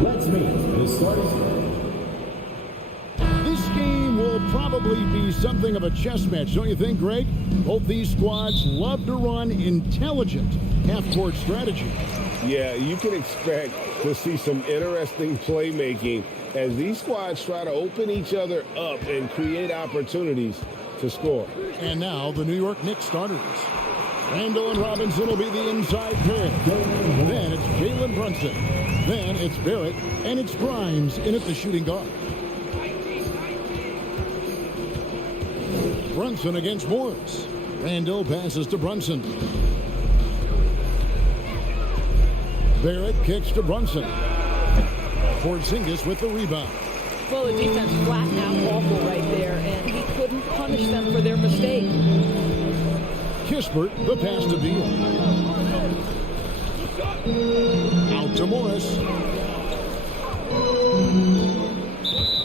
Let's meet the starters. This game will probably be something of a chess match, don't you think, Greg? Both these squads love to run intelligent half-court strategy. Yeah, you can expect to see some interesting playmaking as these squads try to open each other up and create opportunities to score. And now the New York Knicks starters. Randall and Robinson will be the inside pair. Then it's Jalen Brunson. Then it's Barrett, and it's Grimes in at the shooting guard. Brunson against Morris. Randall passes to Brunson. Barrett kicks to Brunson. Porzingis with the rebound. Well, the defense flattened out awful right there, and he couldn't punish them for their mistake. Kispert, the pass to Beal. Out to Morris.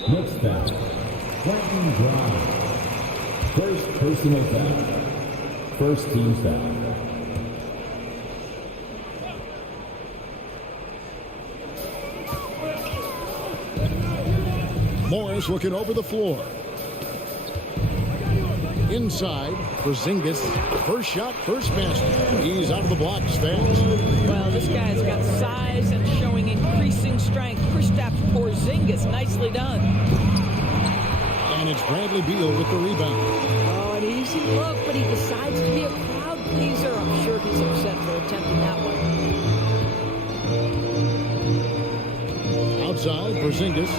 Next foul. Flatten drive. First personal foul. First team foul. Morris looking over the floor. Inside, Porzingis. First shot, first basket. He's out of the blocks fast. Well, this guy's got size and showing increasing strength. Kristaps Porzingis, nicely done. And it's Bradley Beal with the rebound. Oh, an easy look, but he decides to be a crowd pleaser. I'm sure he's upset for attempting that one. Outside, Porzingis.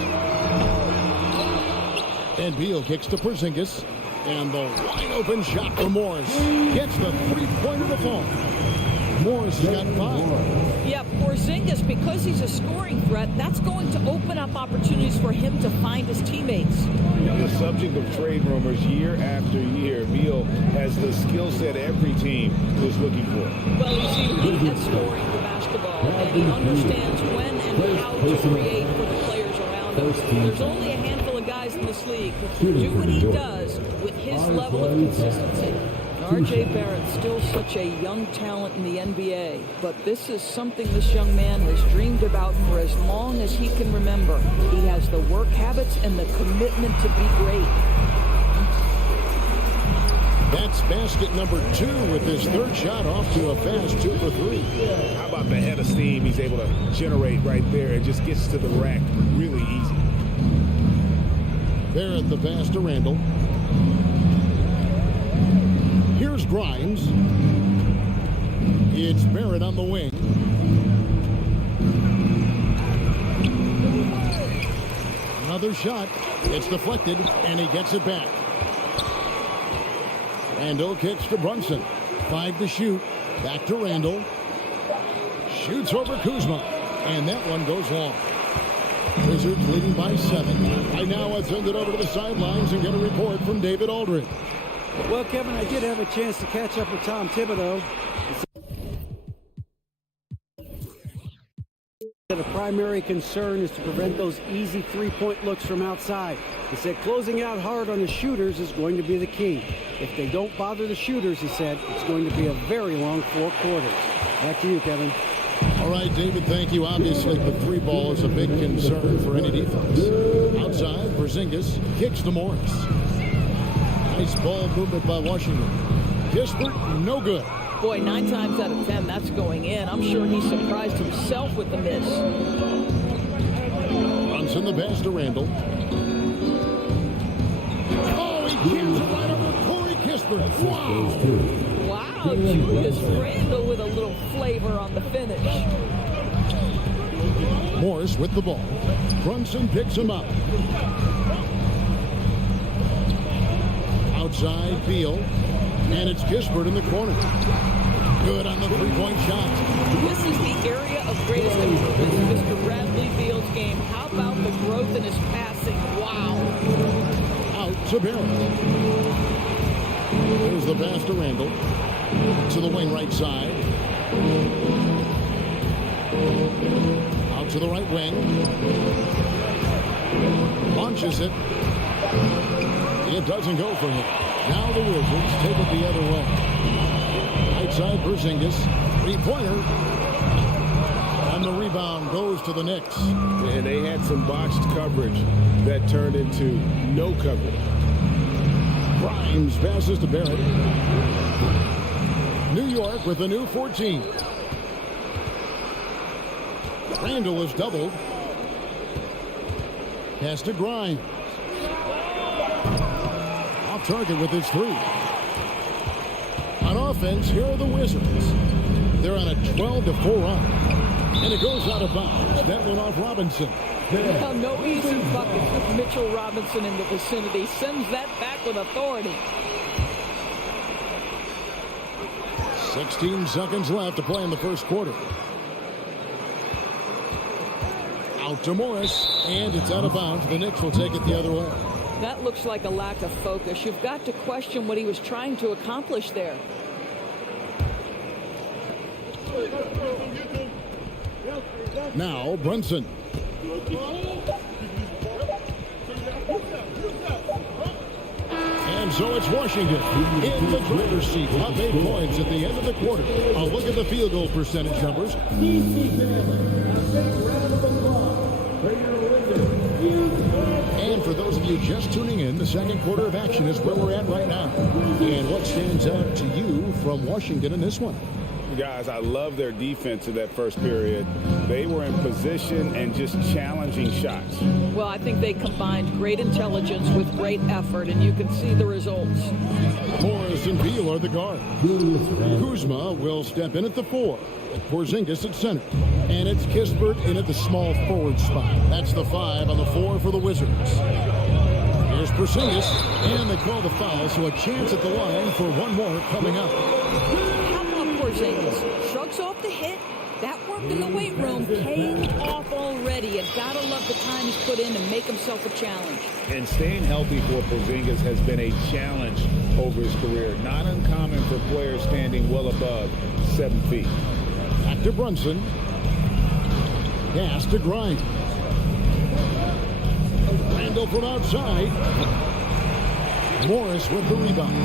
And Beal kicks to Porzingis. And the wide open shot for Morris. Gets the three-pointer to fall. Morris has got 5. Yeah, Porzingis, because he's a scoring threat, that's going to open up opportunities for him to find his teammates. The subject of trade rumors year after year, Beal has the skill set every team is looking for. Well, he's elite at scoring the basketball, and he understands when and how to create for the players around him. There's only a handful of guys in this league who can do what he does with his level of consistency. R.J. Barrett's still such a young talent in the NBA, but this is something this young man has dreamed about for as long as he can remember. He has the work habits and the commitment to be great. That's basket number 2 with his third shot off to a fast 2 for 3. How about the head of steam he's able to generate right there? It just gets to the rack really easy. Barrett the pass to Randall. Here's Grimes. It's Barrett on the wing. Another shot. It's deflected, and he gets it back. Randall kicks to Brunson. 5 to shoot. Back to Randall. Shoots over Kuzma. And that one goes long. Wizards leading by 7. Right now, I'll send it over to the sidelines and get a report from David Aldridge. Well, Kevin, I did have a chance to catch up with Tom Thibodeau. The primary concern is to prevent those easy three-point looks from outside. He said closing out hard on the shooters is going to be the key. If they don't bother the shooters, he said, it's going to be a very long 4 quarters. Back to you, Kevin. All right, David, thank you. Obviously, the 3 ball is a big concern for any defense. Outside, Porzingis kicks to Morris. Nice ball movement by Washington. Kispert, no good. Boy, 9 times out of 10, that's going in. I'm sure he surprised himself with the miss. Brunson the pass to Randall. Oh, he jams it right over Corey Kispert. Wow. Wow, Julius Randle with a little flavor on the finish. Morris with the ball. Brunson picks him up. Outside, Beal. And it's Kispert in the corner. Good on the three-point shot. This is the area of greatest improvement in Mr. Bradley Beal's game. How about the growth in his passing? Wow. Out to Barrett. There's the pass to Randall. To the wing right side. Out to the right wing. Launches it. It doesn't go for him. Now the Wizards take it the other way. Right side, Porzingis. 3-pointer. And the rebound goes to the Knicks. And they had some botched coverage that turned into no coverage. Grimes passes to Barrett. New York with a new 14. Randall is doubled. Pass to Grimes. Off target with his 3. An offense, here are the Wizards. They're on a 12-4 run. And it goes out of bounds. That one off Robinson. Well, no easy buckets with Mitchell Robinson in the vicinity. Sends that back with authority. 16 seconds left to play in the first quarter. Out to Morris, and it's out of bounds. The Knicks will take it the other way. That looks like a lack of focus. You've got to question what he was trying to accomplish there. Now Brunson. And so it's Washington in the driver's seat, up 8 points at the end of the quarter. A look at the field goal percentage numbers. And for those of you just tuning in, the second quarter of action is where we're at right now. And what stands out to you from Washington in this one? Guys, I love their defense in that first period. They were in position and just challenging shots. Well, I think they combined great intelligence with great effort, and you can see the results. Morris and Beal are the guard. Kuzma will step in at the 4. Porzingis at center. And it's Kispert in at the small forward spot. That's the 5 on the 4 for the Wizards. Here's Porzingis, and they call the foul, so a chance at the line for one more coming up. Porzingis shrugs off the hit. That work in the weight room paying off already. You gotta love the time he's put in to make himself a challenge. And staying healthy for Porzingis has been a challenge over his career. Not uncommon for players standing well above 7 feet. Back to Brunson. Pass to Grimes. Randall from outside. Morris with the rebound.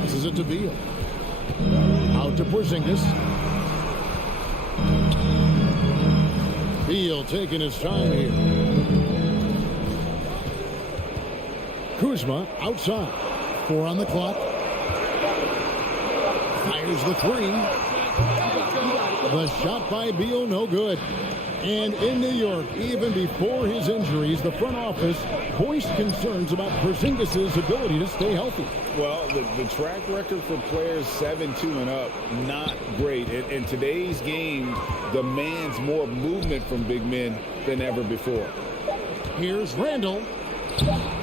Passes it to Beal. Out to Porzingis. Beal taking his time here. Kuzma outside. 4 on the clock. Fires the 3. The shot by Beal, no good. And in New York, even before his injuries, the front office voiced concerns about Porzingis' ability to stay healthy. Well, the track record for players 7-2 and up, not great. In today's game, demands more movement from big men than ever before. Here's Randall.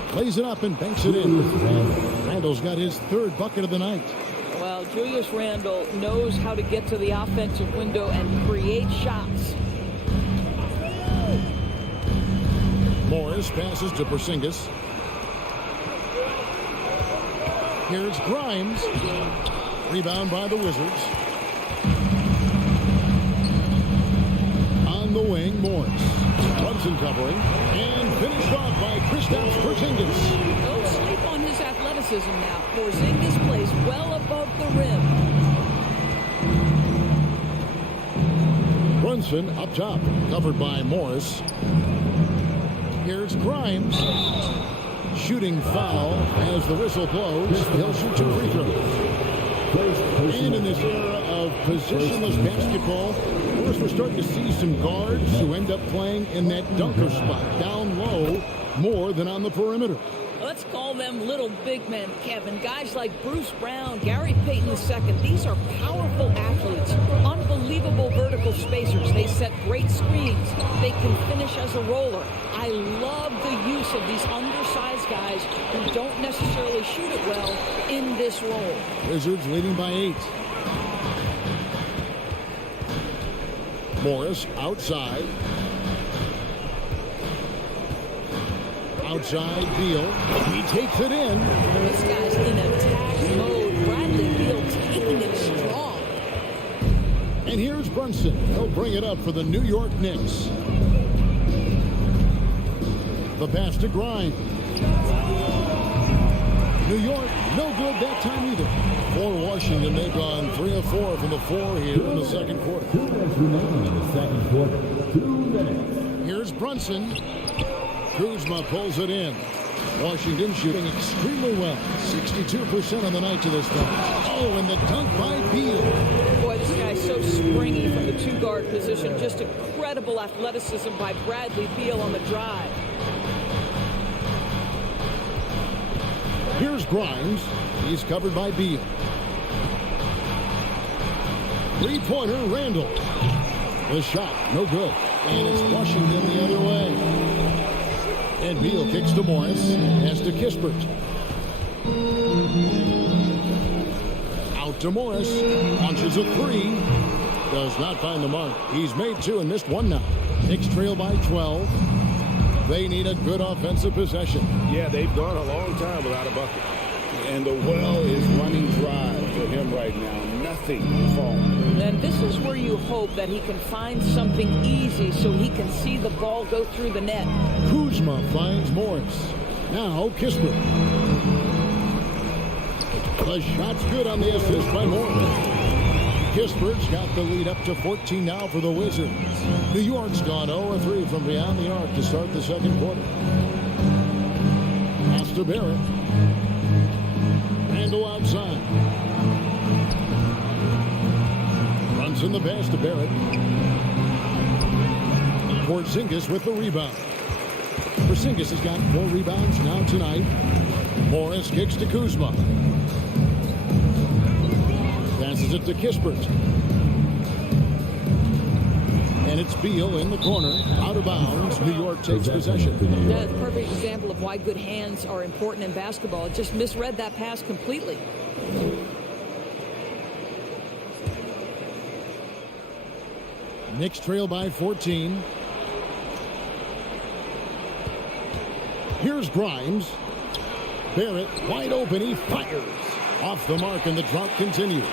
Plays it up and banks it in. Randall's got his 3rd bucket of the night. Well, Julius Randle knows how to get to the offensive window and create shots. Morris passes to Porzingis. Here's Grimes. Rebound by the Wizards. On the wing, Morris. Brunson covering. And finished off by Kristaps Porzingis. Don't sleep on his athleticism now. Porzingis plays well above the rim. Brunson up top. Covered by Morris. Here's Grimes. Shooting foul as the whistle blows. He'll shoot 2 free throws. And in this era of positionless basketball, of course, we're starting to see some guards who end up playing in that dunker spot, down low, more than on the perimeter. Let's call them little big men, Kevin. Guys like Bruce Brown, Gary Payton II. These are powerful athletes, unbelievable vertical spacers. They set great screens. They can finish as a roller. I love the use of these undersized guys who don't necessarily shoot it well in this role. Wizards leading by 8. Morris outside. Outside Beal. He takes it in. This guy's in attack mode. Bradley Beal taking it strong. And here's Brunson. He'll bring it up for the New York Knicks. The pass to Grimes. New York, no good that time either. For Washington, they've gone 3 of 4 from the 4 here in the second quarter. 2 minutes remaining in the second quarter. 2 minutes. Here's Brunson. Kuzma pulls it in. Washington shooting extremely well. 62% on the night to this time. Oh, and the dunk by Beal. Boy, this guy's so springy from the 2-guard position. Just incredible athleticism by Bradley Beal on the drive. Here's Grimes. He's covered by Beal. Three-pointer, Randall. The shot, no good. And it's Washington the other way. And Beal kicks to Morris. Has to Kispert. Out to Morris. Launches a three. Does not find the mark. He's made two and missed one now. Knicks trail by 12. They need a good offensive possession. Yeah, they've gone a long time without a bucket. And the well is running dry for him right now. Nothing falling. And this is where you hope that he can find something easy so he can see the ball go through the net. Kuzma finds Morris. Now Kispert. The shot's good on the assist by Morris. Kispert's got the lead up to 14 now for the Wizards. New York's gone 0-3 from beyond the arc to start the second quarter. Pass to Barrett. Randall outside. Brunson the pass to Barrett. Porzingis with the rebound. Porzingis has got 4 rebounds now tonight. Morris kicks to Kuzma. Passes it to Kispert. And it's Beal in the corner. Out of bounds. New York takes possession. That's a perfect example of why good hands are important in basketball. It just misread that pass completely. Knicks trail by 14. Here's Grimes. Barrett wide open. He fires. Off the mark, and the drought continues.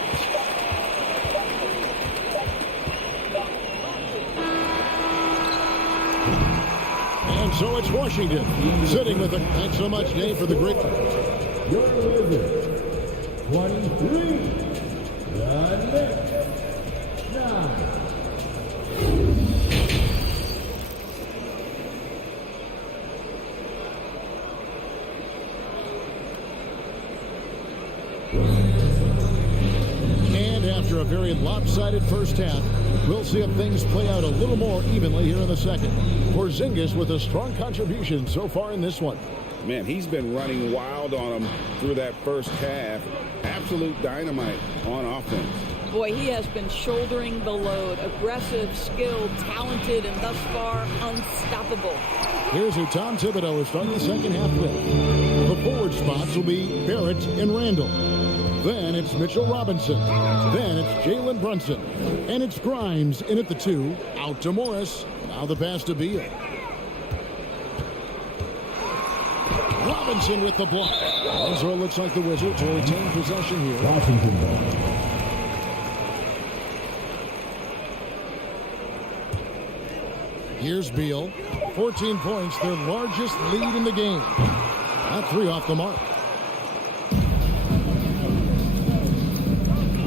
And so it's Washington sitting with a thanks so much game for the Grit. Your Wizards, 23. The Knicks, 9. After a very lopsided first half, we'll see if things play out a little more evenly here in the second. Porzingis with a strong contribution so far in this one. Man, he's been running wild on him through that first half. Absolute dynamite on offense. Boy, he has been shouldering the load. Aggressive, skilled, talented, and thus far unstoppable. Here's who Tom Thibodeau is starting the second half with. The forward spots will be Barrett and Randall. Then it's Mitchell Robinson. Then it's Jalen Brunson. And it's Grimes in at the 2. Out to Morris. Now the pass to Beal. Robinson with the block. And so it looks like the Wizards will retain possession here. Washington ball. Here's Beal. 14 points, their largest lead in the game. That 3 off the mark.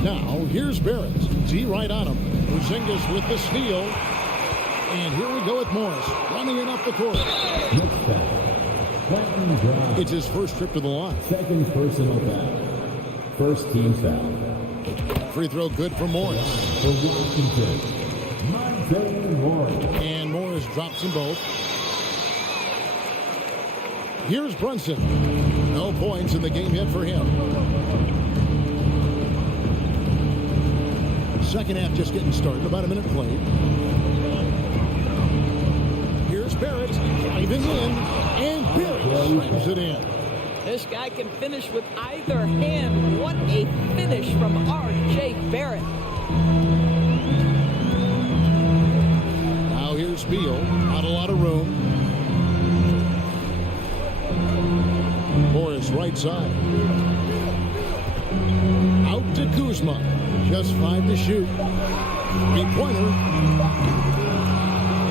Now, here's Barrett. D right on him. Porzingis with the steal. And here we go with Morris. Running it up the court. Next foul. Quentin Grimes. It's his first trip to the line. Second personal foul. First team foul. Free throw good for Morris. For Washington, Monte Morris. And Morris drops them both. Here's Brunson. No points in the game yet for him. Second half just getting started. About a minute played. Here's Barrett driving in, and Barrett slams it in. This guy can finish with either hand. What a finish from R.J. Barrett. Now here's Beal. Not a lot of room. Morris right side. Out to Kuzma. Just 5 to shoot. Three-pointer.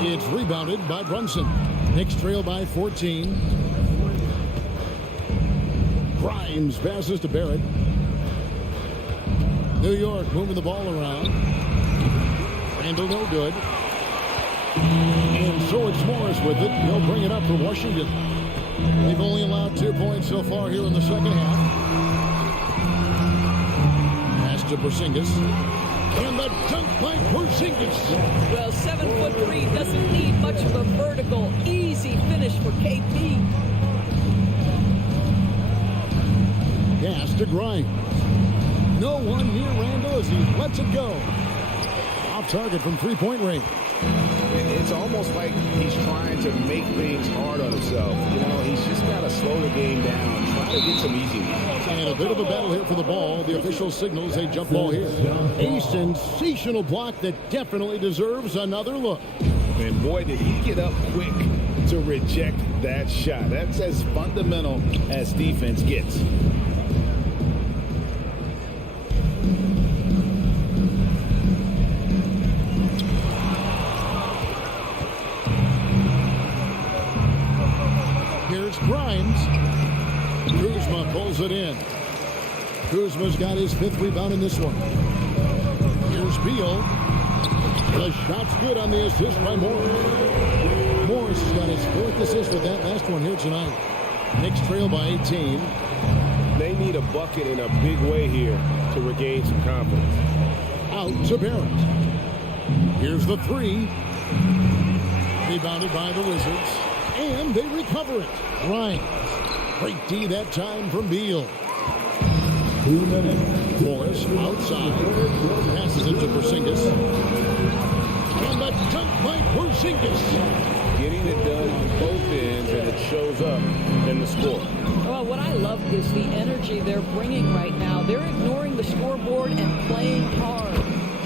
It's rebounded by Brunson. Knicks trail by 14. Grimes passes to Barrett. New York moving the ball around. Randall no good. And so it's Morris with it. He'll bring it up for Washington. They've only allowed 2 points so far here in the second half. To Porzingis. And the dunk by Porzingis. Well, 7'3" doesn't need much of a vertical. Easy finish for KP. to Grimes. No one near Randall as he lets it go. Off target from three-point range. It's almost like he's trying to make things hard on himself. You know, he's just got to slow the game down, try to get some easy ones. And a bit of a battle here for the ball. The official signals a jump ball here. A sensational block that definitely deserves another look. And boy, did he get up quick to reject that shot. That's as fundamental as defense gets. Here's Grimes. Kuzma pulls it in. Kuzma's got his 5th rebound in this one. Here's Beal. The shot's good on the assist by Morris. Morris has got his 4th assist with that last one here tonight. Knicks trail by 18. They need a bucket in a big way here to regain some confidence. Out to Barrett. Here's the 3. Rebounded by the Wizards. And they recover it. Grimes. Great D that time from Beal. 2 minutes. Morris outside. Passes it to Porzingis. And the dunk by Porzingis. Getting it done on both ends, and it shows up in the score. Well, what I love is the energy they're bringing right now. They're ignoring the scoreboard and playing hard.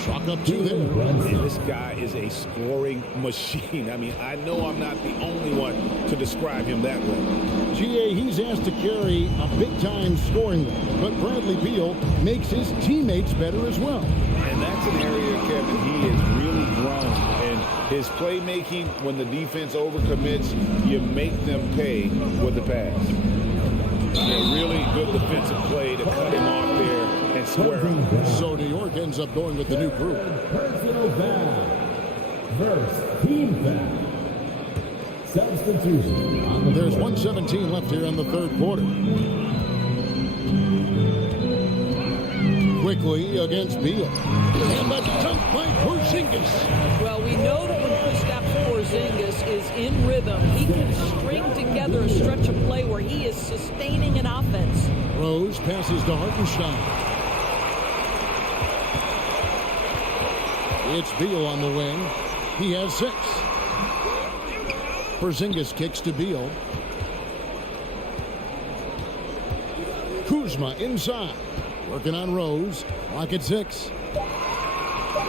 Chalk up 2 there. And this guy is a scoring machine. I mean, I know I'm not the only one to describe him that way. GA, he's asked to carry a big-time scoring load, but Bradley Beal makes his teammates better as well. And that's an area, Kevin, he has really grown. And his playmaking, when the defense overcommits, you make them pay with the pass. A really good defensive play to cut him off there and square up. So New York ends up going with the new group. Personal foul. First team foul. Substitution. There's 1:17 left here in the 3rd quarter. Quickly against Beal. And the dunk by Porzingis. Well, we know that when Kristaps Porzingis is in rhythm, he can string together a stretch of play where he is sustaining an offense. Rose passes to Hartenstein. It's Beal on the wing. He has 6. Porzingis kicks to Beal. Kuzma inside. Working on Rose. Clock at 6.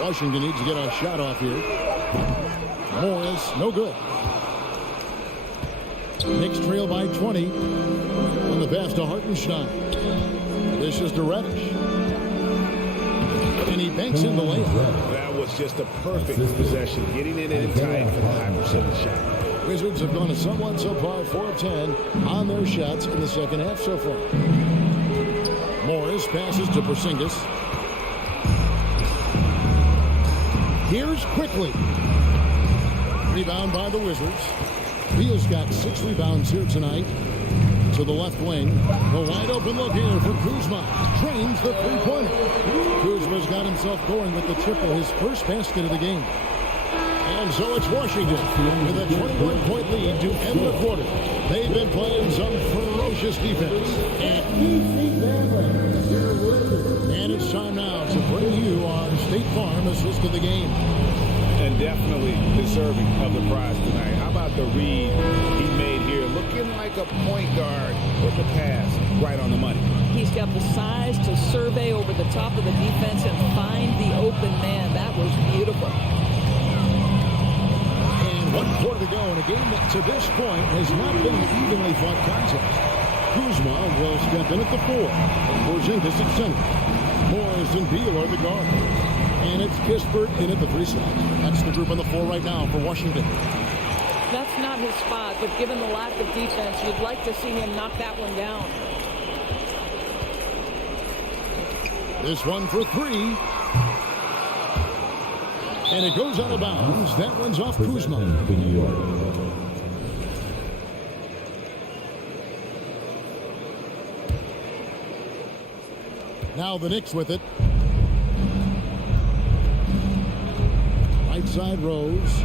Washington needs to get a shot off here. Morris, no good. Knicks trail by 20. On the pass to Hartenstein. This is to Reddish. And he banks in the layup. That was just a perfect possession. Getting it in tight for the high percentage shot. Wizards have gone to someone so far 4 of 10 on their shots in the second half so far. Morris passes to Porzingis. Here's quickly. Rebound by the Wizards. Beal's got 6 rebounds here tonight. To the left wing. A wide open look here for Kuzma. Trains the 3-pointer. Kuzma's got himself going with the triple, his first basket of the game. And so it's Washington with a 21-point lead to end the quarter. They've been playing some ferocious defense. And it's time now to bring you our State Farm assist of the game. And definitely deserving of the prize tonight. How about the read he made here? Looking like a point guard with the pass right on the money. He's got the size to survey over the top of the defense and find the open man. That was beautiful. 1 quarter to go in a game that to this point has not been an evenly fought contest. Kuzma will step in at the 4. Porzingis at center. Morris and Beal are the guard. And it's Kispert in at the 3 slot. That's the group on the floor right now for Washington. That's not his spot, but given the lack of defense, you'd like to see him knock that one down. This one for 3. And it goes out of bounds. That one's off Kuzma. Now the Knicks with it. Right side Rose.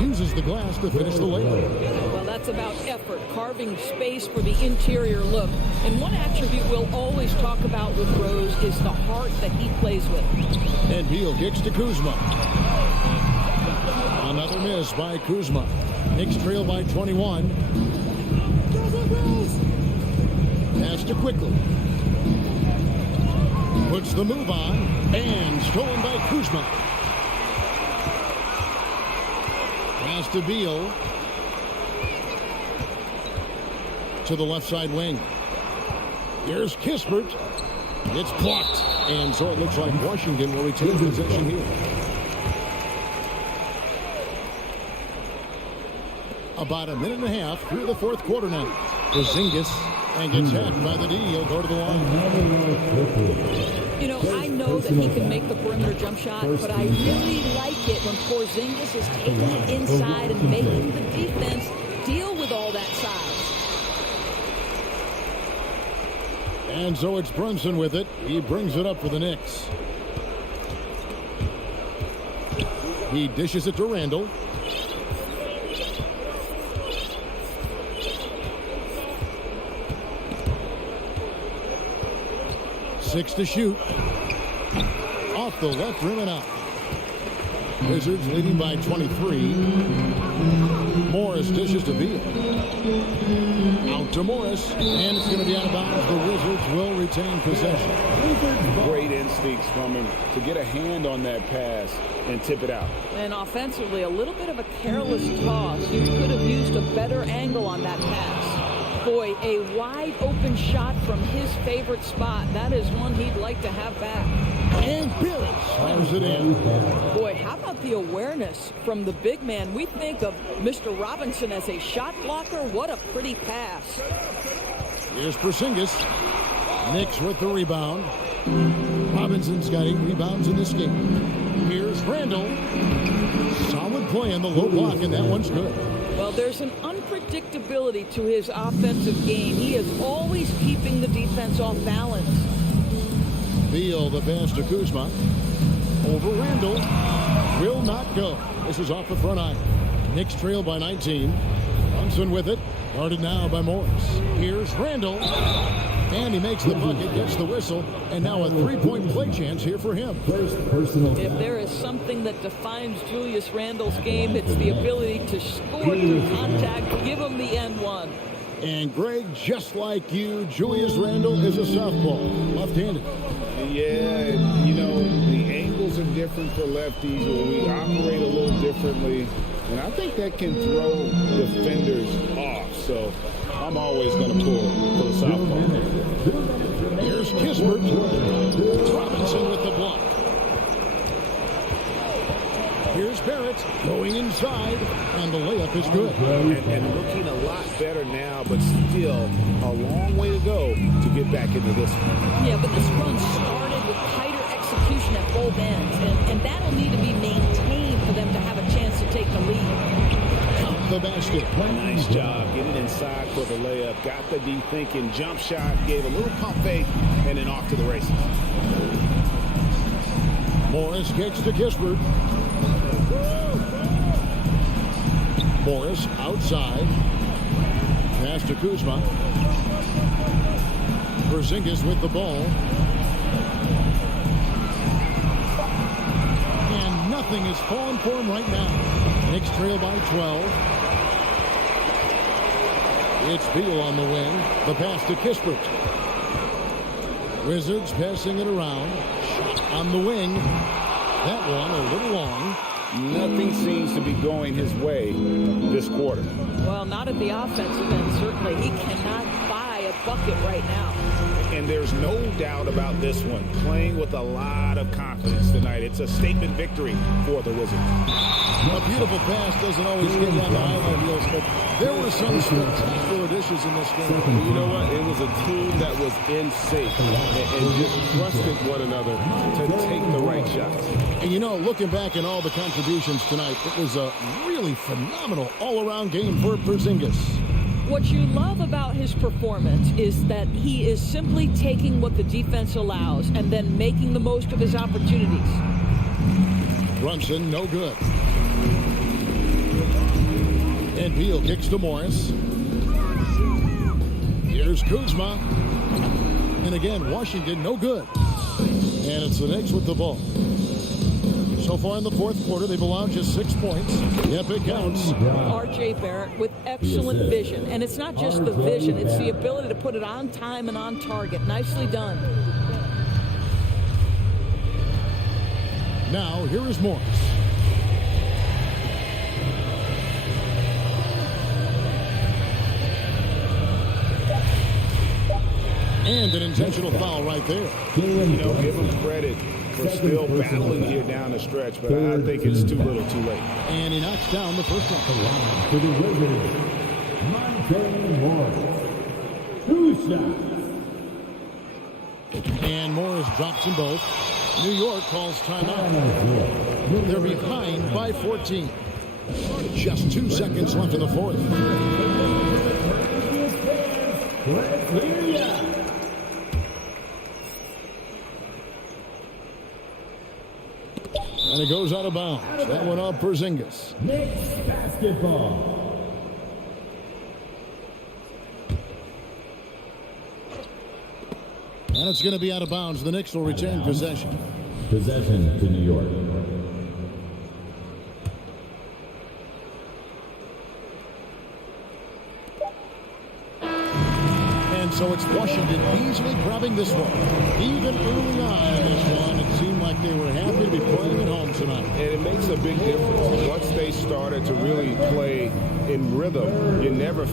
Uses the glass to finish the layup. Well, that's about effort. carving space for the interior look. And one attribute we'll always talk about with Rose is the heart that he plays with. And Beal kicks to Kuzma. Another miss by Kuzma. Knicks trail by 21. Pass to Quickly. Puts the move on. And stolen by Kuzma. Pass to Beal. To the left side wing. Here's Kispert. It's blocked. And so it looks like Washington will retain possession here. About a minute and a half through the fourth quarter now. Porzingis and gets hacked by the D. He'll go to the line. You know, I know that he can make the perimeter jump shot, but I really like it when Porzingis is taking it inside and making the defense deal with all that size. And so it's Brunson with it. He brings it up for the Knicks. He dishes it to Randall. Six to shoot. Off the left rim and out. Wizards leading by 23. Morris dishes to Beal. Out to Morris. And it's going to be out of bounds. The Wizards will retain possession. Great instincts from him to get a hand on that pass and tip it out. And offensively, a little bit of a careless toss. You could have used a better angle on that pass. Boy, a wide open shot from his favorite spot. That is one he'd like to have back. And Bill slams it in. Boy, how about the awareness from the big man? We think of Mr. Robinson as a shot blocker. What a pretty pass. Here's Porzingis. Knicks with the rebound. Robinson's got 8 rebounds in this game. Here's Randall. Solid play in the low block, and that one's good. Well, there's an unpredictability to his offensive game. He is always keeping the defense off balance. Beal, the pass to Kuzma. Over Randall. Will not go. This is off the front iron. Knicks trail by 19. Brunson with it. Guarded now by Morris. Here's Randall. And he makes the bucket, gets the whistle, and now a three-point play chance here for him. If there is something that defines Julius Randle's game, it's the ability to score through contact, give him the and one. And Greg, just like you, Julius Randle is a southpaw, left-handed. Yeah, you know, the angles are different for lefties, or we operate a little differently, and I think that can throw defenders off, so I'm always going to pull for the southpaw. Here's Kispert. Robinson with the block. Here's Barrett going inside, and the layup is good. And looking a lot better now, but still a long way to go to get back into this one. Yeah, but this run started with tighter execution at both ends, and that'll need to be maintained for them to have a chance to take the lead. The basket. Nice job getting inside for the layup. Got the D thinking, jump shot, gave a little pump fake, and then off to the races. Morris kicks to Kispert. Morris outside. Pass to Kuzma. Porzingis with the ball. And nothing is falling for him right now. Knicks trail by 12. It's Beal on the wing. The pass to Kispert. Wizards passing it around. Shot on the wing. That one a little long. Nothing seems to be going his way this quarter. Well, not at the offensive end, certainly. He cannot buy a bucket right now. And there's no doubt about this one. Playing with a lot of confidence tonight. It's a statement victory for the Wizards. A beautiful pass doesn't always get you on the highlight reels, but there were some spectacular dishes in this game. You know what? It was a team that was in sync and just trusted one another to take the right shots. And you know, looking back at all the contributions tonight, it was a really phenomenal all-around game for Porzingis. What you love about his performance is that he is simply taking what the defense allows and then making the most of his opportunities. Brunson, no good. And Beal kicks to Morris. Here's Kuzma. And again, Washington, no good. And it's the Knicks with the ball. So far in the fourth quarter, they've allowed just 6 points. Yep, it counts. R.J. Barrett with excellent vision. And it's not just the vision, it's the ability to put it on time and on target. Nicely done. Now, here is Morris. And an intentional foul right there. You know, give him credit for still battling here down the stretch, but I think it's too little too late. And he knocks down the first one. To the Wizards, Monte Morris. Who's shot? And Morris drops them both. New York calls timeout. They're behind by 14. Just 2 seconds left in the fourth. And it goes out of bounds. That went off Porzingis. Knicks basketball. And it's going to be out of bounds. The Knicks will retain possession. Possession to New York. And so it's Washington easily grabbing this one. Even early on in this one, it seemed like they were happy to be playing at home tonight. And it makes a big difference. Once they started to really play in rhythm, you never...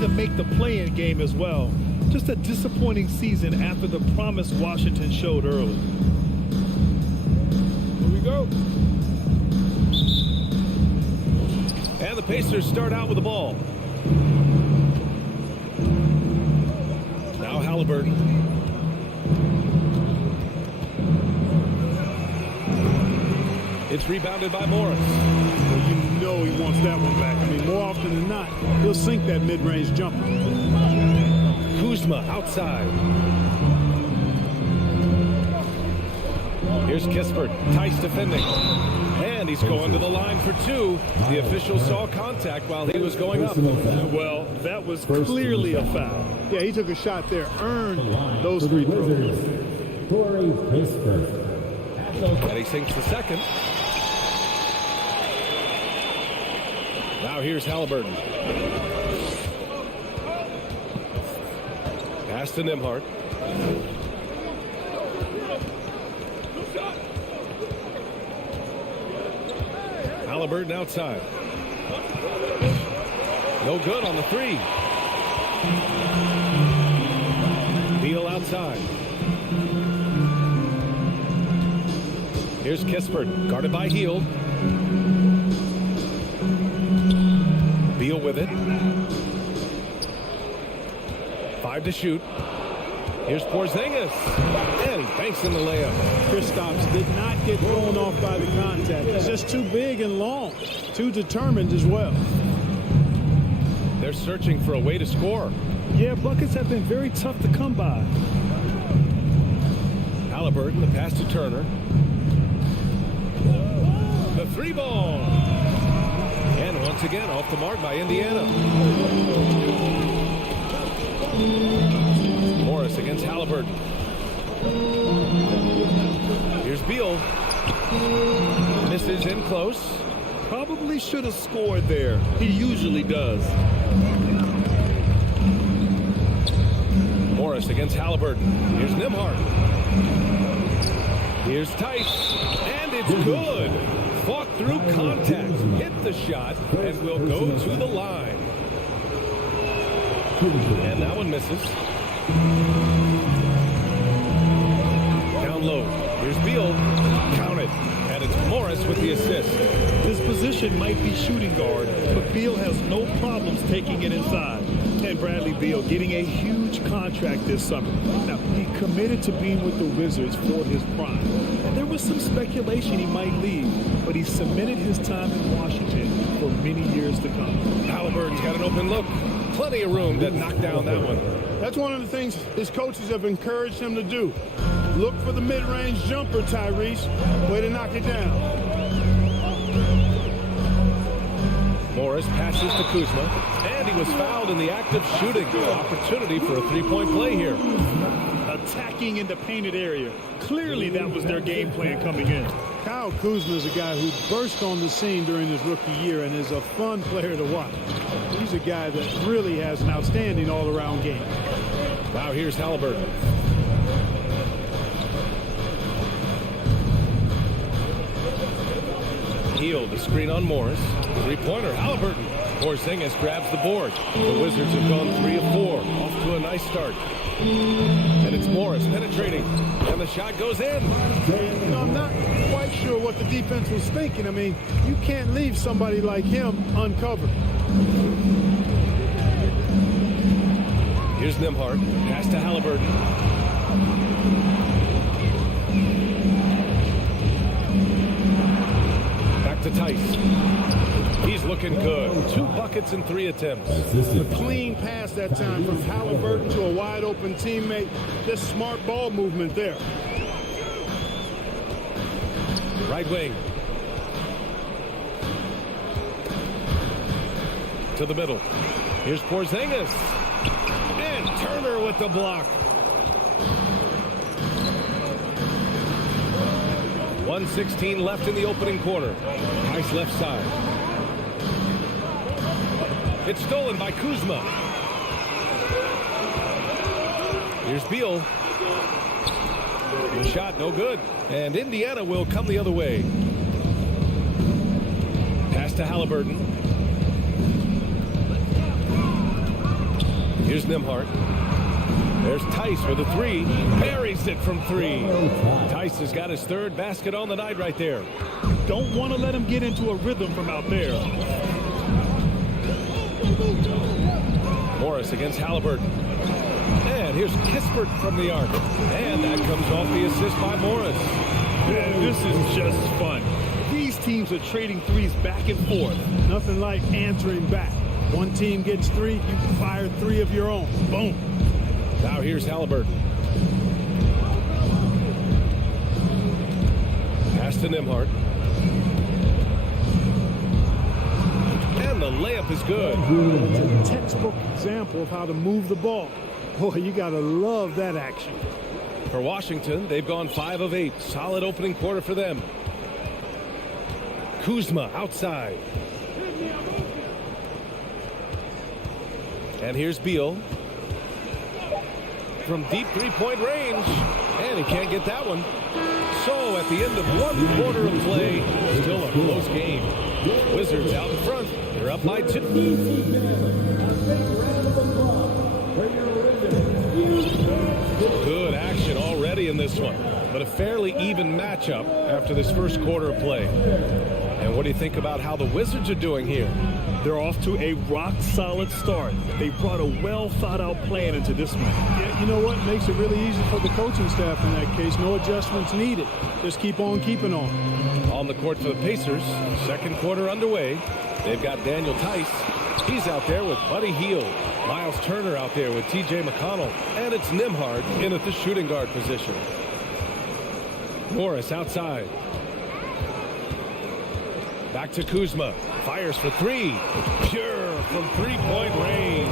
To make the play-in game as well. Just a disappointing season after the promise Washington showed early. Here we go. And the Pacers start out with the ball. Now Halliburton. It's rebounded by Morris. Well, you know he wants that one back. I mean, more often than not, he'll sink that mid-range jumper. Kuzma outside. Here's Kispert. Tice defending. And he's going to the line for two. The official saw contact while he was going up. Well, that was clearly a foul. Yeah, he took a shot there, earned those free throws. And he sinks the second. Now here's Halliburton. Pass to Nembhard. Halliburton outside. No good on the three. Beal outside. Here's Kispert, guarded by Hield. Beal with it. 5 to shoot. Here's Porzingis. And he banks in the layup. Kristaps did not get thrown off by the contact. He's just too big and long. Too determined as well. They're searching for a way to score. Yeah, buckets have been very tough to come by. Halliburton, the pass to Turner. The three ball. And once again, off the mark by Indiana. Morris against Halliburton. Here's Beal. Misses in close. Probably should have scored there. He usually does. Morris against Halliburton. Here's Nembhard. Here's Tice. And it's good. Fought through contact. Hit the shot and will go to the line. And that one misses. Down low. Here's Beal. Count it. And it's Morris with the assist. His position might be shooting guard, but Beal has no problems taking it inside. And Bradley Beal getting a huge contract this summer. Now, he committed to being with the Wizards for his prime. And there was some speculation he might leave, but he cemented his time in Washington for many years to come. Halliburton's got an open look. Plenty of room to knock down that one. That's one of the things his coaches have encouraged him to do. Look for the mid-range jumper, Tyrese. Way to knock it down. Morris passes to Kuzma, and he was fouled in the act of shooting. Opportunity for a three-point play here. Attacking in the painted area. Clearly that was their game plan coming in. Kyle Kuzma is a guy who burst on the scene during his rookie year and is a fun player to watch. He's a guy that really has an outstanding all-around game. Now here's Halliburton. Healed the screen on Morris. Three-pointer, Halliburton. Porzingis grabs the board. The Wizards have gone 3 of 4. Off to a nice start. And it's Morris penetrating. And the shot goes in. And, I'm not quite sure what the defense was thinking. I mean, you can't leave somebody like him uncovered. Here's Nembhard. Pass to Halliburton. Back to Tice. He's looking good. 2 buckets in 3 attempts. A clean pass that time from Halliburton to a wide open teammate. Just smart ball movement there. Right wing. To the middle. Here's Porzingis. And Turner with the block. 1:16 left in the opening quarter. Nice left side. It's stolen by Kuzma. Here's Beal. The shot no good. And Indiana will come the other way. Pass to Halliburton. Here's Nembhard. There's Tice for the 3. Buries it from 3. Tice has got his 3rd basket on the night right there. Don't want to let him get into a rhythm from out there. Morris against Halliburton. And here's Kispert from the arc. And that comes off the assist by Morris. Man, this is just fun. These teams are trading threes back and forth. Nothing like answering back. One team gets 3, you fire 3 of your own. Boom. Now here's Halliburton. Pass to Nembhard. And the layup is good. It's a textbook example of how to move the ball. Boy, you got to love that action. For Washington, they've gone 5 of 8. Solid opening quarter for them. Kuzma outside. And here's Beal. From deep three-point range. And he can't get that one. So at the end of 1 quarter of play, still a close game. Wizards out in front. They're up by 2. Good action already in this one. But a fairly even matchup after this first quarter of play. And what do you think about how the Wizards are doing here? They're off to a rock-solid start. They brought a well-thought-out plan into this one. Yeah, you know what? Makes it really easy for the coaching staff in that case. No adjustments needed. Just keep on keeping on. On the court for the Pacers. Second quarter underway. They've got Daniel Tice. He's out there with Buddy Hield. Miles Turner out there with T.J. McConnell. And it's Nembhard in at the shooting guard position. Morris outside. Back to Kuzma. Fires for 3. Pure from three-point range.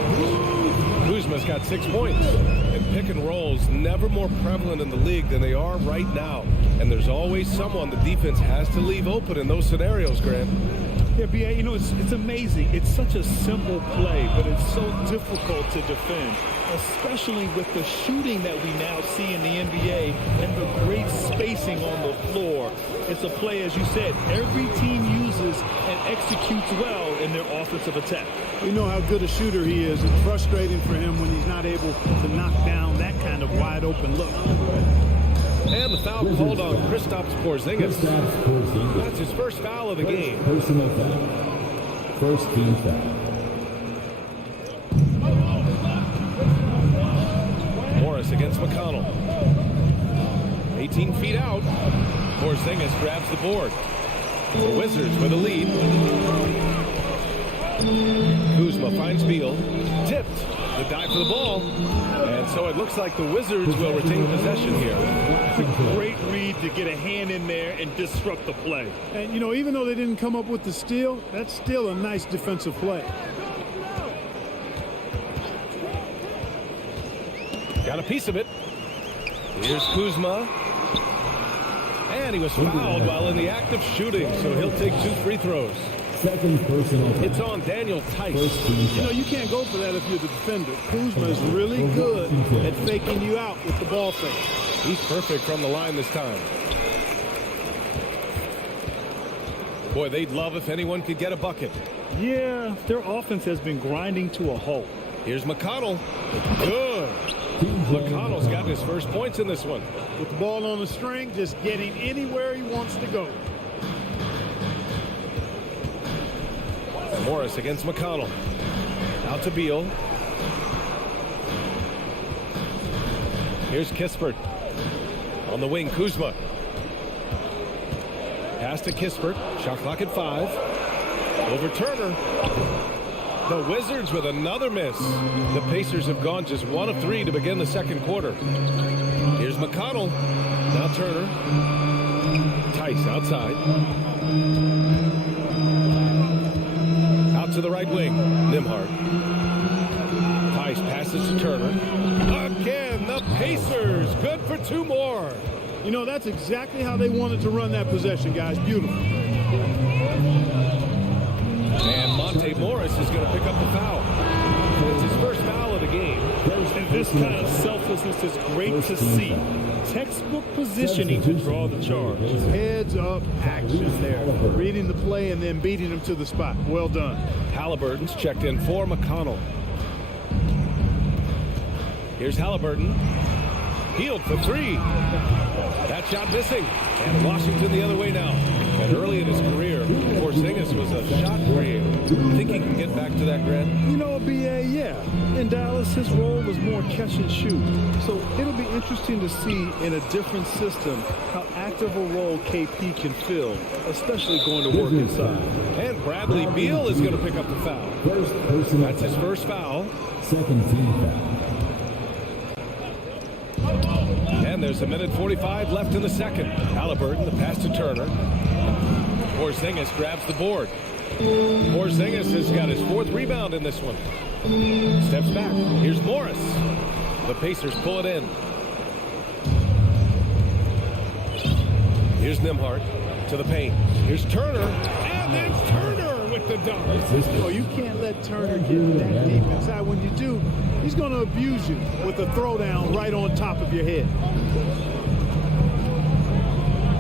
Kuzma's got 6 points. And pick and rolls never more prevalent in the league than they are right now. And there's always someone the defense has to leave open in those scenarios, Grant. Yeah, B.A., you know, it's amazing. It's such a simple play, but it's so difficult to defend, especially with the shooting that we now see in the NBA and the great spacing on the floor. It's a play, as you said, every team uses and executes well in their offensive attack. We know how good a shooter he is. It's frustrating for him when he's not able to knock down that kind of wide open look. And the foul called on Kristaps Porzingis. That's his first foul of the game. Personal foul. First team foul. Morris against McConnell. 18 feet out. Porzingis grabs the board. The Wizards with a lead. Kuzma finds Beal. Tipped. The dive for the ball. And so it looks like the Wizards will retain possession here. It's a great read to get a hand in there and disrupt the play. And, you know, even though they didn't come up with the steal, that's still a nice defensive play. Got a piece of it. Here's Kuzma. And he was fouled while in the act of shooting, so he'll take 2 free throws. Second personal foul. It's on Daniel Tice. You know, you can't go for that if you're the defender. Kuzma is really good at faking you out with the ball fake. He's perfect from the line this time. Boy, they'd love if anyone could get a bucket. Yeah, their offense has been grinding to a halt. Here's McConnell. Good. McConnell's gotten his first points in this one. With the ball on the string, just getting anywhere he wants to go. Morris against McConnell. Out to Beal. Here's Kispert. On the wing, Kuzma. Pass to Kispert. Shot clock at 5. Over Turner. The Wizards with another miss. The Pacers have gone just 1 of 3 to begin the second quarter. Here's McConnell. Now Turner. Tice outside. Out to the right wing. Nembhard. Tice passes to Turner. Again, the Pacers. Good for 2 more. You know, that's exactly how they wanted to run that possession, guys. Beautiful. And Monte Morris is going to pick up the foul. It's his first foul of the game. And this kind of selflessness is great to see. Textbook positioning to draw the charge. Heads up action there. Reading the play and then beating him to the spot. Well done. Halliburton's checked in for McConnell. Here's Halliburton. Healed for 3. That shot missing. And Washington the other way now. And early in his career, Porzingis was a shot creator. Think he can get back to that, Grant? You know, B.A., yeah. In Dallas, his role was more catch and shoot. So it'll be interesting to see in a different system how active a role KP can fill, especially going to work inside. And Bradley Beal is going to pick up the foul. That's his first foul. Second team foul. And there's 1:45 left in the second. Halliburton, the pass to Turner. Porzingis grabs the board. Porzingis has got his 4th rebound in this one. Steps back. Here's Morris. The Pacers pull it in. Here's Nembhard to the paint. Here's Turner. And then Turner with the dunk. Oh, you can't let Turner get that deep inside. When you do, he's going to abuse you with a throwdown right on top of your head.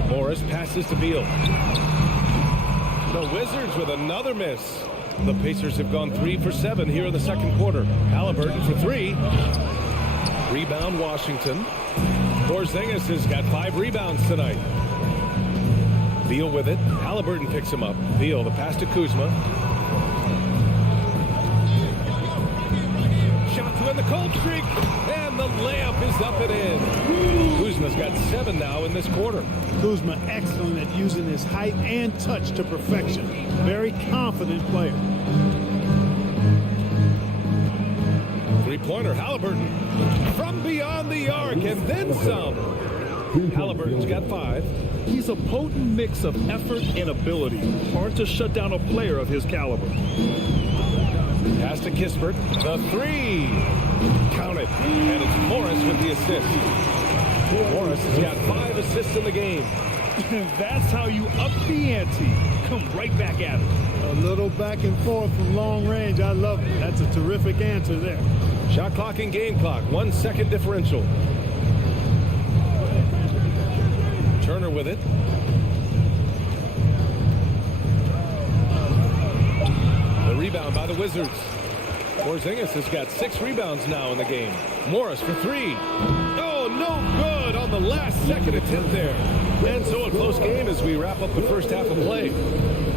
Morris passes to Beal. The Wizards with another miss. The Pacers have gone 3 for 7 here in the second quarter. Halliburton for 3. Rebound Washington. Porzingis has got 5 rebounds tonight. Beal with it. Halliburton picks him up. Beal, the pass to Kuzma. Shot to end the cold streak. And the layup is up and in. Kuzma's got 7 now in this quarter. Kuzma excellent at using his height and touch to perfection. Very confident player. Three-pointer, Halliburton. From beyond the arc and then some. Halliburton's got 5. He's a potent mix of effort and ability. Hard to shut down a player of his caliber. Pass to Kispert. The 3. Count it. And it's Morris with the assist. Morris has got 5 assists in the game. That's how you up the ante. Come right back at it. A little back and forth from long range. I love it. That's a terrific answer there. Shot clock and game clock, 1 second differential. Turner with it. The rebound by the Wizards. Porzingis has got 6 rebounds now in the game. Morris for 3. Oh, no good on the last second attempt there. And so a close game as we wrap up the first half of play.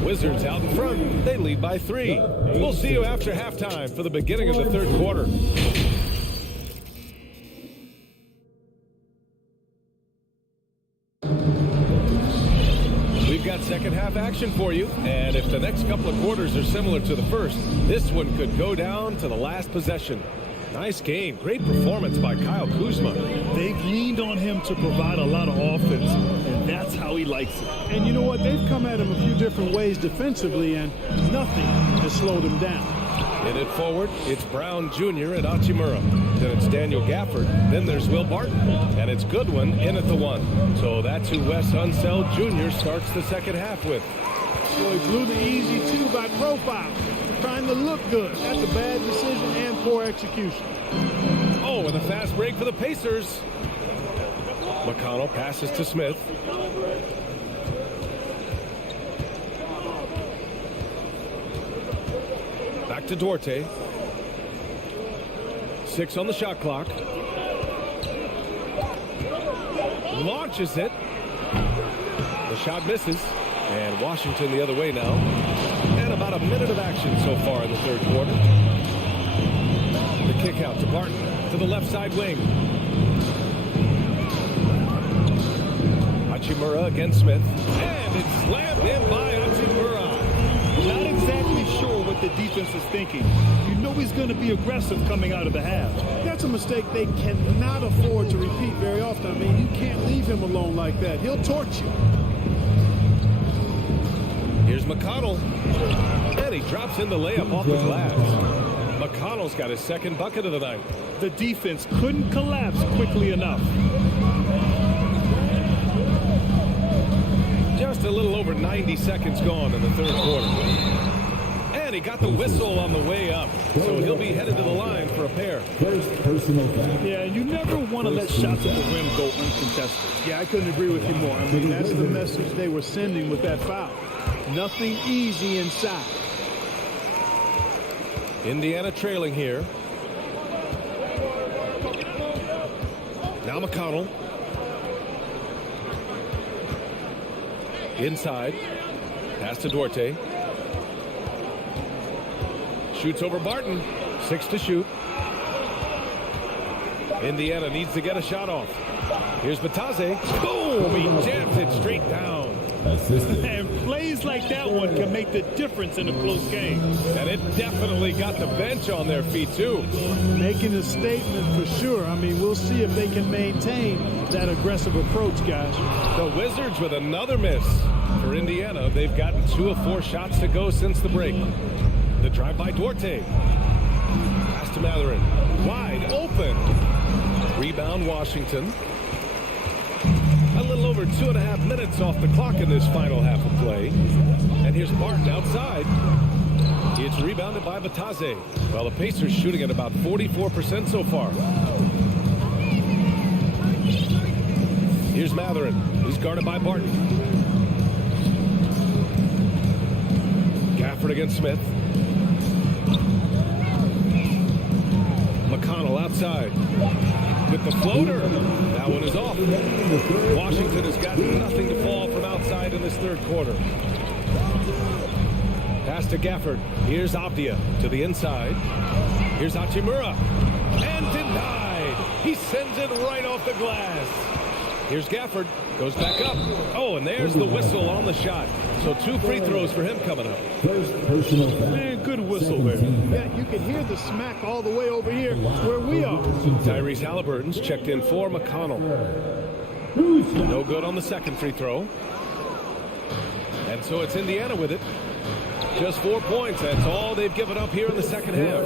Wizards out in front. They lead by 3. We'll see you after halftime for the beginning of the third quarter. We've got second half action for you, and if the next couple of quarters are similar to the first, this one could go down to the last possession. Nice game. Great performance by Kyle Kuzma. They've leaned on him to provide a lot of offense, and that's how he likes it. And you know what? They've come at him a few different ways defensively, and nothing has slowed him down. In it forward, it's Brown Jr. and Hachimura. Then it's Daniel Gafford. Then there's Will Barton. And it's Goodwin in at the 1. So that's who Wes Unseld Jr. starts the second half with. Boy, blew the easy 2 by profile. Trying to look good. That's a bad decision and poor execution. Oh, and a fast break for the Pacers. McConnell passes to Smith. Back to Duarte. 6 on the shot clock. Launches it. The shot misses. And Washington the other way now. And about a minute of action so far in the third quarter. The kick out to Barton to the left side wing. Hachimura against Smith. And it's slammed in by Hachimura. Not exactly sure what the defense is thinking. You know he's going to be aggressive coming out of the half. That's a mistake they cannot afford to repeat very often. I mean, you can't leave him alone like that. He'll torch you. Here's McConnell. And he drops in the layup off the glass. McConnell's got his second bucket of the night. The defense couldn't collapse quickly enough. Just a little over 90 seconds gone in the third quarter. And he got the whistle on the way up. So he'll be headed to the line for a pair. Yeah, you never want to let shots at the rim go uncontested. Yeah, I couldn't agree with you more. I mean, that's the message they were sending with that foul. Nothing easy inside. Indiana trailing here. Now McConnell. Inside. Pass to Duarte. Shoots over Barton. 6 to shoot. Indiana needs to get a shot off. Here's Batase. Boom! He jams it straight down. And plays like that one can make the difference in a close game. And it definitely got the bench on their feet, too. Making a statement for sure. I mean, we'll see if they can maintain that aggressive approach, guys. The Wizards with another miss. For Indiana, they've gotten 2 of 4 shots to go since the break. The drive by Duarte. Pass to Matherin. Wide open. Rebound Washington. A little over 2.5 minutes off the clock in this final half of play. And here's Barton outside. It's rebounded by Batase. Well, the Pacers shooting at about 44% so far. Here's Matherin. He's guarded by Barton. Gafford against Smith. McConnell outside. With the floater. That one is off. Washington has got nothing to fall from outside in this third quarter. Pass to Gafford. Here's Avdia to the inside. Here's Hachimura. And denied. He sends it right off the glass. Here's Gafford. Goes back up. Oh, and there's the whistle on the shot. So 2 free throws for him coming up. Man, good whistle there. Yeah, you can hear the smack all the way over here where we are. Tyrese Halliburton's checked in for McConnell. No good on the second free throw. And so it's Indiana with it. Just 4 points. That's all they've given up here in the second half.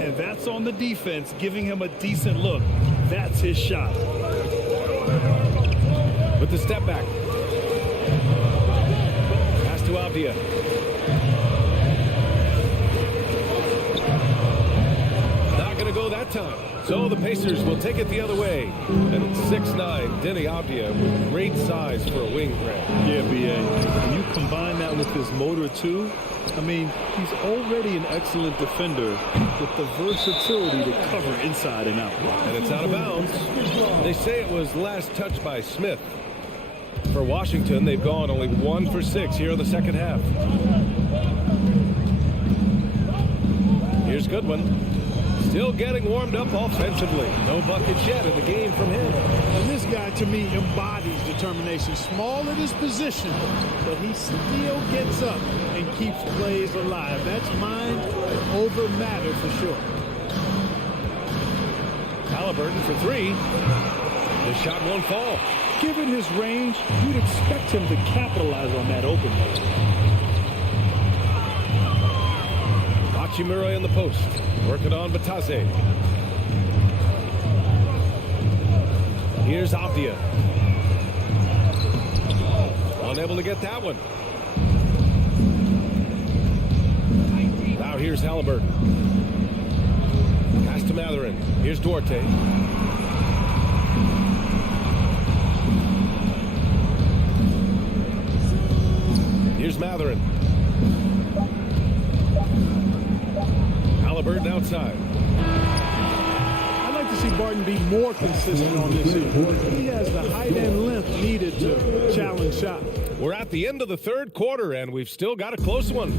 And that's on the defense, giving him a decent look. That's his shot. With the step back. Pass to Avdia. Not going to go that time. So the Pacers will take it the other way. And it's 6'9", Denny Avdia with great size for a wing grab. Yeah, B.A. When you combine that with his motor, too, I mean, he's already an excellent defender with the versatility to cover inside and out. And it's out of bounds. They say it was last touched by Smith. For Washington, they've gone only 1 for 6 here in the second half. Here's Goodwin. Still getting warmed up offensively. No buckets yet in the game from him. And this guy, to me, embodies determination. Small at his position, but he still gets up and keeps plays alive. That's mind over matter for sure. Halliburton for 3. The shot won't fall. Given his range, you'd expect him to capitalize on that openly. Hachimura in the post. Working on Batase. Here's Avdia. Unable to get that one. Now here's Halliburton. Pass to Matherin. Here's Duarte. Here's Matherin. Halliburton outside. I'd like to see Barton be more consistent on this end. He has the height and length needed to challenge shots. We're at the end of the third quarter, and we've still got a close one.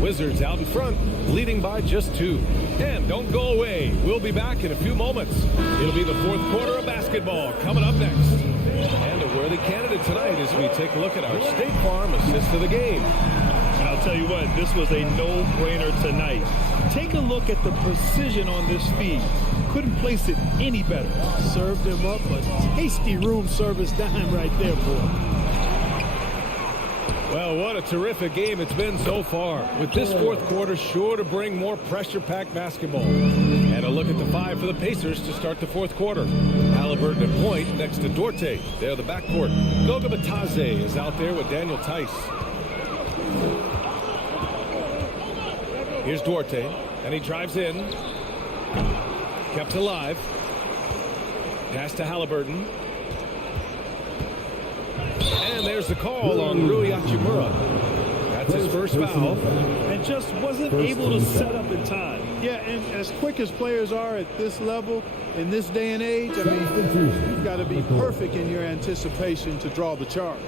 Wizards out in front, leading by just 2. And don't go away. We'll be back in a few moments. It'll be the fourth quarter of basketball coming up next. And a worthy candidate tonight as we take a look at our State Farm assist of the game. And I'll tell you what, this was a no-brainer tonight. Take a look at the precision on this feed. Couldn't place it any better. Served him up a tasty room service dime right there, boy. Well, what a terrific game it's been so far. With this fourth quarter sure to bring more pressure-packed basketball. And a look at the 5 for the Pacers to start the fourth quarter. Halliburton at point next to Duarte. They're the backcourt. Goga Batase is out there with Daniel Tice. Here's Duarte, and he drives in. Kept alive. Pass to Halliburton. And there's the call on Rui Hachimura. That's his first foul. And just wasn't able to set up in time. Yeah, and as quick as players are at this level, in this day and age, I mean, you've got to be perfect in your anticipation to draw the charge.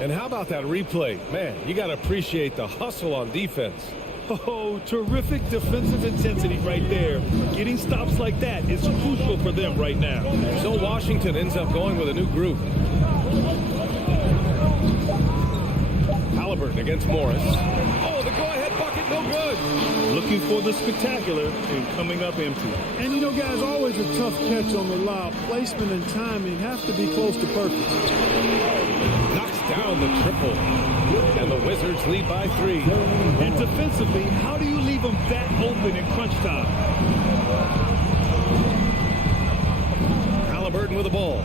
And how about that replay? Man, you got to appreciate the hustle on defense. Oh, terrific defensive intensity right there. Getting stops like that is crucial for them right now. So Washington ends up going with a new group. Halliburton against Morris. Oh, the go-ahead bucket, no good. Looking for the spectacular and coming up empty. And, you know, guys, always a tough catch on the lob. Placement and timing have to be close to perfect. Knocks down the triple. And the Wizards lead by 3. And defensively, how do you leave them that open in crunch time? Halliburton with the ball.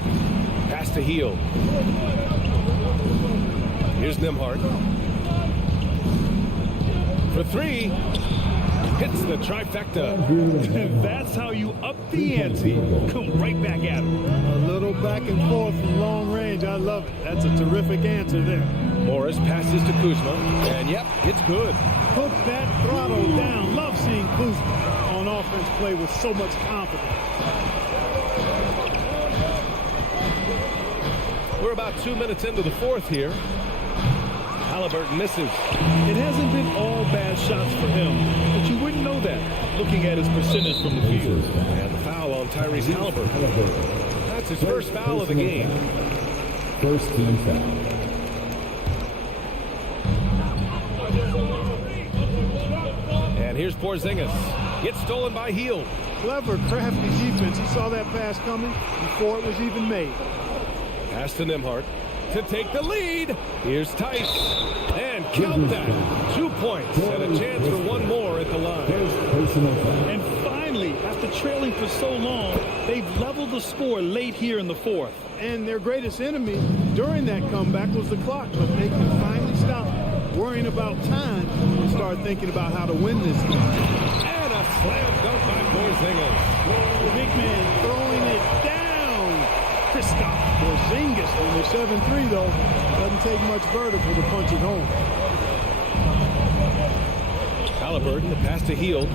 Pass to Heel. Here's Nembhard. For 3. Hits the trifecta. And that's how you up the ante. Come right back at him. A little back and forth from long range. I love it. That's a terrific answer there. Morris passes to Kuzma. And, yep, it's good. Put that throttle down. Love seeing Kuzma on offense play with so much confidence. We're about 2 minutes into the fourth here. Halliburton misses. It hasn't been all bad shots for him, but you wouldn't know that looking at his percentage from the field. And the foul on Tyrese Halliburton. That's his first foul of the game. First team foul. And here's Porzingis. Gets stolen by Heel. Clever, crafty defense. He saw that pass coming before it was even made. Pass to Nembhard to take the lead. Here's Tice. And And count that. 2 points and a chance for one more at the line. And finally, after trailing for so long, they've leveled the score late here in the fourth. And their greatest enemy during that comeback was the clock. But they can finally stop worrying about time and start thinking about how to win this game. And a slam dunk by Porzingis. Big man throwing it down. Kristaps Porzingis only 7'3", though. Doesn't take much vertical to punch it home. Halliburton, the pass to Hield.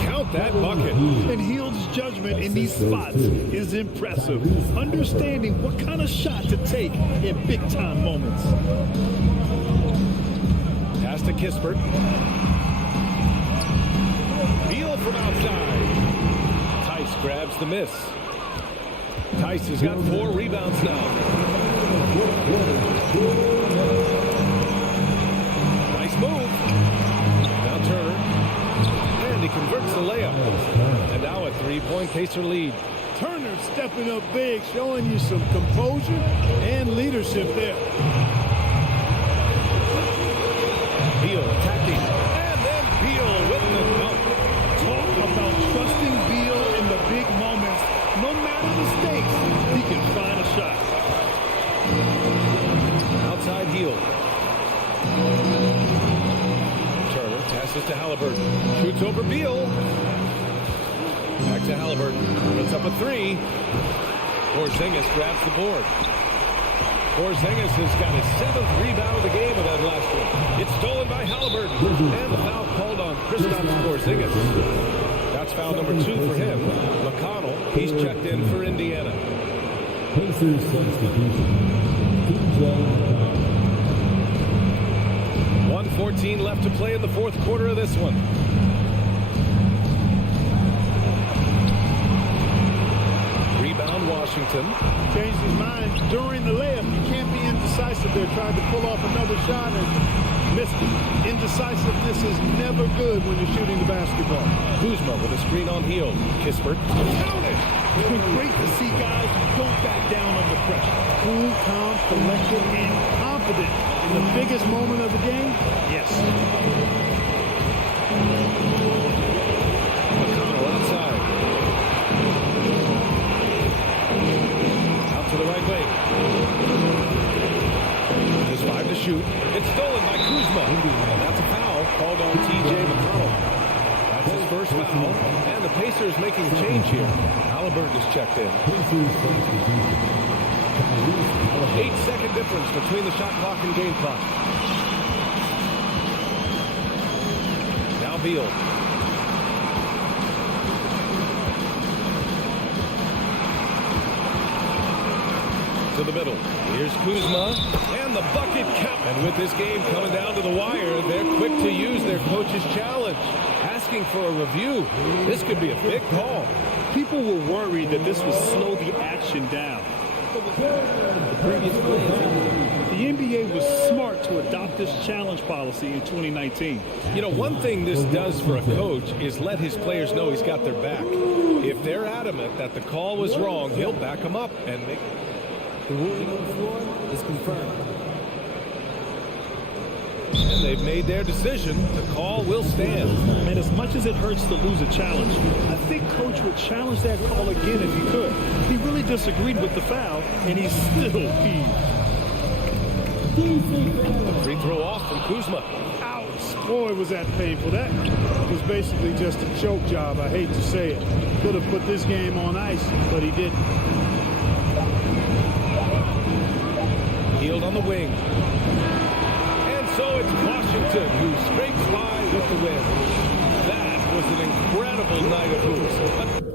Count that bucket. And Hield's judgment in these spots is impressive. Understanding what kind of shot to take in big-time moments. Pass to Kispert. Beal from outside. Tice grabs the miss. Tice has got 4 rebounds now. Nice move. Now Turner. And he converts the layup. And now a 3-point Pacer lead. Turner stepping up big, showing you some composure and leadership there. Beal attacking. And then Beal with the dunk. Talk about trusting Beal in the big moments. No matter the stakes, he can find a shot. Outside Hield. Turner passes to Halliburton. Shoots over Beal. Back to Halliburton. Puts up a 3. Porzingis grabs the board. Porzingis has got his 7th rebound of the game of that last one. It's stolen by Halliburton. And the foul called on Kristaps Porzingis. That's foul number 2 for him. McConnell, he's checked in for Indiana. Pacers substitution. 1:14 left to play in the fourth quarter of this one. Rebound Washington. Changed his mind during the layup. You can't be indecisive there. Tried to pull off another shot and missed it. Indecisiveness is never good when you're shooting the basketball. Kuzma with a screen on Hield. Kispert. Counted. It's been great to see guys who don't back down under pressure. Cool, calm, collected, and confident in the biggest moment of the game. Yes. McConnell outside. Out to the right wing. There's 5 to shoot. It's stolen by Kuzma. And that's a foul called on T.J. McConnell. That's his first foul. And the Pacers making a change here. Halliburton is checked in. 8-second difference between the shot clock and game clock. Now Beal. To the middle. Here's Kuzma. And the bucket count. And with this game coming down to the wire, they're quick to use their coach's challenge. Asking for a review. This could be a big call. People were worried that this would slow the action down. The NBA was smart to adopt this challenge policy in 2019. You know, one thing this does for a coach is let his players know he's got their back. If they're adamant that the call was wrong, he'll back them up and make... The ruling on the floor is confirmed. And they've made their decision. The call will stand. And as much as it hurts to lose a challenge, I think Coach would challenge that call again if he could. He really disagreed with the foul, and he's still peeved. Free throw off from Kuzma. Ouch. Boy, was that painful. That was basically just a choke job. I hate to say it. Could have put this game on ice, but he didn't. Hield on the wing. And so it's Washington who scrapes by with the win. That was an incredible night of hoops.